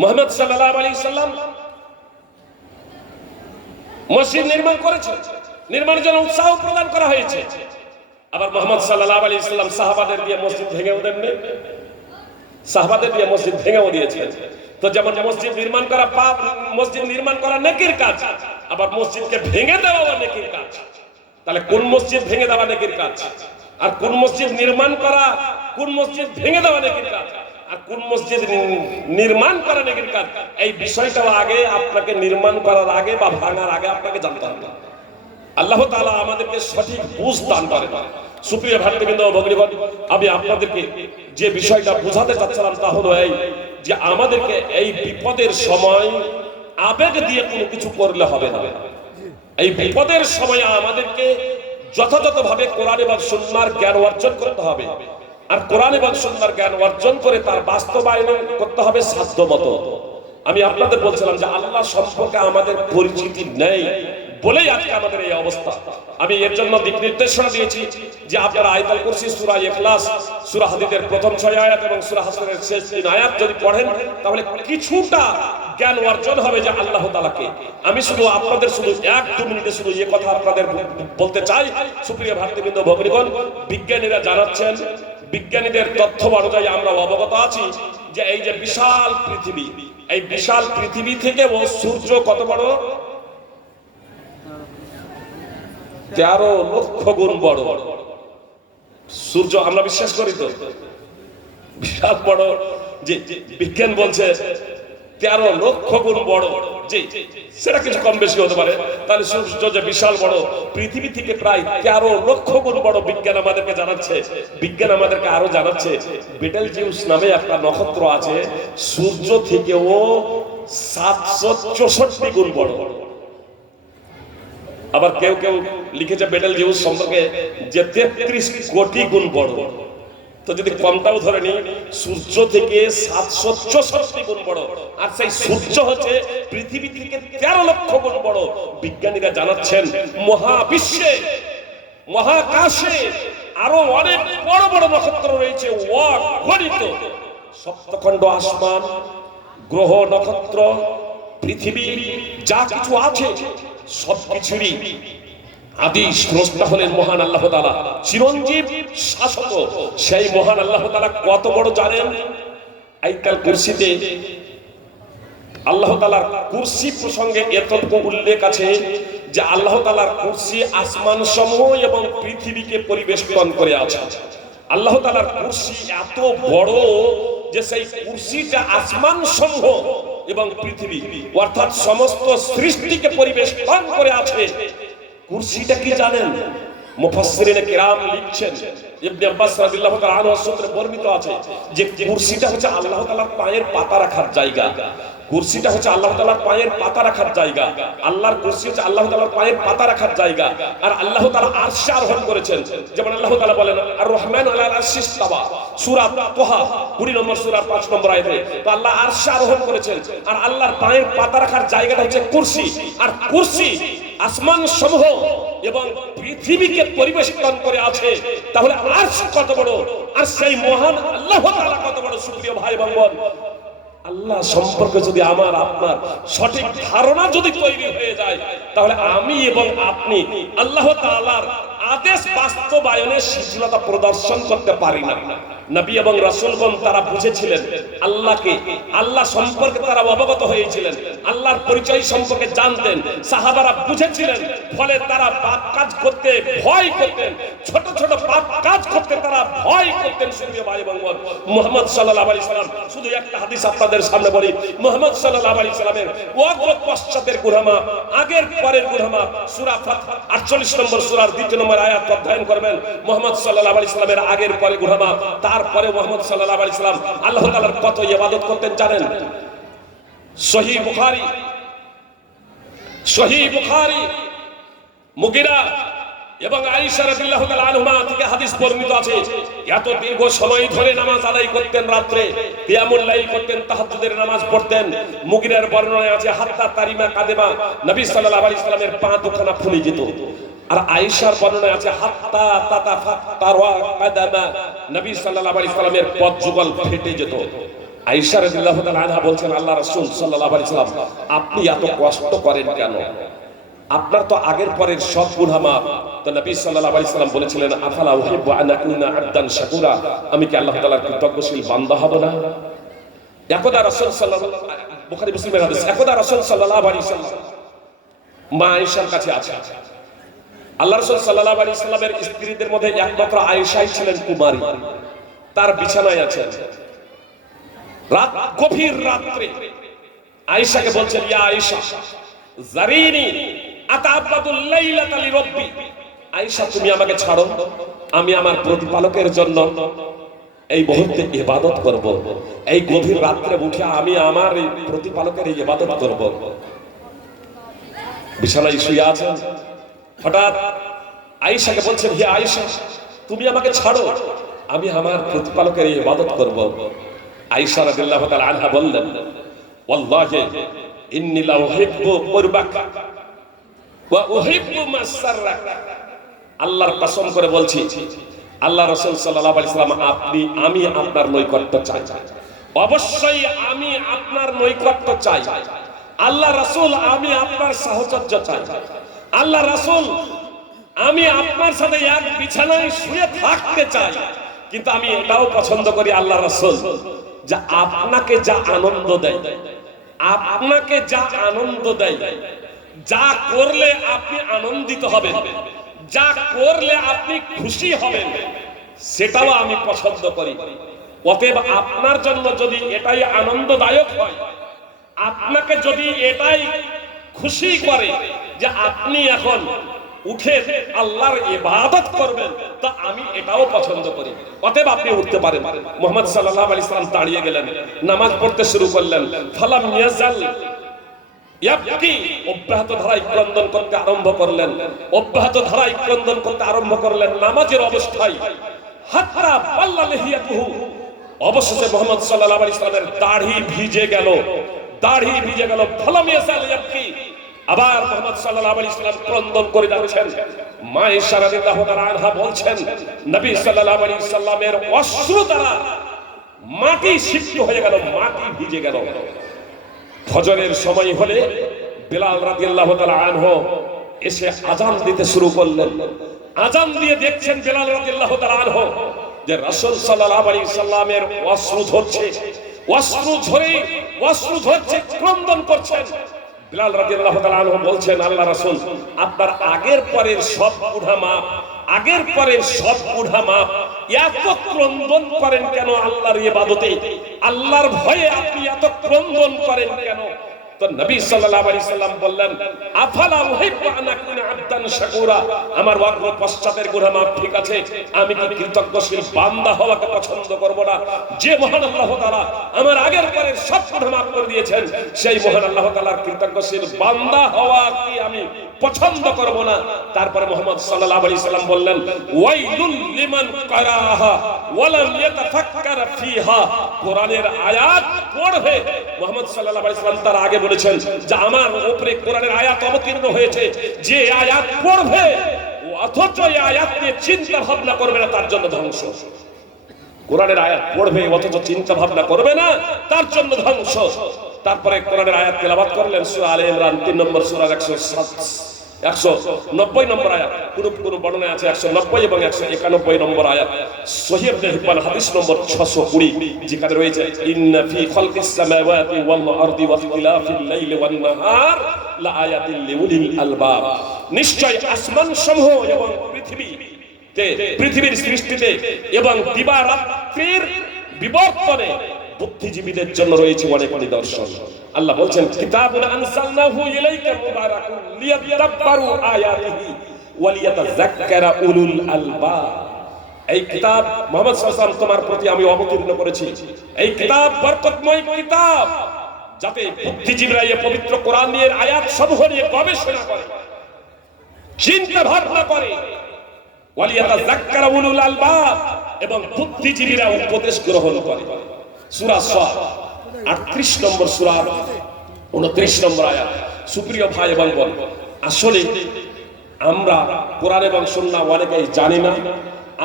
মুহাম্মদ সাল্লাল্লাহু আলাইহি সাল্লাম মসজিদ নির্মাণ করেছেন, নির্মাণের জন্য উৎসাহ প্রদান করা হয়েছে। আবার মুহাম্মদ সাল্লাল্লাহু আলাইহি সাল্লাম সাহাবাদের দিয়ে মসজিদ ভেঙেও দেননি, সাহাবাদের দিয়ে মসজিদ ভেঙেও দিয়েছেন। তো যেমন মসজিদ নির্মাণ করা পাপ, মসজিদ নির্মাণ করা নেকির কাজ, আবার মসজিদকে ভেঙে দেওয়া নেকির কাজ। তাহলে কোন মসজিদ ভেঙে দেওয়া নেকির কাজ, আর কোন মসজিদ নির্মাণ করা, কোন মসজিদ ভেঙে দেওয়া নেকির কাজ, আর কোন মসজিদ নির্মাণ করা নেকির কাজ, এই বিষয়টা আগে আপনাকে নির্মাণ করার আগে বা ভাঙার আগে আপনাকে জানতে হবে। আল্লাহ তাআলা আমাদেরকে সঠিক বুঝ দান করেন। সুপ্রিয় ভাতৃবৃন্দ ও ভগ্নীগণ, আমি আপনাদেরকে যে বিষয়টা বোঝাতে চাচ্ছিলাম তা হলো এই, যে আমাদেরকে এই বিপদের সময় আবেগ দিয়ে কোনো কিছু করলে হবে না। এই বিপদের সময় আমাদেরকে যথাযথভাবে কোরআন এবং সুন্নাহর জ্ঞান অর্জন করতে হবে, আর কোরআন এবং সুন্নাহর জ্ঞান অর্জন করে তার বাস্তবায়ন করতে হবে সাধ্যমতো। আমি আপনাদের বলছিলাম যে আল্লাহ সম্পর্কে আমাদের পরিচিতি নেই বলেই আজকে আমাদের এই অবস্থা। আমি এর জন্য দিক নির্দেশনা দিয়েছি যে আপনারা আয়াতুল কুরসি, সূরা ইখলাস, সূরা হাদীদের প্রথম 6 আয়াত এবং সূরা হাসরের শেষ 3 আয়াত যদি পড়েন, তাহলে কিছুটা জ্ঞান অর্জন হবে যে আল্লাহ তাআলাকে। আমি শুধু আপনাদের শুধু 1-2 মিনিটে শুধু এই কথা আপনাদের বলতে চাই। সুপ্রিয় ভাতৃবৃন্দ ভগ্নীগণ, বিজ্ঞানীরা জানাচ্ছেন, বিজ্ঞানীদের তথ্য অনুযায়ী আমরা অবগত আছি যে এই যে বিশাল পৃথিবী, এই বিশাল পৃথিবী থেকে ও সূর্য কত বড়? 13 লক্ষ গুণ বড়। সূর্য আমরা বিশ্বাস করি তো বিশাল বড়, যে বিজ্ঞান বলছে 13 লক্ষ গুণ বড়। জি, সেটা কিছু কম বেশি হতে পারে। তাহলে সূর্য যে বিশাল বড়, পৃথিবী থেকে প্রায় 13 লক্ষ গুণ বড় বিজ্ঞান আমাদেরকে জানাচ্ছে। বিজ্ঞান আমাদেরকে আরো জানাচ্ছে বেটেলজিউস নামে একটা নক্ষত্র আছে, সূর্য থেকেও 764 গুণ বড়। আবার কেউ কেউ লিখেছে বেটেলজিউস সম্পর্কে যে 33 কোটি গুণ বড়। তো যদি কমটাও ধরে নি, সূর্য থেকে 764 গুণ বড়, আর সেই সূর্য হচ্ছে পৃথিবী থেকে 13 লক্ষ গুণ বড়। বিজ্ঞানীরা জানাচ্ছেন মহাবিশ্বে, মহাকাশে আরো অনেক বড় বড় নক্ষত্র রয়েছে, অগণিত। সপ্তখণ্ড আসমান, গ্রহ, নক্ষত্র, পৃথিবী, যা কিছু আছে সবকিছুরই আদি স্রষ্টা হলেন মহান আল্লাহ তাআলা, চিরঞ্জীব শাশ্বত। সেই মহান আল্লাহ তাআলা কত বড় জানেন? আয়াতুল কুরসিতে আল্লাহ তাআলার কুরসি প্রসঙ্গে এতটুকু উল্লেখ আছে যে আল্লাহ তাআলার কুরসি আসমান সমূহ এবং পৃথিবীকে পরিবেষ্টন করে আছে। আল্লাহ তাআলার কুরসি এত বড় যে সেই কুরসিটা আসমান সমূহ এবং পৃথিবী অর্থাৎ সমস্ত সৃষ্টিকে পরিবেষ্টন করে আছে। কুরসিটা কি জানেন? মুফাসসিরিনে কিরাম লিখছেন, ইবনে আব্বাস রাদিয়াল্লাহু তাআলা আনহু সূত্রে বর্ণিত আছে যে কুরসিটা হচ্ছে আল্লাহ তাআলার পায়ের পাতা রাখার জায়গা। কুরসিটা হচ্ছে আল্লাহ তাআলার পায়ের পাতা রাখার জায়গা। আল্লাহর কুরসি হচ্ছে আল্লাহ তাআলার পায়ের পাতা রাখার জায়গা। আর আল্লাহ তাআলা আরশে আরোহণ করেছেন, যেমন আল্লাহ তাআলা বলেন আর রহমান আলাল আরশি ইস্তাওয়া, সূরা তোহা 20 নম্বর সূরার 5 নম্বর আয়াতে। তো আল্লাহ আরশে আরোহণ করেছেন, আর আল্লাহর পায়ের পাতা রাখার জায়গাটা হচ্ছে কুরসি। আর কুরসি আসমান সমূহ এবং পৃথিবীকে পরিবেষ্টন করে আছে, তাহলে আরশ কত বড়, আর সেই মহান আল্লাহ তাআলা কত বড়। সুপ্রিয় ভাই এবং বোন, আল্লাহ সম্পর্কে যদি আমার আপনার সঠিক ধারণা যদি তৈরি হয়ে যায়, তাহলে আমি এবং আপনি আল্লাহ তাআলার আদেশ বাস্তবায়নের শিথিলতা প্রদর্শন করতে পারি না। নবী এবং রাসূলগণ তারা বুঝেছিলেন আল্লাহকে, আল্লাহ সম্পর্কে তারা অবগত হয়েছিলেন, আল্লাহর পরিচয় সম্পর্কে জানতেন। সাহাবারা বুঝেছিলেন, ফলে তারা পাপ কাজ করতে ভয় করতেন, ছোট ছোট পাপ কাজ করতে তারা ভয় করতেন। সুপ্রিয় ভাই এবং বোন, মুহাম্মদ সাল্লাল্লাহু আলাইহি সাল্লাম, শুধু একটা হাদিস আপনাদের সামনে বলি। মুহাম্মদ সাল্লাল্লাহু আলাইহি সাল্লামের অগ্র পশ্চাতের গুনাহা, আগের পরের গুনাহা, সূরা ফাত 48 নম্বর সূরার 2 নম্বর আয়াত অধ্যয়ন করবেন। মুহাম্মদ সাল্লাল্লাহু আলাইহি সাল্লামের আগের পরে গুনাহা, তারপরে মুহাম্মদ সাল্লাল্লাহু আলাইহি সাল্লাম আল্লাহ তাআলার কত ইবাদত করতেন জানেন? সহিহ বুখারী মুগিরা এবং আয়েশা রাদিয়াল্লাহু তাআলা আনহা থেকে হাদিস বর্ণিত আছে, এত দীর্ঘ সময় ধরে নামাজ আদায় করতেন, রাতে কিয়ামুল লাইল করতেন, তাহাজ্জুদের নামাজ পড়তেন। মুগিরার বর্ণনায় আছে হাত্তা তারিমা কাদেমা, নবী সাল্লাল্লাহু আলাইহি সাল্লামের পা দুখানা ফুলে যেত। আর আয়েশার বর্ণনায় আছে হাত্তা তাতাফাত্তারা কাদামা, নবী সাল্লাল্লাহু আলাইহি সাল্লামের পদ যুগল ফেটে যেত। আয়েশা রাদিয়াল্লাহু তাআলা আনহা বলছেন, আল্লাহ রাসূল সাল্লাল্লাহু আলাইহি সাল্লাম, আপনি এত কষ্ট করেন কেন? আপনার তো আগের পরের সব গুনাহ মাফ। তো নবী সাল্লাল্লাহু আলাইহি সাল্লাম বলেছিলেন, আফালা উহিব্বু আন আকুনা আবদান শাকুরা, আমি কি আল্লাহ তাআলার কৃতজ্ঞশীল বান্দা হব না? একদা রাসূল সাল্লাল্লাহু, বুখারী মুসলিমের হাদিস, একদা রাসূল সাল্লাল্লাহু আলাইহি সাল্লাম মা আয়েশার কাছে আছে। আল্লাহ রাসূল সাল্লাল্লাহু আলাইহি সাল্লামের স্ত্রীদের মধ্যে একমাত্র আয়েশাই ছিলেন কুমারী, তার বিছানায় আছেন। রাত, গভীর রাত্রে আয়েশাকে বলছেন, ইয়া আয়েশা জারিনি আতাবাদুল লাইলাতা লিরাব্বি, আয়েশা তুমি আমাকে ছাড়ো, আমি আমার প্রতিপালকের জন্য এই মুহূর্তে ইবাদত করব। এই গভীর রাত্রে উঠে আমি আমার প্রতিপালকের ইবাদত করব। বিছানায় শুয়ে আছেন, হঠাৎ আয়েশাকে বলছেন, হে আয়েশা তুমি আমাকে ছাড়ো, আমি আমার প্রতিপালকের ইবাদত করব। আয়েশা রাদিয়াল্লাহু তাআলা আনহা বললেন, ওয়াল্লাহি ইন্নী লা উহিব্বু কুরবাক ওয়া উহিব্বু মাসসাররাক, আল্লাহর কসম করে বলছি, আল্লাহ রাসূল সাল্লাল্লাহু আলাইহি সাল্লাম আমি আপনার নৈকট্য চাই, অবশ্যই আমি আপনার নৈকট্য চাই। আল্লাহ রাসূল আমি আপনার সাহচর্য চাই। আল্লাহ রাসূল আমি আপনার সাথে এক বিছানায় শুয়ে থাকতে চাই। কিন্তু আমি এটাও পছন্দ করি আল্লাহ রাসূল, যে আপনাকে যা আনন্দ দেয়, আপনাকে যা আনন্দ দেয়, যা করলে আপনি আনন্দিত হবেন, যা করলে আপনি খুশি হবেন, সেটাও আমি পছন্দ করি। অতএব আপনার জন্য যদি এটাই আনন্দদায়ক হয়, আপনাকে যদি এটাই খুশি করে যে আপনি এখন উঠে আল্লাহর ইবাদত করবেন, তা আমি এটাও পছন্দ করি। অতএব আপনি উঠতে পারেন। মুহাম্মদ সাল্লাল্লাহু আলাইহি সাল্লাম দাঁড়িয়ে গেলেন, নামাজ পড়তে শুরু করলেন। ফালাম ইয়াজাল ইয়াবকি, অব্যাহত ধারায় ক্রন্দন করতে আরম্ভ করলেন, অব্যাহত ধারায় ক্রন্দন করতে আরম্ভ করলেন নামাজের অবস্থায়। হাত্তা বাল্লা লিহিয়াতুহু, অবশেষে মুহাম্মদ সাল্লাল্লাহু আলাইহি সাল্লামের দাড়ি ভিজে গেল, দাড়ি ভিজে গেল। ফালাম ইয়াজাল ইয়াবকি, আবার মুহাম্মদ সাল্লাল্লাহু আলাইহি সাল্লাম ক্রন্দন করে যাচ্ছেন। মা আয়েশা রাদিয়াল্লাহু তাআলা আনহা বলছেন, নবী সাল্লাল্লাহু আলাইহি সাল্লামের অশ্রু দ্বারা মাটি সিক্ত হয়ে গেল, মাটি ভিজে গেল। ফজরের সময় হলে বিলাল রাদিয়াল্লাহু তাআলা আনহু এসে আযান দিতে শুরু করলেন। আযান দিয়ে দেখছেন বিলাল রাদিয়াল্লাহু তাআলা আনহু যে রাসূল সাল্লাল্লাহু আলাইহি সাল্লামের অশ্রু ঝরছে, অশ্রু ঝরছে, ক্রন্দন করছেন। বিলাল রাদিয়াল্লাহু তাআলা আনহু বলছেন, আল্লাহ রাসূল আপনার আগের পরের সব গুনাহ মাফ, আগের পরের সব গুনাহ মাফ, এত ক্রন্দন করেন কেন আল্লাহর ইবাদতে? আল্লাহর ভয়ে আপনি এত ক্রন্দন করেন কেন? তো নবী সাল্লাল্লাহু আলাইহি সাল্লাম বললেন, আফালা উহিব্বু আন আকুনা আবদান শাকুরা, আমার অগ্র পশ্চাতের গুনাহ মাফ ঠিক আছে, আমি কি কৃতজ্ঞশীল বান্দা হওয়াকে পছন্দ করব না? যে মহান আল্লাহ তাআলা আমার আগের পরের সব গুনাহ মাফ করে দিয়েছেন, সেই মহান আল্লাহ তাআলার কৃতজ্ঞশীল বান্দা হওয়া কি আমি পছন্দ করব না? তারপরে মুহাম্মদ সাল্লাল্লাহু আলাইহি সাল্লাম বললেন, ওয়াইলুল লিমান কারাহা ওয়ালাম ইয়াতাফাক্কার ফিহা, কোরআনের আয়াত পড়বে। মুহাম্মদ সাল্লাল্লাহু আলাইহি ওয়াসাল্লাম তার আগে বলেছেন যে আমার উপরে কোরআনের আয়াত অবতীর্ণ হয়েছে, যে আয়াত পড়বে অথচ এই আয়াত নিয়ে চিন্তা ভাবনা করবে না, তার জন্য ধ্বংস। কোরআনের আয়াত পড়বে অথচ চিন্তা ভাবনা করবে না, তার জন্য ধ্বংস। তারপরে কোরআনের আয়াত তেলাওয়াত করলেন সূরা আলে ইমরান 3 নম্বর সূরার 190 নম্বর আয়াত, কোন বর্ণনায় আছে 190 এবং 191 নম্বর আয়াত। সহিহ ইবনে হিব্বান হাদিস নম্বর 620, যেখানে রয়েছে ইন্না ফি খালকিস সামাওয়াতি ওয়াল আরদি ওয়া ইখতিলাফিল লাইলি ওয়ান নাহার লাআয়াতিন লিউলিল আলবাব, নিশ্চয় আসমান সমূহ এবং পৃথিবীর সৃষ্টিতে এবং দিবারাত্রির বিবর্তনে বুদ্ধিজীবীদের জন্য রয়েছে অনেক নিদর্শন। আল্লাহ বলছেন কিতাবুন আনসালনাহু ইলাইকা মুবারাকুন লিয়াদাব্বারু আয়াতিহি ওয়া লিয়াতাযাক্কারা উলুল আলবাব। এই কিতাব মুহাম্মদ সাল্লাল্লাহু আলাইহি ওয়াসাল্লাম তোমার প্রতি আমি অবতীর্ণ করেছি, এই কিতাব বরকতময় কিতাব, যাতে বুদ্ধিজীবীরা এই পবিত্র কোরআন নিয়ে আয়াত সমূহ নিয়ে গবেষণা করে, চিন্তা ভাবনা করে, ওয়া লিয়াতাযাক্কারা উলুল আলবাব, এবং বুদ্ধিজীবীরা উপদেশ গ্রহণ করে। সূরা সাদ 38 নম্বর সূরা 29 নম্বর আয়াত। সুপ্রিয় ভাই এবং বোন, আসলে আমরা কোরআন এবং সুন্নাহ অনেকেই জানি না,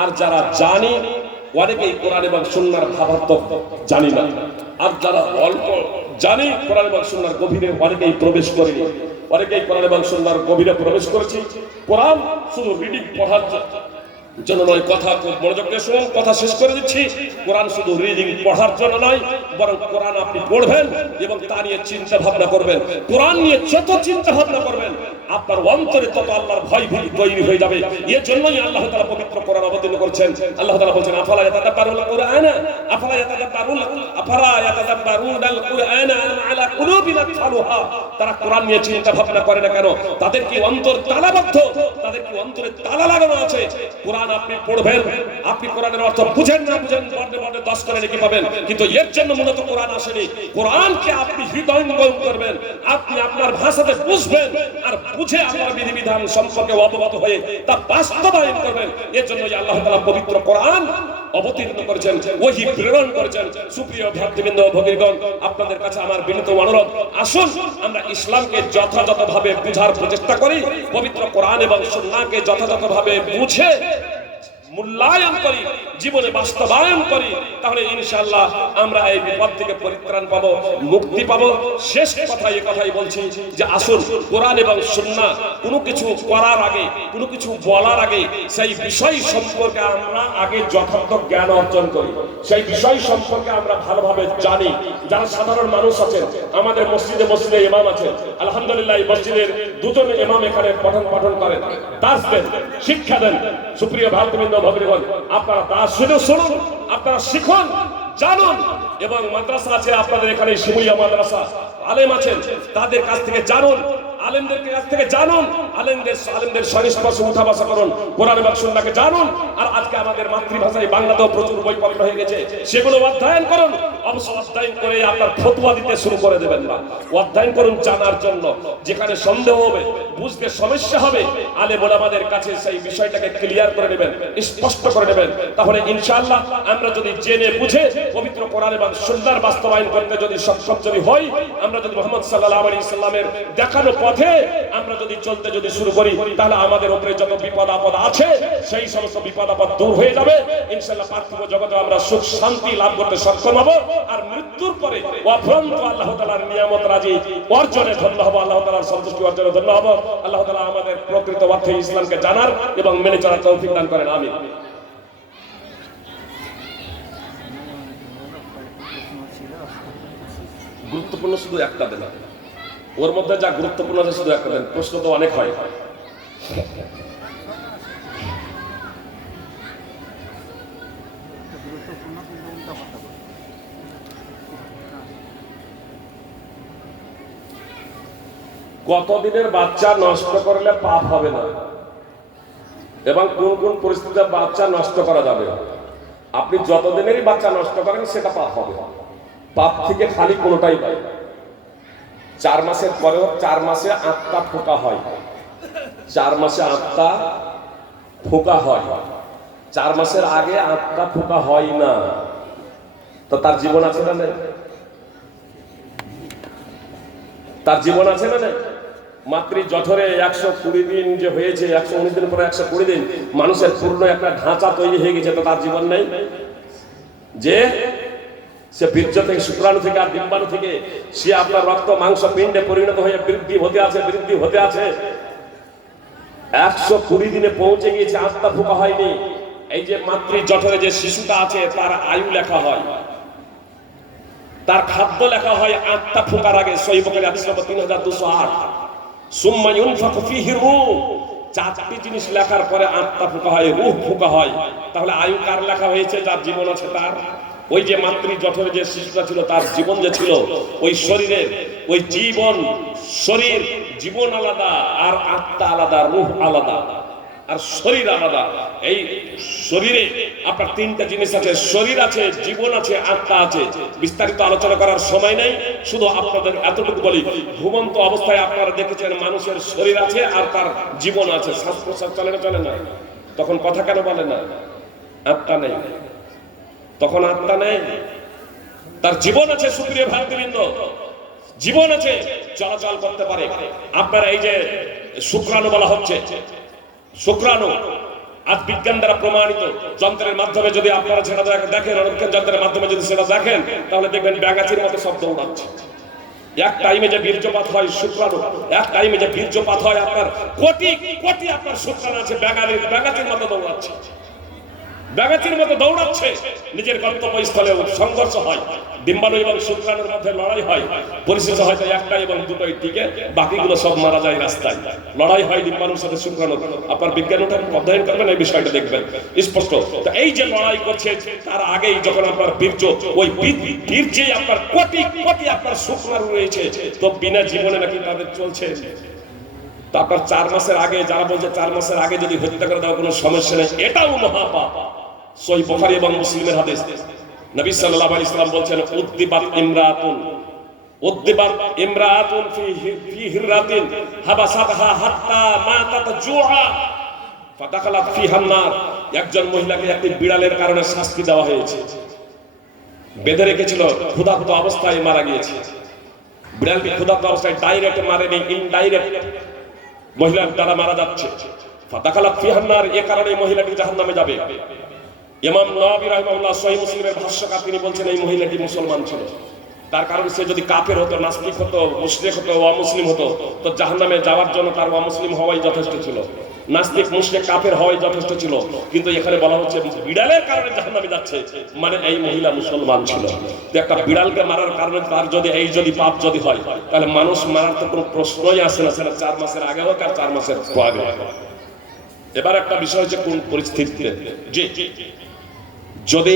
আর যারা জানি অনেকেই কোরআন এবং সুন্নাহর ভাবার্থ জানি না, আর যারা অল্প জানি কোরআন এবং সুন্নাহর গভীরে অনেকেই প্রবেশ করেনি। অনেকেই কোরআন এবং সুন্নাহর গভীরে প্রবেশ করেছি। কোরআন শুধু রিডিং পড়ার জন্য নয়, কথা খুব মনোযোগ দিয়ে শুনুন, কথা শেষ করে দিচ্ছি। কোরআন শুধু রিডিং পড়ার জন্য নয়, বরং কোরআন আপনি পড়বেন এবং তা নিয়ে চিন্তা ভাবনা করবেন। কোরআন নিয়ে যত চিন্তা ভাবনা করবেন আপনার অন্তরে তত আল্লাহর ভয় ভীতি তৈরি হয়ে যাবে। এর জন্যই আল্লাহ তাআলা পবিত্র কোরআন অবতীর্ণ করেছেন। আল্লাহ তাআলা বলেছেন আফালা ইয়াতাদাব্বারুল কুরআনা আফালা ইয়াতাদাব্বারুনাল কুরআনা আলা কুলুবিন আকফালুহা। তারা কোরআন নিয়ে চিন্তা ভাবনা করে না কেন? তাদের কি অন্তর তালাবদ্ধ? তাদের কি অন্তরে তালা লাগানো আছে? কোরআন আপনি পড়বেন, আপনি কোরআনের অর্থ বুঝেন না বুঝেন, বড় বড় 10 করে নাকি পাবেন, কিন্তু এর জন্য মূলত কোরআন আসেনি। কোরআনকে আপনি হৃদয়ঙ্গম করবেন, আপনি আপনার ভাষাতে বুঝবেন, আর বুঝে আপনার বিধিবিধান সম্পর্কে অবগত হয়ে তা বাস্তবায়ন করবেন। এর জন্য আল্লাহ তাআলা পবিত্র কোরআন অবতীর্ণ করেছেন, ওহী প্রেরণ করেছেন। সুপ্রিয় ভক্তবৃন্দ ভগীরগণ, আপনাদের কাছে আমার বিনীত অনুরোধ, আসুন আমরা ইসলামকে যথাযথভাবে বুঝার প্রচেষ্টা করি, পবিত্র কোরআন এবং সুন্নাহকে যথাযথভাবে বুঝে মূল্যায়ন করি, জীবনে বাস্তবায়ন করি, তাহলে ইনশাআল্লাহ আমরা এই বিপদ থেকে পরিত্রাণ পাবো, মুক্তি পাবো। শেষ কথা এই কথাই বলছি যে আসুন কোরআন এবং সুন্নাহ কোনো কিছু করার আগে, কোনো কিছু বলার আগে সেই বিষয় সম্পর্কে আমরা আগে যথার্থ জ্ঞান অর্জন করি, সেই বিষয় সম্পর্কে আমরা ভালোভাবে জানি। যারা সাধারণ মানুষ আছেন, আমাদের মসজিদে ইমাম আছেন, আলহামদুলিল্লাহ এই মসজিদের দুজন ইমাম এখানে পঠন করেন, দাস দেন, শিক্ষা দেন। সুপ্রিয় ভাতৃবৃন্দ ভগীরগণ, আপনারা তা শুধু শুনুন, আপনারা শিখুন, জানুন। এবং মাদ্রাসা আছে আপনাদের এখানে, শিমুলিয়া মাদ্রাসা, আলেম আছেন, তাদের কাছ থেকে জানুন, আলেমদের কাছ থেকে জানুন, আলেমদের সংস্পর্শে উঠা বসা করুন, কোরআন এবং সুন্নাহকে জানুন। আর আজকে আমাদের মাতৃভাষায় বাংলাতেও প্রচুর বইপত্র হয়ে গেছে, সেগুলো অধ্যয়ন করুন। অবশ্য অধ্যয়ন করে আপনার ফতোয়া দিতে শুরু করে দেবেন না, অধ্যয়ন করুন জানার জন্য। যেখানে সন্দেহ হবে, বুঝতে সমস্যা হবে, আলেম ওলামাদের কাছে সেই বিষয়টাকে ক্লিয়ার করে নেবেন, স্পষ্ট করে নেবেন। তাহলে ইনশাআল্লাহ আমরা যদি জেনে বুঝে পবিত্র কোরআন এবং সুন্নাহর বাস্তবায়ন করতে যদি সক্ষম হই, আমরা যদি মুহাম্মদ সাল্লাল্লাহু আলাইহি সাল্লামের দেখানো পথে আমরা যদি চলতে শুরু করি, তাহলে আমাদের উপরে যত বিপদ আপদ আছে সেই সমস্ত বিপদ আপদ দূর হয়ে যাবে। ইনশাআল্লাহ পার্থিব জগতে আমরা সুখ শান্তি লাভ করতে সক্ষম হব, আর মৃত্যুর পরে অফ্রন্ত আল্লাহ তাআলার নিয়ামত রাজি অর্জনে ধন্য হব, আল্লাহ তাআলার সন্তুষ্টি অর্জনে ধন্য হব। আল্লাহ তাআলা আমাদের প্রকৃত অর্থে ইসলামকে জানার এবং মেনে চলার তৌফিক দান করেন, আমিন। গুরুত্বপূর্ণ শুধু একটা দেন, ওর মধ্যে যা গুরুত্বপূর্ণ আছে শুধু একটা দেন, প্রশ্ন তো অনেক হয়। কতদিনের বাচ্চা নষ্ট করলে পাপ হবে না, এবং কোন কোন পরিস্থিতিতে বাচ্চা নষ্ট করা যাবে? আপনি যতদিনেরই বাচ্চা নষ্ট করেন সেটা পাপ হবে, পাপ থেকে খালি কোনোটাই পাই। 4 মাসের পরেও 4 মাসে আত্মা ফোঁকা হয়, 4 মাসে আত্মা ফোঁকা হয়, 4 মাসের আগে আত্মা ফোকা হয় না, তো তার জীবন আছে না নেই? তার জীবন আছে না নেই? মাতৃ জঠরে 120 দিন যে হয়েছে, 119 দিন পরে 120 দিন মানুষের পূর্ণ একটা ঢাঁচা তৈরি হয়ে গেছে, তো তার জীবন নেই? যে সে বীর্য থেকে, শুক্রাণু থেকে আর ডিম্বাণু থেকে সে আপনার রক্ত মাংস পিণ্ডে পরিণত হয়ে বৃদ্ধি হতে আছে, বৃদ্ধি হতে আছে। 120 দিনে পৌঁছে গিয়েছে, আত্মা ফোকা হয়নি। এই যে মাতৃ জঠরে যে শিশুটা আছে তার আয়ু লেখা হয়, তার খাদ্য লেখা হয় আত্মা ফোকার আগে। সহিহ বুখারী হাদিস নম্বর 3208, সুম্মা ইউনফাখু ফীহি রূহ। 4টি জিনিস লেখার পরে আত্মা ফোকা হয়, রূহ ফোকা হয়। তাহলে আয়ু কার লেখা হয়েছে? যার জীবন আছে তার। ওই যে মাতৃ জঠরে যে শিশুটা ছিল তার জীবন যে ছিল, ওই শরীরের ওই জীবন, শরীর জীবন আলাদা আর আত্মা আলাদা, রূহ আলাদা আর শরীর আলাদা। এই শরীরে আপনার 3টা জিনিস আছে, শরীর আছে, জীবন আছে, আত্মা আছে। বিস্তারিত আলোচনা করার সময় নেই, শুধু আপনাদের এতটুকু বলি, ঘুমন্ত অবস্থায় আপনারা দেখেছেন মানুষের শরীর আছে আর তার জীবন আছে। শ্বাস প্রশ্বাস চলে না? চলে না? তখন কথা কেন বলে না? আত্মা নেই, তখন আত্মা নেই, তার জীবন আছে। সুপ্রিয় ভাতৃবৃন্দ, জীবন আছে, চলাচল করতে পারে। আপনারা এই যে শুক্রাণু বলা হচ্ছে, শুক্রাণু আজ বিজ্ঞান দ্বারা প্রমাণিত, যন্ত্রের মাধ্যমে যদি আপনারা সেটা দেখেন, অনেকক্ষণ যন্ত্রের মাধ্যমে যদি সেটা দেখেন, তাহলে দেখবেন ব্যাঙাচির মতো শব্দ উড়াচ্ছে। এক টাইমে যে বীর্যপাত হয় শুক্রাণু, এক টাইমে যে বীর্যপাত হয়, আপনার কোটি কোটি আপনার শুক্রাণু আছে, ব্যাঙাচির মতো দৌড়াচ্ছে, ব্যাঙাচির মতো দৌড়াচ্ছে। নিজের গন্তব্যস্থলে সংঘর্ষ হয়, ডিম্বাণু এবং শুক্রাণুর মধ্যে লড়াই হয়। পরিশেষে হয়তো 1টা এবং 2টোই টিকে, বাকিগুলো সব মারা যায় রাস্তায়। লড়াই হয় ডিম্বাণুর সাথে শুক্রাণুর। আপনার বিজ্ঞানটা অধ্যয়ন করবেন, এই বিষয়টা দেখবেন স্পষ্ট। তো এই যে লড়াই করছে, তার আগেই যখন আপনার বীর্য, ওই বীর্যে আপনার কোটি কোটি আপনার শুক্রাণু রয়েছে, তো বিনা জীবনে নাকি তাদের চলছে। তো আপনার 4 মাসের আগে, যারা বলছে 4 মাসের আগে যদি হত্যা করে দেওয়া কোনো সমস্যা নেই, এটাও মহাপাপ। সহিহ বুখারী এবং মুসলিমের হাদিস, নবী সাল্লাল্লাহু আলাইহি ওয়াসাল্লাম বলছেন, উদ্দিবাত ইমরাতুন ফি হিররাতিন হাবাসাতহা হাত্তা মাতাত জুআ ফাদাখালাত ফিহা আন-নার। একজন মহিলাকে একটি বিড়ালের কারণে শাস্তি দেওয়া হয়েছে, বেঁধে রেখেছিল, ক্ষুধার্ত অবস্থায় মারা গিয়েছে। বিড়ালকে ক্ষুধার্ত অবস্থায় ডাইরেক্ট মারেনি, ইনডাইরেক্ট মহিলার দ্বারা মারা যাচ্ছে। ফাদাখালাত ফিহা আন-নার, এই কারণে মহিলাটি জাহান্নামে যাবে। ইমাম নওয়াবী রাহিমাহুল্লাহ সহিহ মুসলিমের ভাষ্যকার তিনি বলছেন, এই মহিলাটি মুসলমান ছিল, তার কারণ সে যদি কাফের হতো, নাস্তিক হতো, মুশরিক হতো, অমুসলিম হতো, তো জাহান্নামে যাওয়ার জন্য তার অমুসলিম হওয়াই যথেষ্ট ছিল, নাস্তিক মুশরিক কাফের হওয়াই যথেষ্ট ছিল। কিন্তু এখানে বলা হচ্ছে বিড়ালের কারণে জাহান্নামে যাচ্ছে, মানে এই মহিলা মুসলমান ছিল। তো একটা বিড়ালকে মারার কারণে তার যদি পাপ যদি হয়, তাহলে মানুষ মারার তো কোনো প্রশ্নই আসে না, সেটা 4 মাসের আগে হোক আর 4 মাসের পরে হোক। এবার একটা বিষয় হচ্ছে কোন পরিস্থিতিতে, যে যদি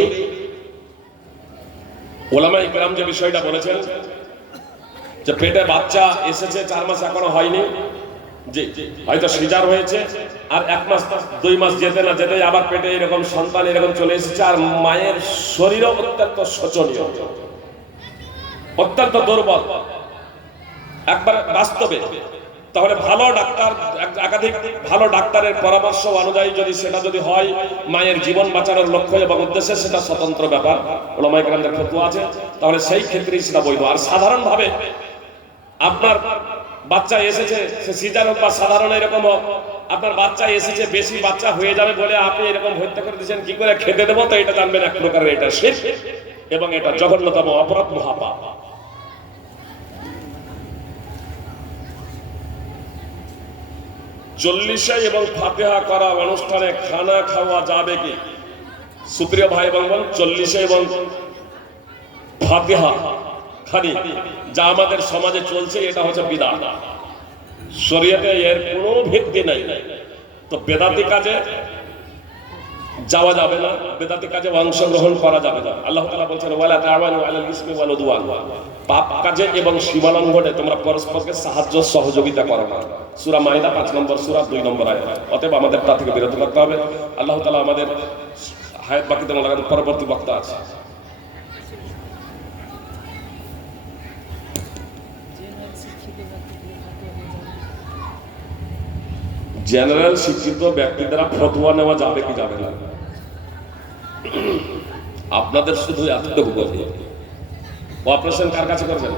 ওলামায়ে কেরাম যে বিষয়টা বলেছেন যে পেটে বাচ্চা এসেছে, 4 মাস এখনো হয়নি, যে হয়তো সিজার হয়েছে, আর 1 মাস 2 মাস যেতে না যেতে আবার পেটে এরকম সন্তান এরকম চলে এসেছে, আর মায়ের শরীরও অত্যন্ত শোচনীয়, অত্যন্ত দুর্বল একবার বাস্তবে, তাহলে ভালো ডাক্তার, একাধিক ভালো ডাক্তারের পরামর্শ অনুযায়ী যদি সেটা যদি হয় মায়ের জীবন বাঁচানোর লক্ষ্য এবং উদ্দেশ্যে, সেটা স্বতন্ত্র ব্যাপার, ওলামায়ে কেরামদের ফতোয়া আছে, তাহলে সেই ক্ষেত্রেই সেটা বৈধ। আর সাধারণভাবে আপনার বাচ্চা এসেছে, সে সিজার হোক বা সাধারণ এরকম হোক, আপনার বাচ্চা এসেছে, বেশি বাচ্চা হয়ে যাবে বলে আপনি এরকম হত্যা করে দিয়েছেন, কি করে খেতে দেবো, তো এটা জানবেন এক প্রকারের এটা শিরক এবং এটা জঘন্যতম অপরাধ, মহাপাপ। চল্লিশে এবং ফাতিহা করা অনুষ্ঠানে খানা খাওয়া যাবে কি? সুপ্রিয় ভাই এবং বোন, 40 এবং ফাতিহা খানি যা আমাদের সমাজে চলছে, এটা হচ্ছে বিদআত। শরীয়তে এর কোনো ভিত্তি নাই, তো বেদাতি কাজে যাওয়া যাবে না, বেদাতি কাজে অংশগ্রহণ করা যাবে না। আল্লাহ তাআলা বলছেন, ওয়ালা তাআওয়ানু আলাল ইসমি ওয়াল উদওয়ান, পাপ কাজে এবং সীমালঙ্ঘনে তোমরা পরস্পরকে সাহায্য সহযোগিতা করো না। সূরা মাইদা 5 নম্বর সূরা 2 নম্বর আয়াত। অতএব আমাদের তা থেকে বিরত থাকতে হবে। আল্লাহ তাআলা আমাদের হায়াত বাকিতে লাগানোর পরবর্তী বক্তা আছে। জেনারেল শিক্ষিত ব্যক্তি দ্বারা ফতোয়া নেওয়া যাবে কি যাবে না? আপনাদের শুধু এতটুকু বলি, অপারেশন কার কাছে করবেন?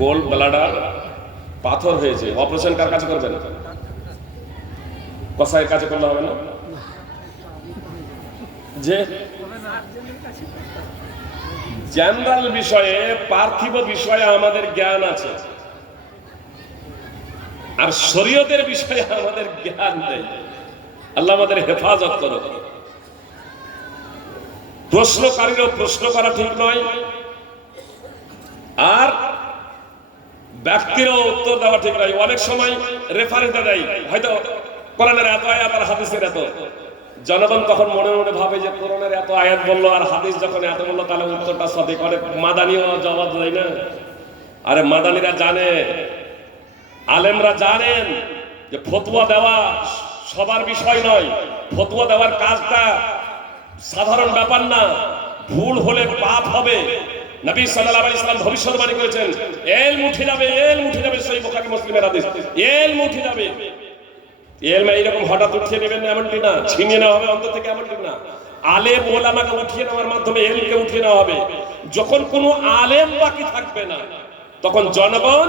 গোল্ড ব্লাডার পাথর হয়েছে, অপারেশন কার কাছে করবেন? কসাইয়ের কাছে করলে হবে না? যে জেনারেল বিষয়ে, পার্থিব বিষয়ে আমাদের জ্ঞান আছে, আর শরীয়তের বিষয়ে আমাদের জ্ঞান নেই। আল্লাহ আমাদের হেফাজত করো। প্রশ্নকারীরও প্রশ্ন করা ঠিক নয়, আর ব্যক্তিরও উত্তর দেওয়া ঠিক নয়। অনেক সময় রেফারেন্স দেয়, হয়তো কোরআনের এত আয়াত আর হাদিসের এত, জনগণ তখন মনে মনে ভাবে যে কোরআনের এত আয়াত বললো আর হাদিস যখন এত বললো তাহলে উত্তরটা সঠিক। অনেক মাদানিও জবাব দেয় না। আরে মাদানিরা জানে, আলেমরা জানেন যে ফতোয়া দেওয়া সবার বিষয় নয়, ফতোয়া দেওয়ার কাজটা সাধারণ ব্যাপার না, ভুল হলে পাপ হবে। নবী সাল্লাল্লাহু আলাইহি ওয়াসাল্লাম ভবিষ্যদ্বাণী করেছেন, ইলম উঠে যাবে, ইলম উঠে যাবে। সহিহ বুখারী মুসলিমের হাদিস, ইলম উঠে যাবে। ইলম এইরকম হঠাৎ উঠিয়ে নেবেন না এমনটি না, ছিনিয়ে নেওয়া হবে অন্তর থেকে এমনটি না। আলেম ওলামাকে উঠিয়ে নেওয়ার মাধ্যমে ইলমকে উঠিয়ে নেওয়া হবে। যখন কোনো আলেম বাকি থাকবে না, তখন জনগণ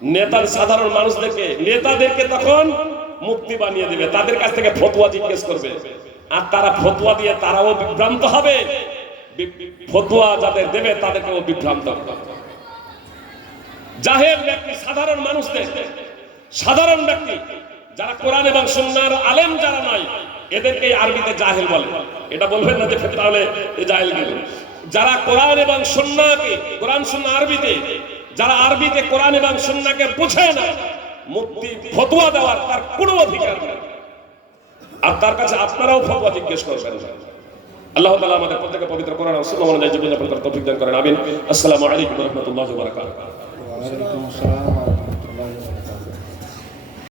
নেতার সাধারণ মানুষদেরকে, নেতাদেরকে তখন মুক্তি বানিয়ে দেবে, তাদের কাছ থেকে ফতোয়া জিজ্ঞেস করবে, আর তারা ফতোয়া দিয়ে তারাও বিভ্রান্ত হবে, ফতোয়া যাদের দেবে তাদেরকেও বিভ্রান্ত হবে। জাহেল ব্যক্তি, সাধারণ মানুষদের, সাধারণ ব্যক্তি যারা কোরআন এবং সুন্নাহর আলেম যারা নয়, এদেরকে আরবিতে জাহেল বলে। এটা বলবেন না যে তাহলে জাহেল গেল। যারা কোরআন এবং সুন্নাহকে, কোরআন সুন্নাহ আরবিতে, যারা আরবিতে কোরআন এবং সুন্নাহকে বুঝে না, মুক্তি ফতোয়া দেওয়ার তার কোনো অধিকার নেই, আর তার কাছে আপনারাও ফতোয়া জিজ্ঞেস করবেন। আল্লাহ তাআলা আমাদের প্রত্যেককে পবিত্র কোরআন ও সুন্নাহ অনুযায়ী জীবন যাপন করার তৌফিক দান করেন। আমিন। আসসালামু আলাইকুম ওয়া রাহমাতুল্লাহি ওয়া বারাকাতুহু। ওয়া আলাইকুম আসসালাম।